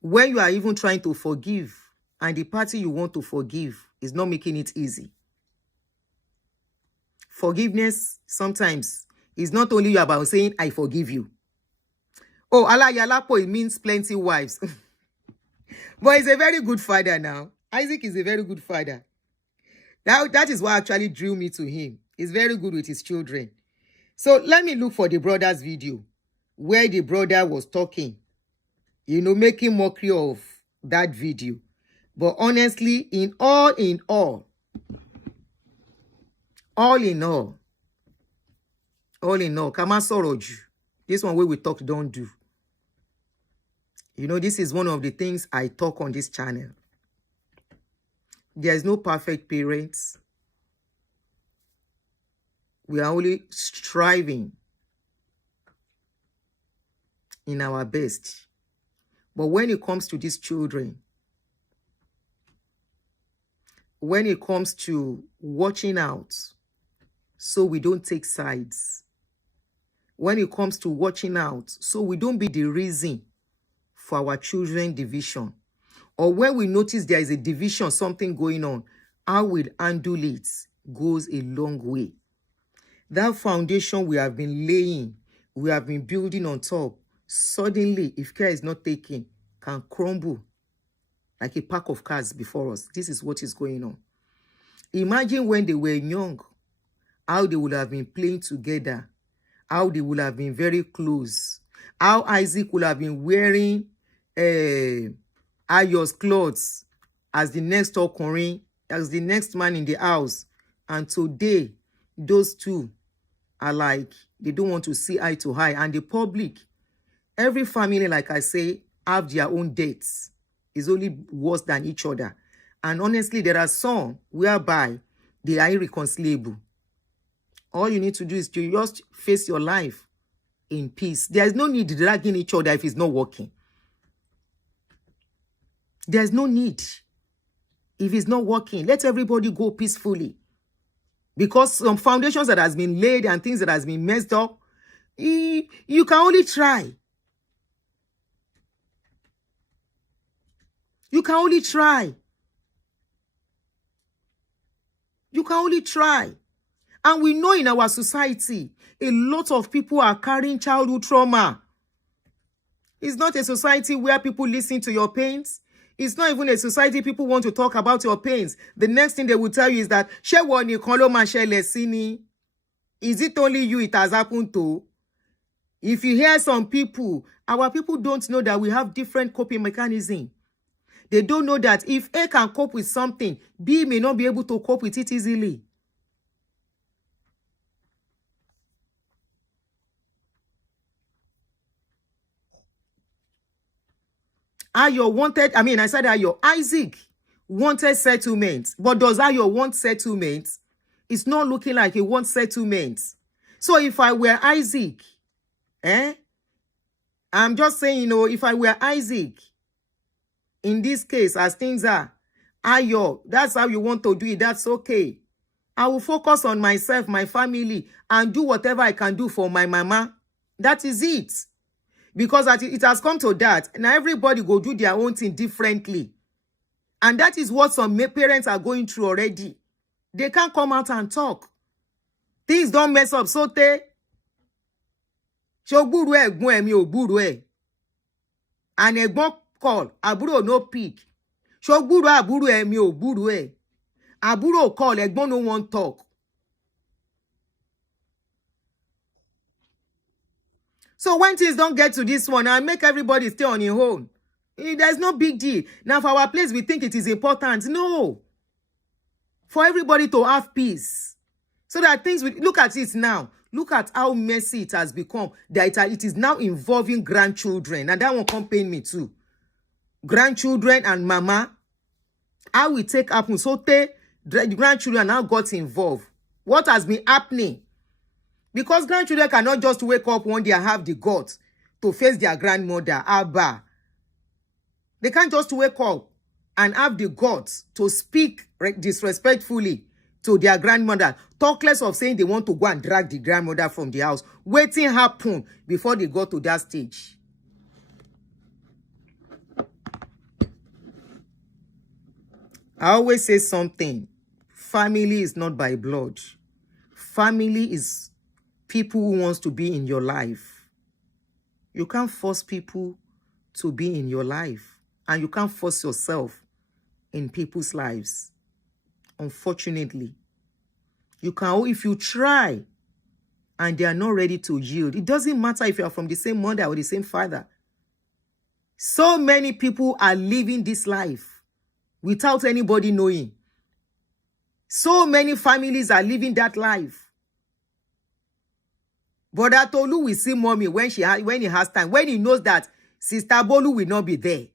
when you are even trying to forgive and the party you want to forgive is not making it easy? Forgiveness sometimes is not only about saying, I forgive you. Oh, Alayalapo, it means plenty wives. But he's a very good father now. Isaac is a very good father. That is what actually drew me to him. He's very good with his children. So let me look for the brother's video where the brother was talking, you know, making mockery of that video. But honestly, all in all, Kama Soroju, this one where we talk don't do. You know, this is one of the things I talk on this channel. There is no perfect parents. We are only striving in our best. But when it comes to these children, when it comes to watching out so we don't take sides, when it comes to watching out so we don't be the reason for our children division, or when we notice there is a division, something going on, how we handle it goes a long way. That foundation we have been laying, we have been building on top, suddenly, if care is not taken, can crumble like a pack of cards before us. This is what is going on. Imagine when they were young, how they would have been playing together, how they would have been very close, how Isaac would have been wearing Ayo's clothes as the next occurring, as the next man in the house. And today, those two are like, they don't want to see eye to eye. And the public, every family, like I say, have their own dates. It's only worse than each other. And honestly, there are some whereby they are irreconcilable. All you need to do is to just face your life in peace. There is no need dragging each other if it's not working. There's no need. If it's not working, let everybody go peacefully. Because some foundations that has been laid and things that has been messed up, you can only try. You can only try. You can only try. And we know in our society, a lot of people are carrying childhood trauma. It's not a society where people listen to your pains. It's not even a society people want to talk about your pains. The next thing they will tell you is that, is it only you it has happened to? If you hear some people, our people don't know that we have different coping mechanisms. They don't know that if A can cope with something, B may not be able to cope with it easily. Ayo wanted, I said Ayo, Isaac wanted settlement. But does Ayo want settlement? It's not looking like he wants settlement. So if I were Isaac, I'm just saying, if I were Isaac, In this case, as things are, Ayo, that's how you want to do it. That's okay. I will focus on myself, my family, and do whatever I can do for my mama. That is it. Because it has come to that. Now everybody go do their own thing differently. And that is what some parents are going through already. They can't come out and talk. Things don't mess up. So te. Shogburu egbon emi ogburu e. And egbon call. Aburo no pick. Shogburu aburu emi ogburu e. Aburo call. Egbon no one talk. So when things don't get to this one, I make everybody stay on your own. There's no big deal. Now for our place, we think it is important. No. For everybody to have peace. So that things, look at it now. Look at how messy it has become. That it is now involving grandchildren. And that one can pain me too. Grandchildren and mama. How we take happen. So the grandchildren now got involved. What has been happening? Because grandchildren cannot just wake up one day and have the guts to face their grandmother, Abba. They can't just wake up and have the guts to speak disrespectfully to their grandmother. Talk less of saying they want to go and drag the grandmother from the house. Waiting happen before they got to that stage. I always say something. Family is not by blood. Family is people who wants to be in your life. You can't force people to be in your life. And you can't force yourself in people's lives. Unfortunately. You can, if you try and they are not ready to yield. It doesn't matter if you are from the same mother or the same father. So many people are living this life without anybody knowing. So many families are living that life. Brother Tolu will see mommy when he has time. When he knows that Sister Bolu will not be there.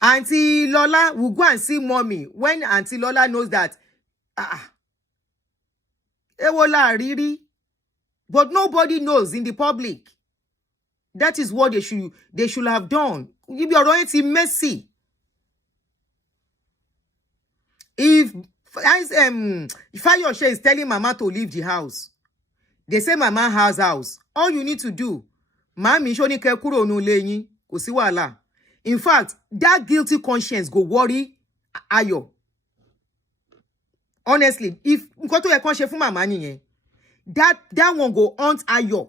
Auntie Lola will go and see mommy when Auntie Lola knows that Ewola Riri. But nobody knows in the public. That is what they should have done. You be already messy. If Fayoses is telling mama to leave the house, they say mama has house. All you need to do, mami shoni ke kuro nu leyin, kò sí wàhálà. In fact, that guilty conscience go worry Ayo. Honestly, if nǹkan tó yẹ kàn ṣe fún mama nìyẹn, that one go haunt Ayo.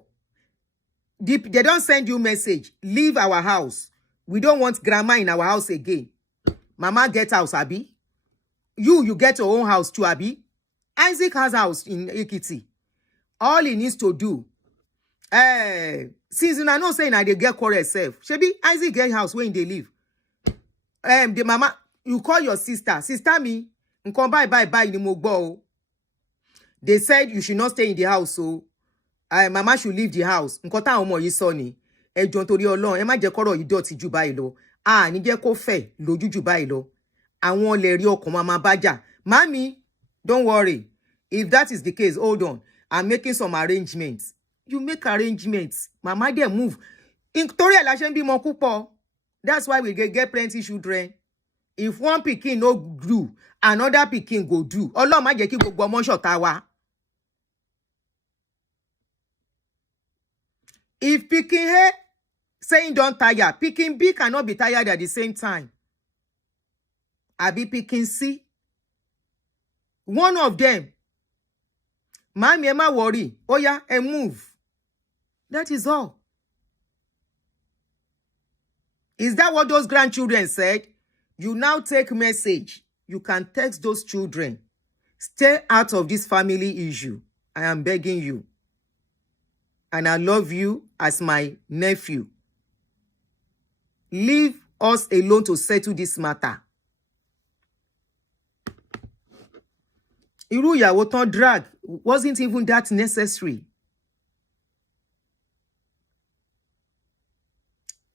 They don't send you message, leave our house. We don't want grandma in our house again. Mama get house, Abi. You get your own house too, Abi. Isaac has house in Ekiti. All he needs to do, since you are not saying that they get quarrel self, Shebi Isaac get house when they live. The mama, you call your sister me, nkan bye ni mo gbọ́ o. They said you should not stay in the house, so mama should leave the house. Nkan ta ọmọ yìí sọ ni. Ẹ jọ̀ọ́ nítorí Ọlọ́run, ẹ má jẹ́ kọ́rọ̀ yìí dọ̀tí jù báyìí lọ. Ní jẹ́ kó fẹ̀ lójú jù báyìí lọ. Àwọn lè rí ọkàn mama bájà. Mami, don't worry. If that is the case, hold on. I'm making some arrangements. You make arrangements. Mama dey move. Torí ẹ̀ la ṣe ń bímọ púpọ̀. That's why we get plenty children. If one pikin no do, another pikin go do. Ọlọ́run má jẹ́ kí gbogbo ọmọ ṣọ̀tá wa. If pikin A saying don't tire, pikin B cannot be tired at the same time. Abi pikin C. One of them. Mami, ẹ má worry. Oya, ẹ move. That is all. Is that what those grandchildren said? You now take message. You can text those children. Stay out of this family issue. I am begging you. And I love you as my nephew. Leave us alone to settle this matter. Irú ìyàwó tán drag wasn't even that necessary.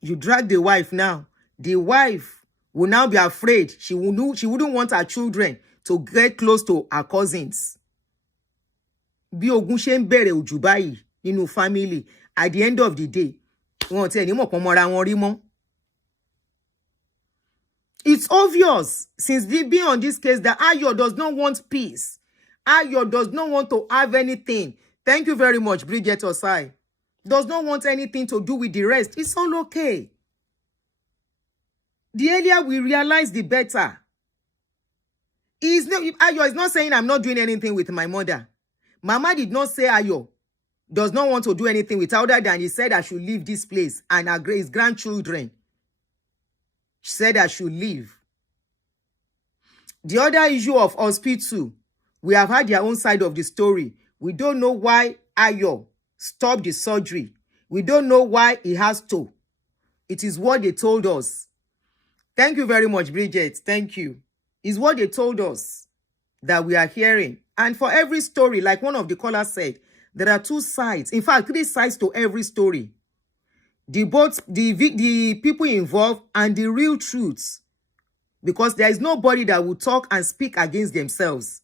You drag the wife now. The wife will now be afraid. She wouldn't want her children to get close to her cousins. Bí ogun ṣe ń bẹ̀rẹ̀ ojú báyìí nínú family, at the end of the day, wọn ti ẹni mọ̀ pọ́n mọ́ra wọn rí mọ́. It's obvious since they've been on this case that Ayo does not want peace. Ayo does not want to have anything. Thank you very much, Bridget Osai. Does not want anything to do with the rest. It's all okay. The earlier we realize, the better. Ayo is not saying I'm not doing anything with my mother. Mama did not say Ayo does not want to do anything with her other than he said I should leave this place and his grandchildren. She said I should leave. The other issue of hospital, we have had their own side of the story. We don't know why Ayo stopped the surgery. We don't know why he has to. It is what they told us. Thank you very much, Bridget. Thank you. It's what they told us that we are hearing. And for every story, like one of the callers said, there are two sides. In fact, 3 sides to every story. The people involved and the real truths. Because there is nobody that will talk and speak against themselves.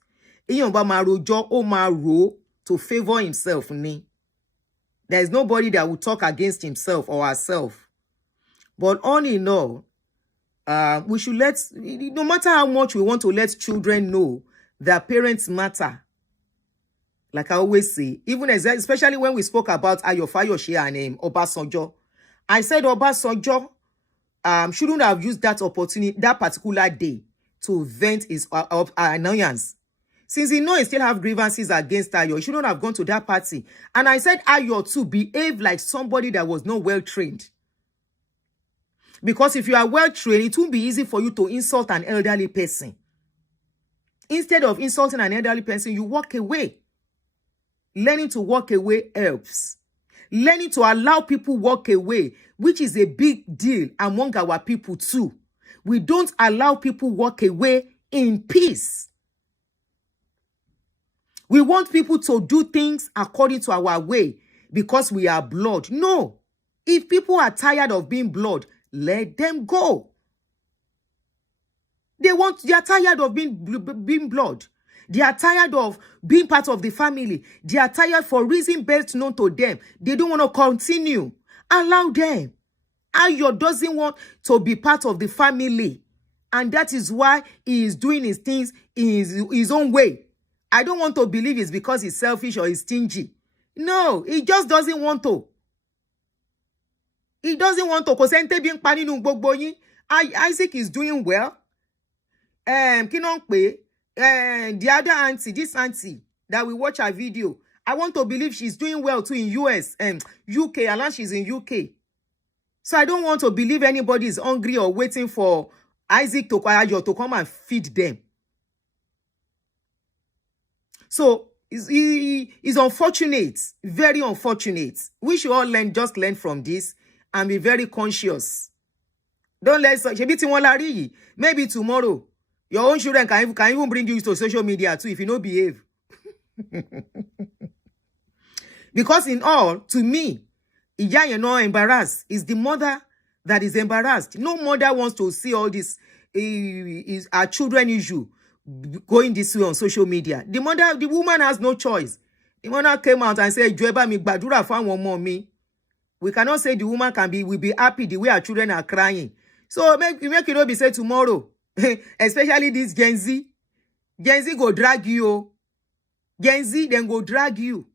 To favor himself. There is nobody that will talk against himself or herself. But all in all, we should no matter how much we want to let children know that parents matter. Like I always say, even especially when we spoke about Ayo Fayose and Obasanjo, I said Obasanjo shouldn't have used that opportunity, that particular day, to vent his annoyance. Since he knows he still have grievances against Ayo, he shouldn't have gone to that party. And I said Ayo too behaved like somebody that was not well trained. Because if you are well trained, it won't be easy for you to insult an elderly person. Instead of insulting an elderly person, you walk away. Learning to walk away helps. Learning to allow people walk away, which is a big deal among our people too. We don't allow people walk away in peace. We want people to do things according to our way because we are blood. No. If people are tired of being blood, let them go. They are tired of being blood. They are tired of being part of the family. They are tired for reason best known to them. They don't want to continue. Allow them. Ayo doesn't want to be part of the family. And that is why he is doing his things in his own way. I don't want to believe it's because he's selfish or he's stingy. No, he just doesn't want to. He doesn't want to. Isaac is doing well. The other auntie, this auntie that we watch her video, I want to believe she's doing well too in US and UK, unless she's in UK. So I don't want to believe anybody is hungry or waiting for Isaac to come and feed them. So it's unfortunate, very unfortunate. We should all just learn from this and be very conscious. Don't let maybe tomorrow your own children can even bring you to social media too if you don't behave. Because in all, to me, you're not embarrassed. It's the mother that is embarrassed. No mother wants to see all this our children issue going this way on social media. The woman has no choice. The mother came out and said, we cannot say the woman will be happy the way our children are crying. So make it not be said tomorrow. Especially this Gen Z. Gen Z go drag you. Gen Z then go drag you.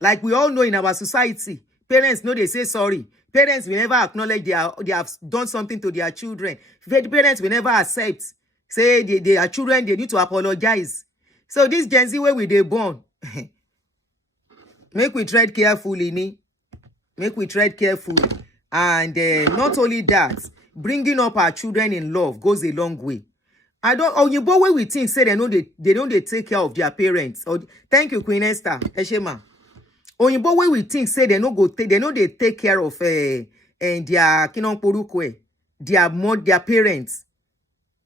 Like we all know in our society, parents know they say sorry. Parents will never acknowledge they have done something to their children. Parents will never accept. Say their children, they need to apologize. So this Gen Z where we they born. Make we tread carefully. Make we tread carefully. And not only that, bringing up our children in love goes a long way. Oyinbo way we think say they know they take care of their parents. Thank you, Queen Esther. Eshema. Oyinbo way we think say they take care of their kinonporukwe, their parents.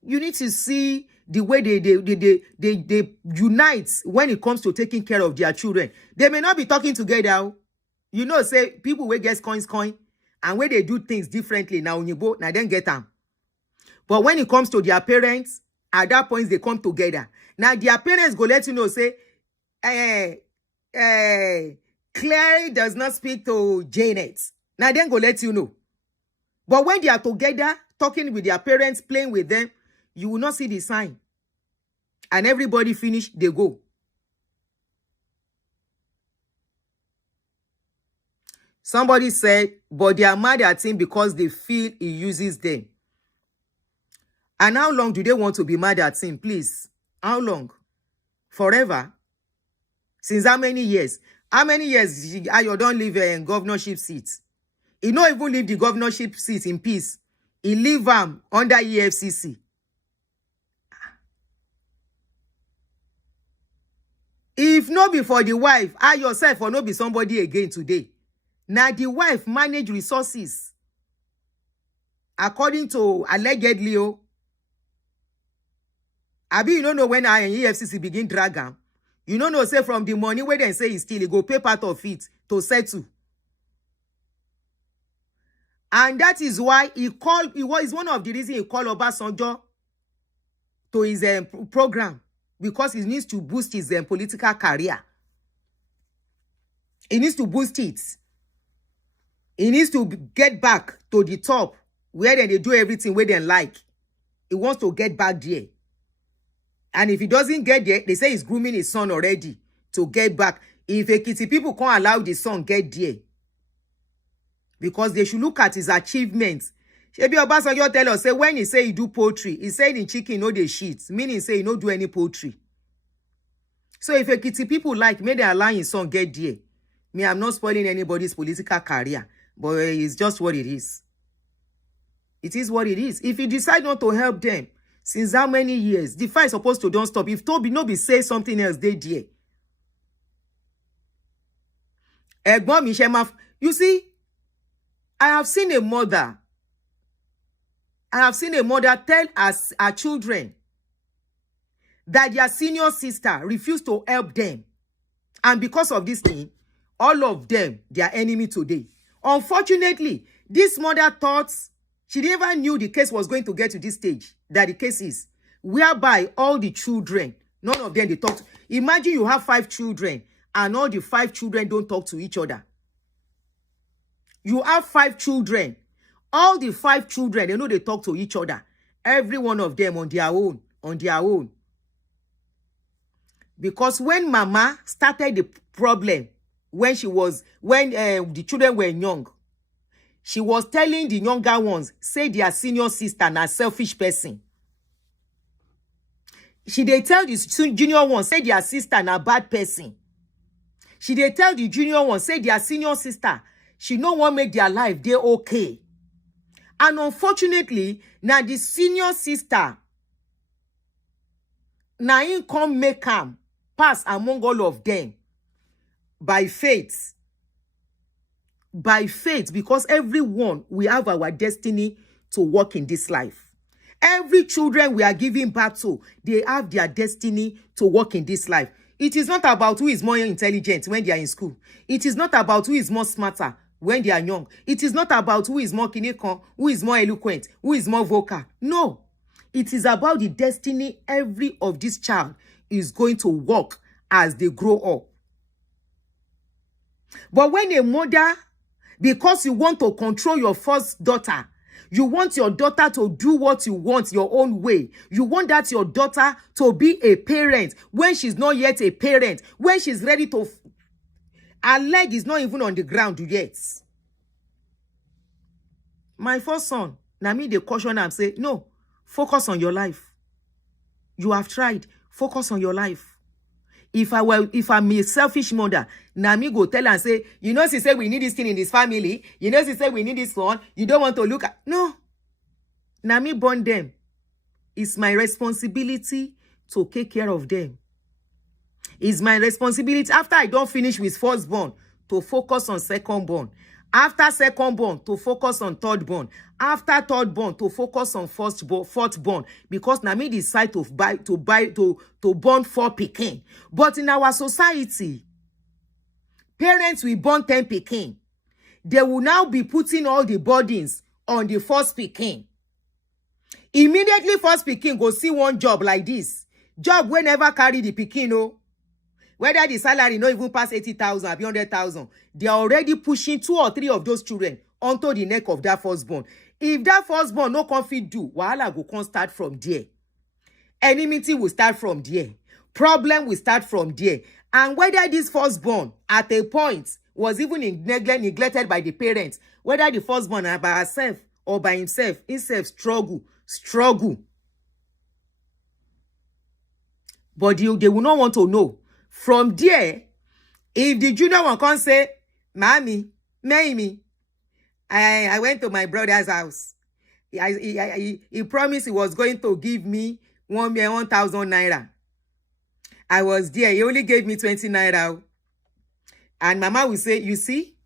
You need to see the way they unite when it comes to taking care of their children. They may not be talking together. You know, say people will get coin. And when they do things differently, now then get them. But when it comes to their parents, at that point they come together. Now their parents go let you know, say, Claire does not speak to Janet. Now then go let you know. But when they are together talking with their parents, playing with them, you will not see the sign. And everybody finish, they go. Somebody said, but they are mad at him because they feel he uses them. And how long do they want to be mad at him, please? How long? Forever? Since how many years? How many years Ayo don't leave a governorship seat? He not even leave the governorship seat in peace. He leave him under EFCC. If not be for the wife, I yourself or not be somebody again today. Now the wife manage resources. According to allegedly, Abi, you don't know when I and EFCC begin drag him. You don't know, say from the money where they say he still, he go pay part of it to settle. And that is why it was one of the reasons he called Obasanjo to his program, because he needs to boost his political career. He needs to boost it. He needs to get back to the top where they do everything where they like. He wants to get back there. And if he doesn't get there, they say he's grooming his son already to get back. If Ekiti people can't allow the son get there, because they should look at his achievements. Shebi Obasanjo tell us, say when he say he do poultry, he said in chicken no dey shit, meaning say he no do any poultry. So if Ekiti people like, may they allow his son get there. Me, I'm not spoiling anybody's political career, but it's just what it is. It is what it is. If you decide not to help them, since how many years? The fight is supposed to don't stop. If Toby no be say something else, they dear. You see, I have seen a mother tell us her children that their senior sister refused to help them. And because of this thing, all of them, they are enemy today. Unfortunately, this mother thought she never knew the case was going to get to this stage, that the case is, whereby all the children, none of them, they talk to. Imagine you have 5 children, and all the 5 children don't talk to each other. You have 5 children. All the 5 children, they know they talk to each other. Every one of them on their own. Because when Mama started the problem, when the children were young, she was telling the younger ones, say their senior sister na selfish person. She dey tell the junior ones, say their sister na bad person. She dey tell the junior ones, say their senior sister, she no want make their life dey okay. And unfortunately, now the senior sister, na him come make am pass among all of them by faith. By faith, because everyone, we have our destiny to walk in this life. Every children we are giving birth to, they have their destiny to walk in this life. It is not about who is more intelligent when they are in school. It is not about who is more smarter when they are young. It is not about who is more kinekon, who is more eloquent, who is more vocal. No. It is about the destiny every of this child is going to walk as they grow up. But when a mother, because you want to control your first daughter, you want your daughter to do what you want your own way. You want that your daughter to be a parent when she's not yet a parent, when she's ready to... Her leg is not even on the ground yet. My first son, Nami, they caution and say, no, focus on your life. You have tried. Focus on your life. If I'm a selfish mother, Nami go tell and say, you know, she said we need this thing in this family. You know, she said we need this one. You don't want to look at... No. Nami born them. It's my responsibility to take care of them. It's my responsibility, after I don't finish with firstborn, to focus on secondborn. After secondborn, to focus on thirdborn. After thirdborn, to focus on fourthborn. Because Nami decide to born 4 pikin. But in our society, parents will born 10 pikin. They will now be putting all the burdens on the first pikin. Immediately first pikin go see one job like this. Job wey never carry the pikin, oh. Whether the salary no even pass 80,000 or 100,000, they are already pushing 2 or 3 of those children onto the neck of that firstborn. If that firstborn no come fit do, wahala go come start from there. Enmity will start from there. Problem will start from there. And whether this firstborn at a point was even neglected by the parents, whether the firstborn by herself or by himself struggle. But they will not want to know. From there, if the junior one can say, Mommy, I went to my brother's house. He promised he was going to give me 1,000 naira. I was there. He only gave me 20 naira. And Mama will say, you see,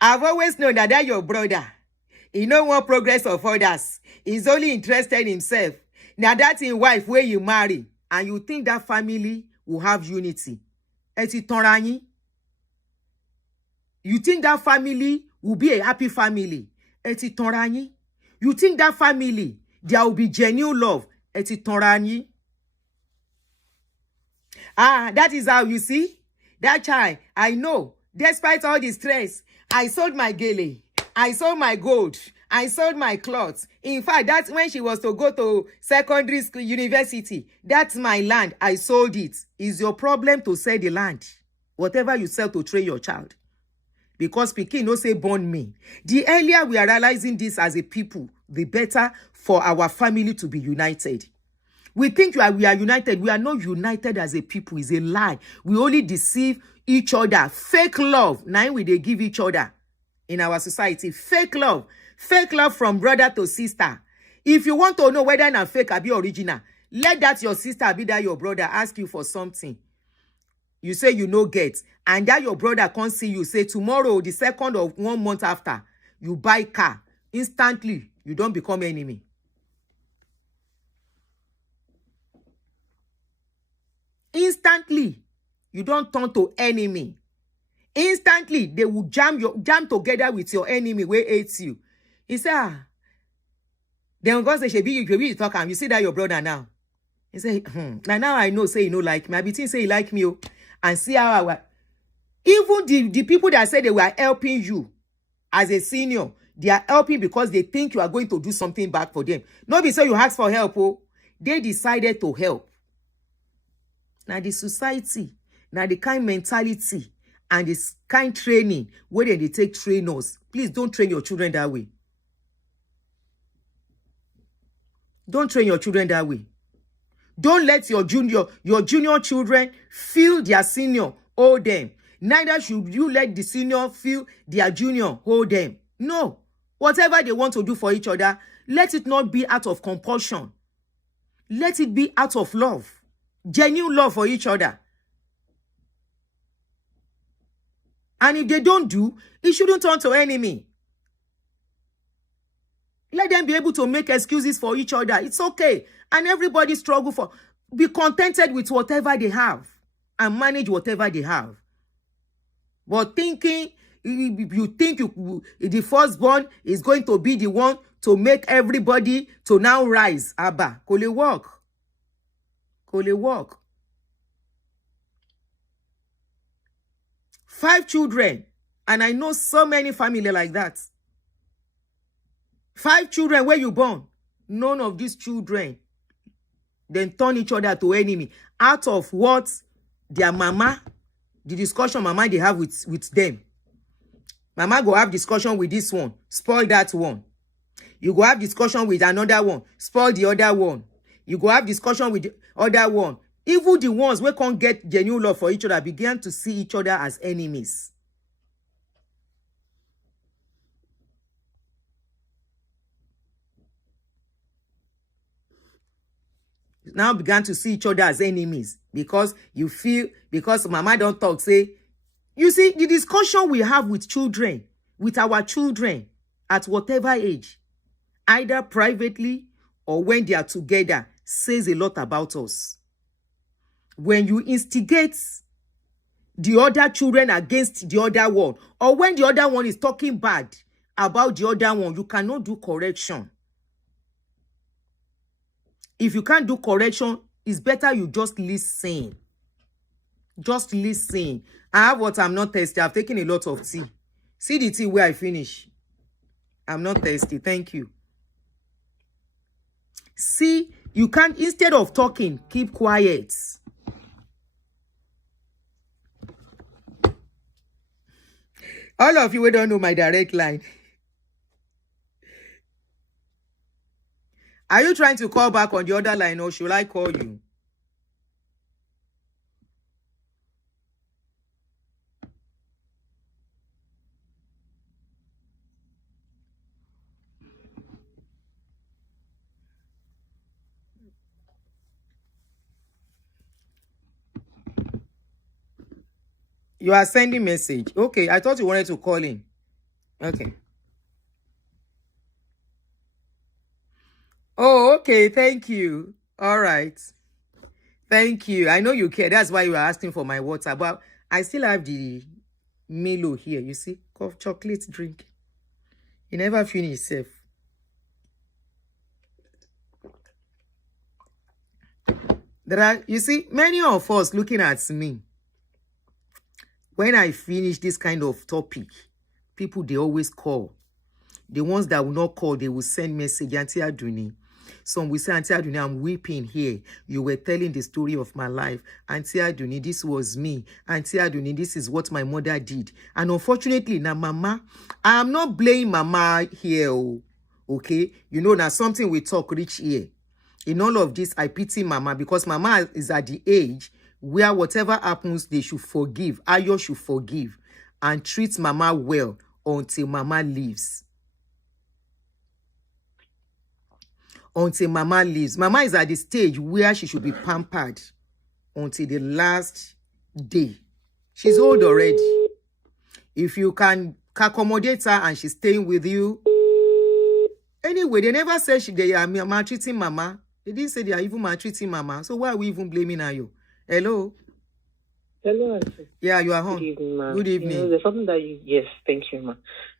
I've always known that your brother, he no want progress of others. He's only interested in himself. Now that's in wife where you marry, and you think that family will have unity. You think that family will be a happy family. You think that family, there will be genuine love. That is how you see. That child, I know, despite all the stress, I sold my gele, I sold my gold, I sold my clothes. In fact, that's when she was to go to secondary school, university. That's my land. I sold it. It's your problem to sell the land. Whatever you sell to train your child. Because Pikin no say born me. The earlier we are realizing this as a people, the better for our family to be united. We think we are united. We are not united as a people. It's a lie. We only deceive each other. Fake love. Now we they give each other in our society. Fake love. Fake love from brother to sister. If you want to know whether it's fake or be original, let that your sister be that your brother ask you for something. You say you no get. And that your brother can't see you. Say tomorrow, the 2nd of 1 month after, you buy car. Instantly, you don't become enemy. Instantly, you don't turn to enemy. Instantly, they will jam together with your enemy where hates you. He said, then God say, you talk and you see that your brother now. He say, now I know, say you know like me. I be think say he like me, and see how even the people that say they were helping you as a senior, they are helping because they think you are going to do something back for them. Nobody say you ask for help, they decided to help. Now the society, now the kind mentality and the kind training where they take trainers. Please don't train your children that way. Don't train your children that way. Don't let your junior children feel their senior hold them. Neither should you let the senior feel their junior hold them. No. Whatever they want to do for each other, let it not be out of compulsion. Let it be out of love. Genuine love for each other. And if they don't do, it shouldn't turn to enemy. Let them be able to make excuses for each other. It's okay. And everybody struggle for. Be contented with whatever they have. And manage whatever they have. But thinking, you think the firstborn is going to be the one to make everybody to now rise. Abba, kò lè work. Kò lè work. 5 children. And I know so many families like that. 5 children where you born. None of these children then turn each other to enemy. Out of what their mama, the discussion mama they have with them. Mama go have discussion with this one. Spoil that one. You go have discussion with another one. Spoil the other one. You go have discussion with the other one. Even the ones who can't get genuine love for each other began to see each other as enemies. Now began to see each other as enemies because you feel, because mama don't talk, say, you see, the discussion we have with children, with our children at whatever age, either privately or when they are together, says a lot about us. When you instigate the other children against the other one, or when the other one is talking bad about the other one, you cannot do correction. If you can't do correction, it's better you just listen. Just listen. I have what I'm not thirsty. I've taken a lot of tea. See the tea where I finish. I'm not thirsty. Thank you. See, you can't, instead of talking, keep quiet. All of you, we don't know my direct line. Are you trying to call back on the other line, or should I call you? You are sending message. Okay, I thought you wanted to call in. Okay. Oh, okay. Thank you. All right. Thank you. I know you care. That's why you are asking for my water. But I still have the Milo here. You see? Chocolate drink. You never finish safe. There are, you see, many of us looking at me. When I finish this kind of topic, people, they always call. The ones that will not call, they will send message. Auntie Aduni. Some will say, Auntie Aduni, I'm weeping here. You were telling the story of my life. Auntie Aduni, this was me. Auntie Aduni, this is what my mother did. And unfortunately, now Mama, I am not blaming Mama here. Okay? You know, now something we talk reach here. In all of this, I pity Mama because Mama is at the age where whatever happens, they should forgive. Ayo should forgive and treat Mama well until Mama leaves. Until Mama leaves. Mama is at the stage where she should be pampered until the last day. She's old already. If you can accommodate her and she's staying with you. Anyway, they never said they are maltreating Mama. They didn't say they are even maltreating Mama. So why are we even blaming Ayo? Hello? Hello, Auntie. Yeah, you are home. Good evening, ma. Good evening. You know, there's something that you, yes, thank you, ma.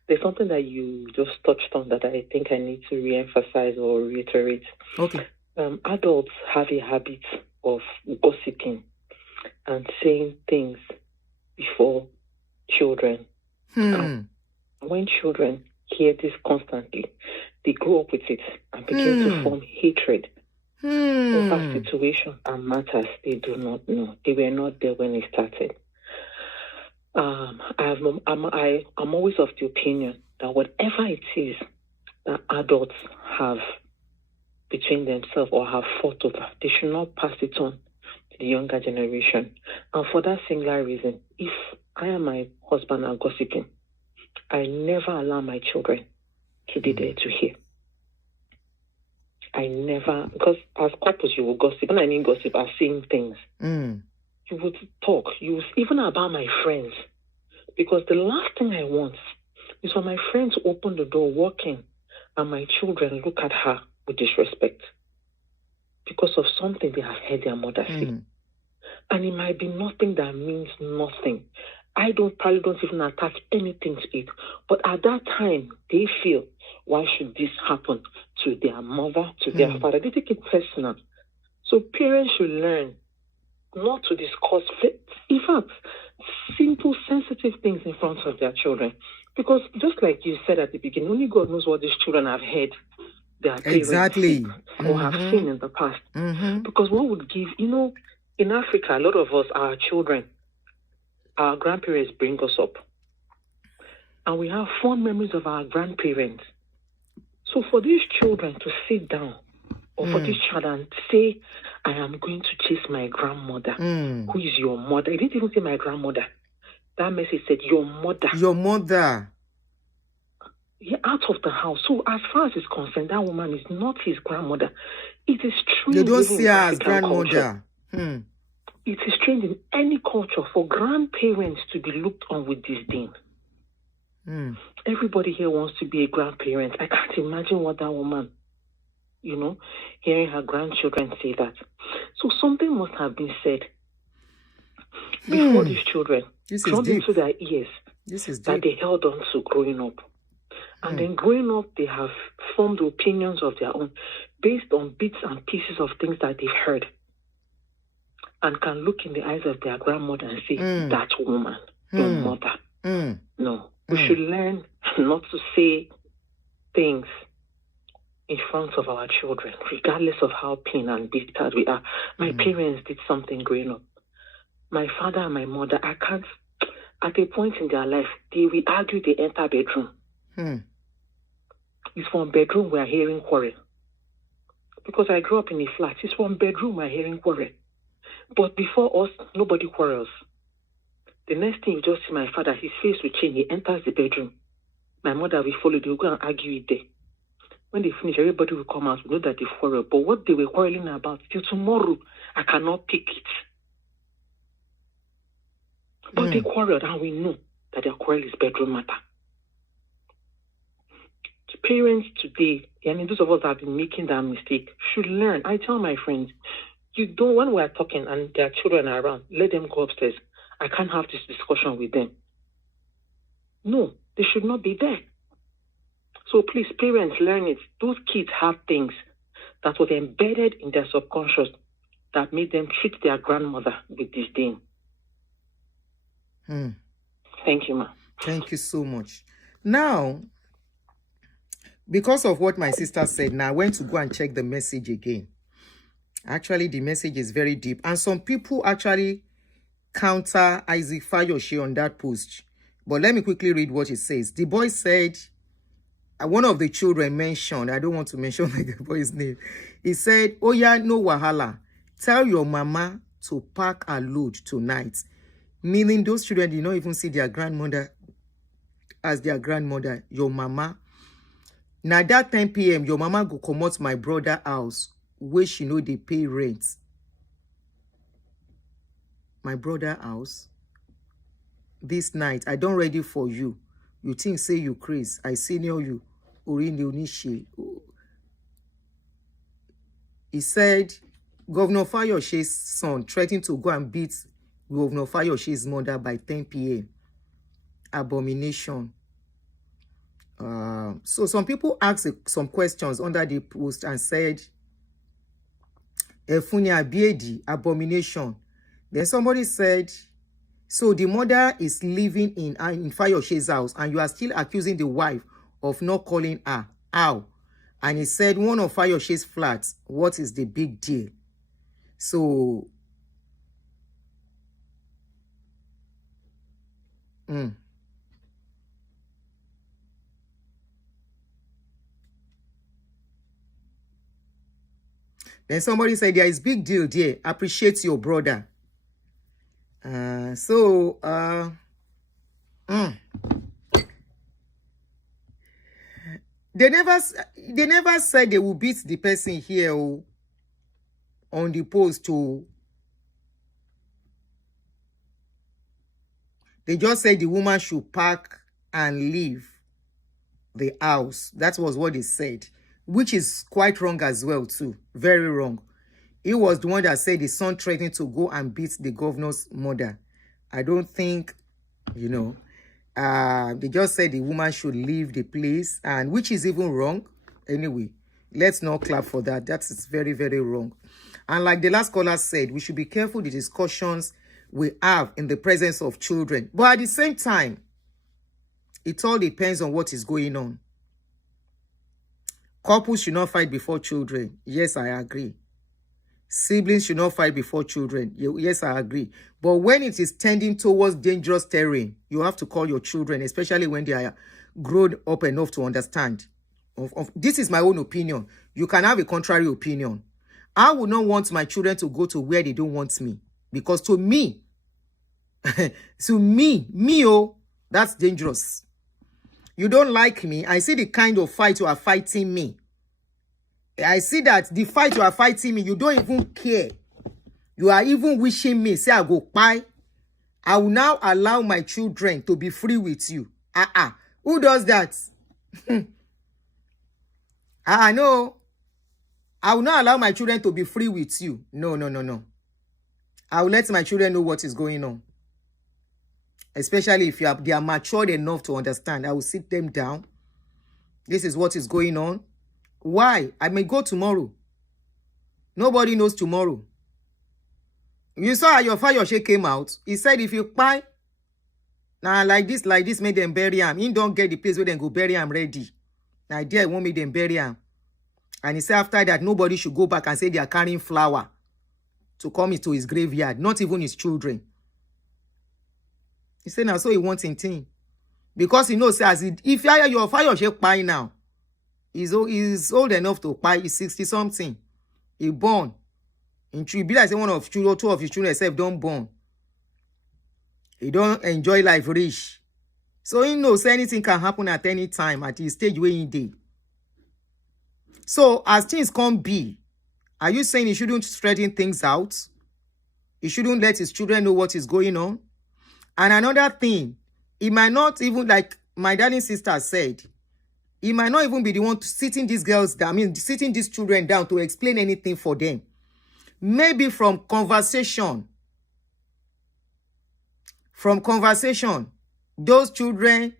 There's something that you just touched on that I think I need to re-emphasize or reiterate. Okay. Adults have a habit of gossiping and saying things before children. When children hear this constantly, they grow up with it and begin to form hatred over situations and matters they do not know. They were not there when it started. I'm always of the opinion that whatever it is that adults have between themselves or have fought over, they should not pass it on to the younger generation. And for that singular reason, if I and my husband are gossiping, I never allow my children to be there to hear. I never, because as couples you will gossip. When I mean gossip, I've seen things. You would talk, even about my friends. Because the last thing I want is for my friend to open the door, walk in, and my children look at her with disrespect. Because of something they have heard their mother say. And it might be nothing that means nothing. I probably don't even attach anything to it. But at that time, they feel, why should this happen to their mother, to their father? They take it personal. So parents should learn not to discuss, in fact, simple, sensitive things in front of their children. Because just like you said at the beginning, only God knows what these children have heard their parents say or have seen in the past. Because what would give, in Africa, a lot of us, our children, our grandparents bring us up. And we have fond memories of our grandparents. So for these children to sit down, or for this child and say, I am going to chase my grandmother. Who is your mother? He didn't even say my grandmother. That message said, your mother. Your mother. Yeah, out of the house. So as far as he's concerned, that woman is not his grandmother. It is strange. You don't see her as grandmother. It is strange in any culture for grandparents to be looked on with disdain. Everybody here wants to be a grandparent. I can't imagine what that woman, hearing her grandchildren say that. So something must have been said before these children drummed into their ears that they held on to growing up. And then growing up, they have formed opinions of their own based on bits and pieces of things that they've heard, and can look in the eyes of their grandmother and say, that woman, your mother. No. We should learn not to say things in front of our children, regardless of how pain and bitter we are. My parents did something growing up. My father and my mother, I can't, at a point in their life, they will argue, they enter bedroom. It's from bedroom we are hearing quarrel. Because I grew up in a flat, it's from bedroom we are hearing quarrel. But before us, nobody quarrels. The next thing you just see my father, his face will change, he enters the bedroom. My mother will follow, they will go and argue it there. When they finish, everybody will come out, we know that they quarrel. But what they were quarreling about, till tomorrow, I cannot pick it. But they quarreled, and we know that their quarrel is bedroom matter. Parents today, I mean, those of us that have been making that mistake, should learn. I tell my friends, you don't, when we're talking and their children are around, let them go upstairs. I can't have this discussion with them. No, they should not be there. So please, parents, learn it. Those kids have things that were embedded in their subconscious that made them treat their grandmother with disdain. Thank you, ma. Thank you so much. Now, because of what my sister said, now I went to go and check the message again. Actually, the message is very deep. And some people actually counter Isaac Fayoses on that post. But let me quickly read what it says. The boy said, one of the children mentioned, I don't want to mention the boy's name. He said, oh yeah, no wahala. Tell your mama to pack a load tonight. Meaning those children did not even see their grandmother as their grandmother. Your mama. Now that 10 p.m., your mama go come out my brother house, where she know they pay rent. My brother house. This night, I don't ready for you. You think say you crazy. I senior you. He said, Governor Fayoses' son threatened to go and beat Governor Fayoses' mother by 10 p.m. Abomination. So some people asked some questions under the post and said, Efunia Biedi, abomination. Then somebody said, so the mother is living in Fayoses' house and you are still accusing the wife of not calling her. How? And he said, one of Fayoses' flats, what is the big deal? So, Then somebody said, there is big deal there. Appreciate your brother. They never said they will beat the person here on the post too. They just said the woman should pack and leave the house. That was what they said, which is quite wrong as well too. Very wrong. He was the one that said the son threatened to go and beat the governor's mother. I don't think, they just said the woman should leave the place, and which is even wrong. Anyway, let's not clap for that. That is very, very wrong. And like the last caller said, we should be careful the discussions we have in the presence of children. But at the same time, it all depends on what is going on. Couples should not fight before children. Yes, I agree. Siblings should not fight before children. Yes, I agree. But when it is tending towards dangerous terrain, you have to call your children, especially when they are grown up enough to understand. This is my own opinion. You can have a contrary opinion. I would not want my children to go to where they don't want me. Because to me, that's dangerous. You don't like me. I see the kind of fight you are fighting me. I see that the fight you are fighting me, you don't even care. You are even wishing me, say I go bye. I will now allow my children to be free with you. Who does that? No. I will not allow my children to be free with you. No. I will let my children know what is going on. Especially if they are matured enough to understand. I will sit them down. This is what is going on. Why? I may go tomorrow. Nobody knows tomorrow. You saw how your Fayoses came out. He said if you buy, now like this, make them bury him. He don't get the place where they go bury him ready. Now there won't make them bury him. And he said after that, nobody should go back and say they are carrying flour to come into his graveyard, not even his children. He said now, so he wants in thing. Because he knows, as if your Fayose pie now, he's old enough to pie, he's 60-something. He born. In tree, be like say one of children, 2 of his children self don't born. He don't enjoy life rich. So he knows anything can happen at any time at his stage where he did. So as things come be, are you saying he shouldn't straighten things out? He shouldn't let his children know what is going on? And another thing, he might not even, like my darling sister said, he might not even be the one sitting these girls down, sitting these children down to explain anything for them. Maybe from conversation, those children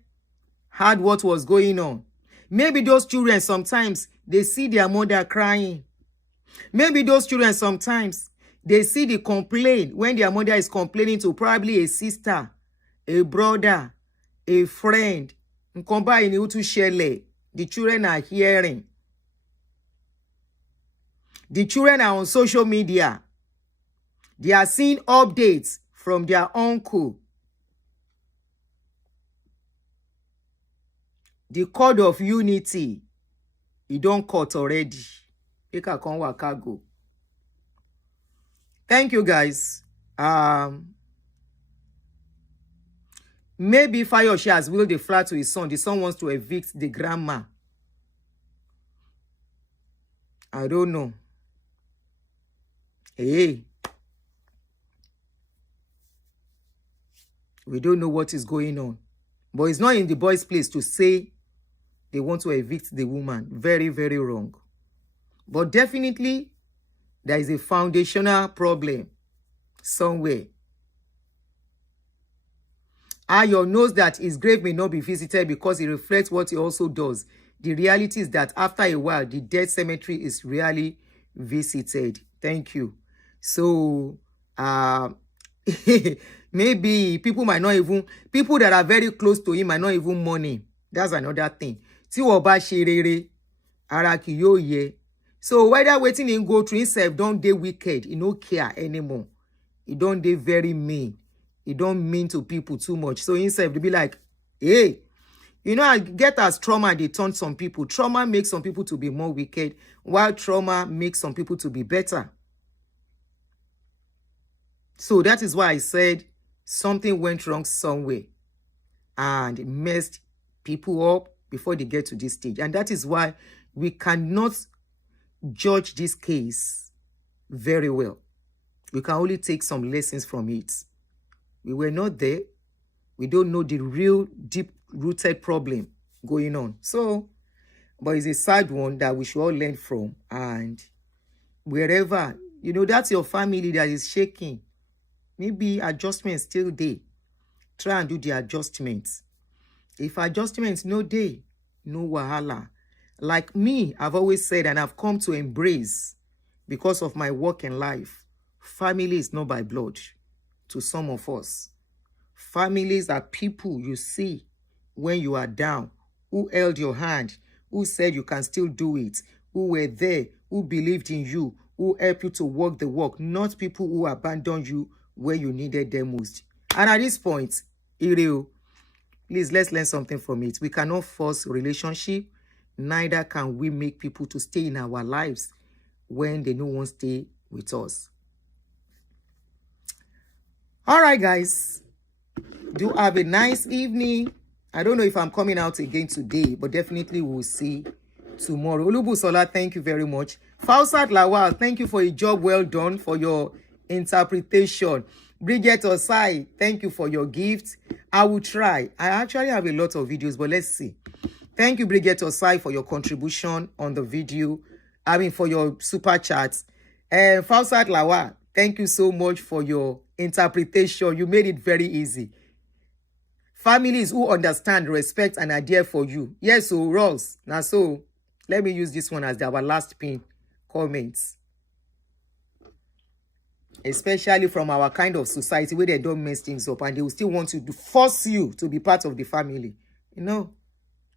heard what was going on. Maybe those children sometimes, they see their mother crying. Maybe those children sometimes, they see the complaint when their mother is complaining to probably a sister, a brother, a friend. The children are hearing. The children are on social media. They are seeing updates from their uncle. The cord of unity, he don't cut already. Thank you, guys. Maybe Fayose has willed the flat to his son. The son wants to evict the grandma. I don't know. Hey. We don't know what is going on. But it's not in the boy's place to say they want to evict the woman. Very, very wrong. But definitely, there is a foundational problem somewhere. Ayo knows that his grave may not be visited because he reflects what he also does. The reality is that after a while, the dead cemetery is really visited. Thank you. So, maybe people might not even, people that are very close to him might not even mourn him. That's another thing. Tí wọ́n bá ṣe rere, ara kì yóò yẹ. So whether waiting him go through himself, don't dey wicked, he no care anymore. He don't dey very mean. He don't mean to people too much. So himself, to be like, hey, you know, I get as trauma, they turn some people. Trauma makes some people to be more wicked, while trauma makes some people to be better. So that is why I said something went wrong somewhere and messed people up before they get to this stage. And that is why we cannot judge this case very well. We can only take some lessons from it. We were not there. We don't know the real deep-rooted problem going on. So, but it's a sad one that we should all learn from. And wherever, you know, that's your family that is shaking. Maybe adjustments still there. Try and do the adjustments. If adjustments no day, no wahala. Like me, I've always said, and I've come to embrace because of my work in life, family is not by blood to some of us. Families are people you see when you are down, who held your hand, who said you can still do it, who were there, who believed in you, who helped you to walk the walk, not people who abandoned you where you needed them most. And at this point, Ireo, please, let's learn something from it. We cannot force relationship, neither can we make people to stay in our lives when they don't want to stay with us. All right, guys. Do have a nice evening. I don't know if I'm coming out again today, but definitely we'll see tomorrow. Olubusola, thank you very much. Fausat Lawal, thank you for a job well done for your interpretation. Bridget Osai, thank you for your gift. I will try. I actually have a lot of videos, but let's see. Thank you, Bridget Osai, for your contribution on the video. I mean, for your super chats. And Fausat Lawal, thank you so much for your interpretation. You made it very easy. Families who understand, respect, and are there for you. Yes, so Ross. Now, so let me use this one as our last pin comments. Especially from our kind of society where they don't mess things up and they will still want to force you to be part of the family. You know?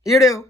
Ireo.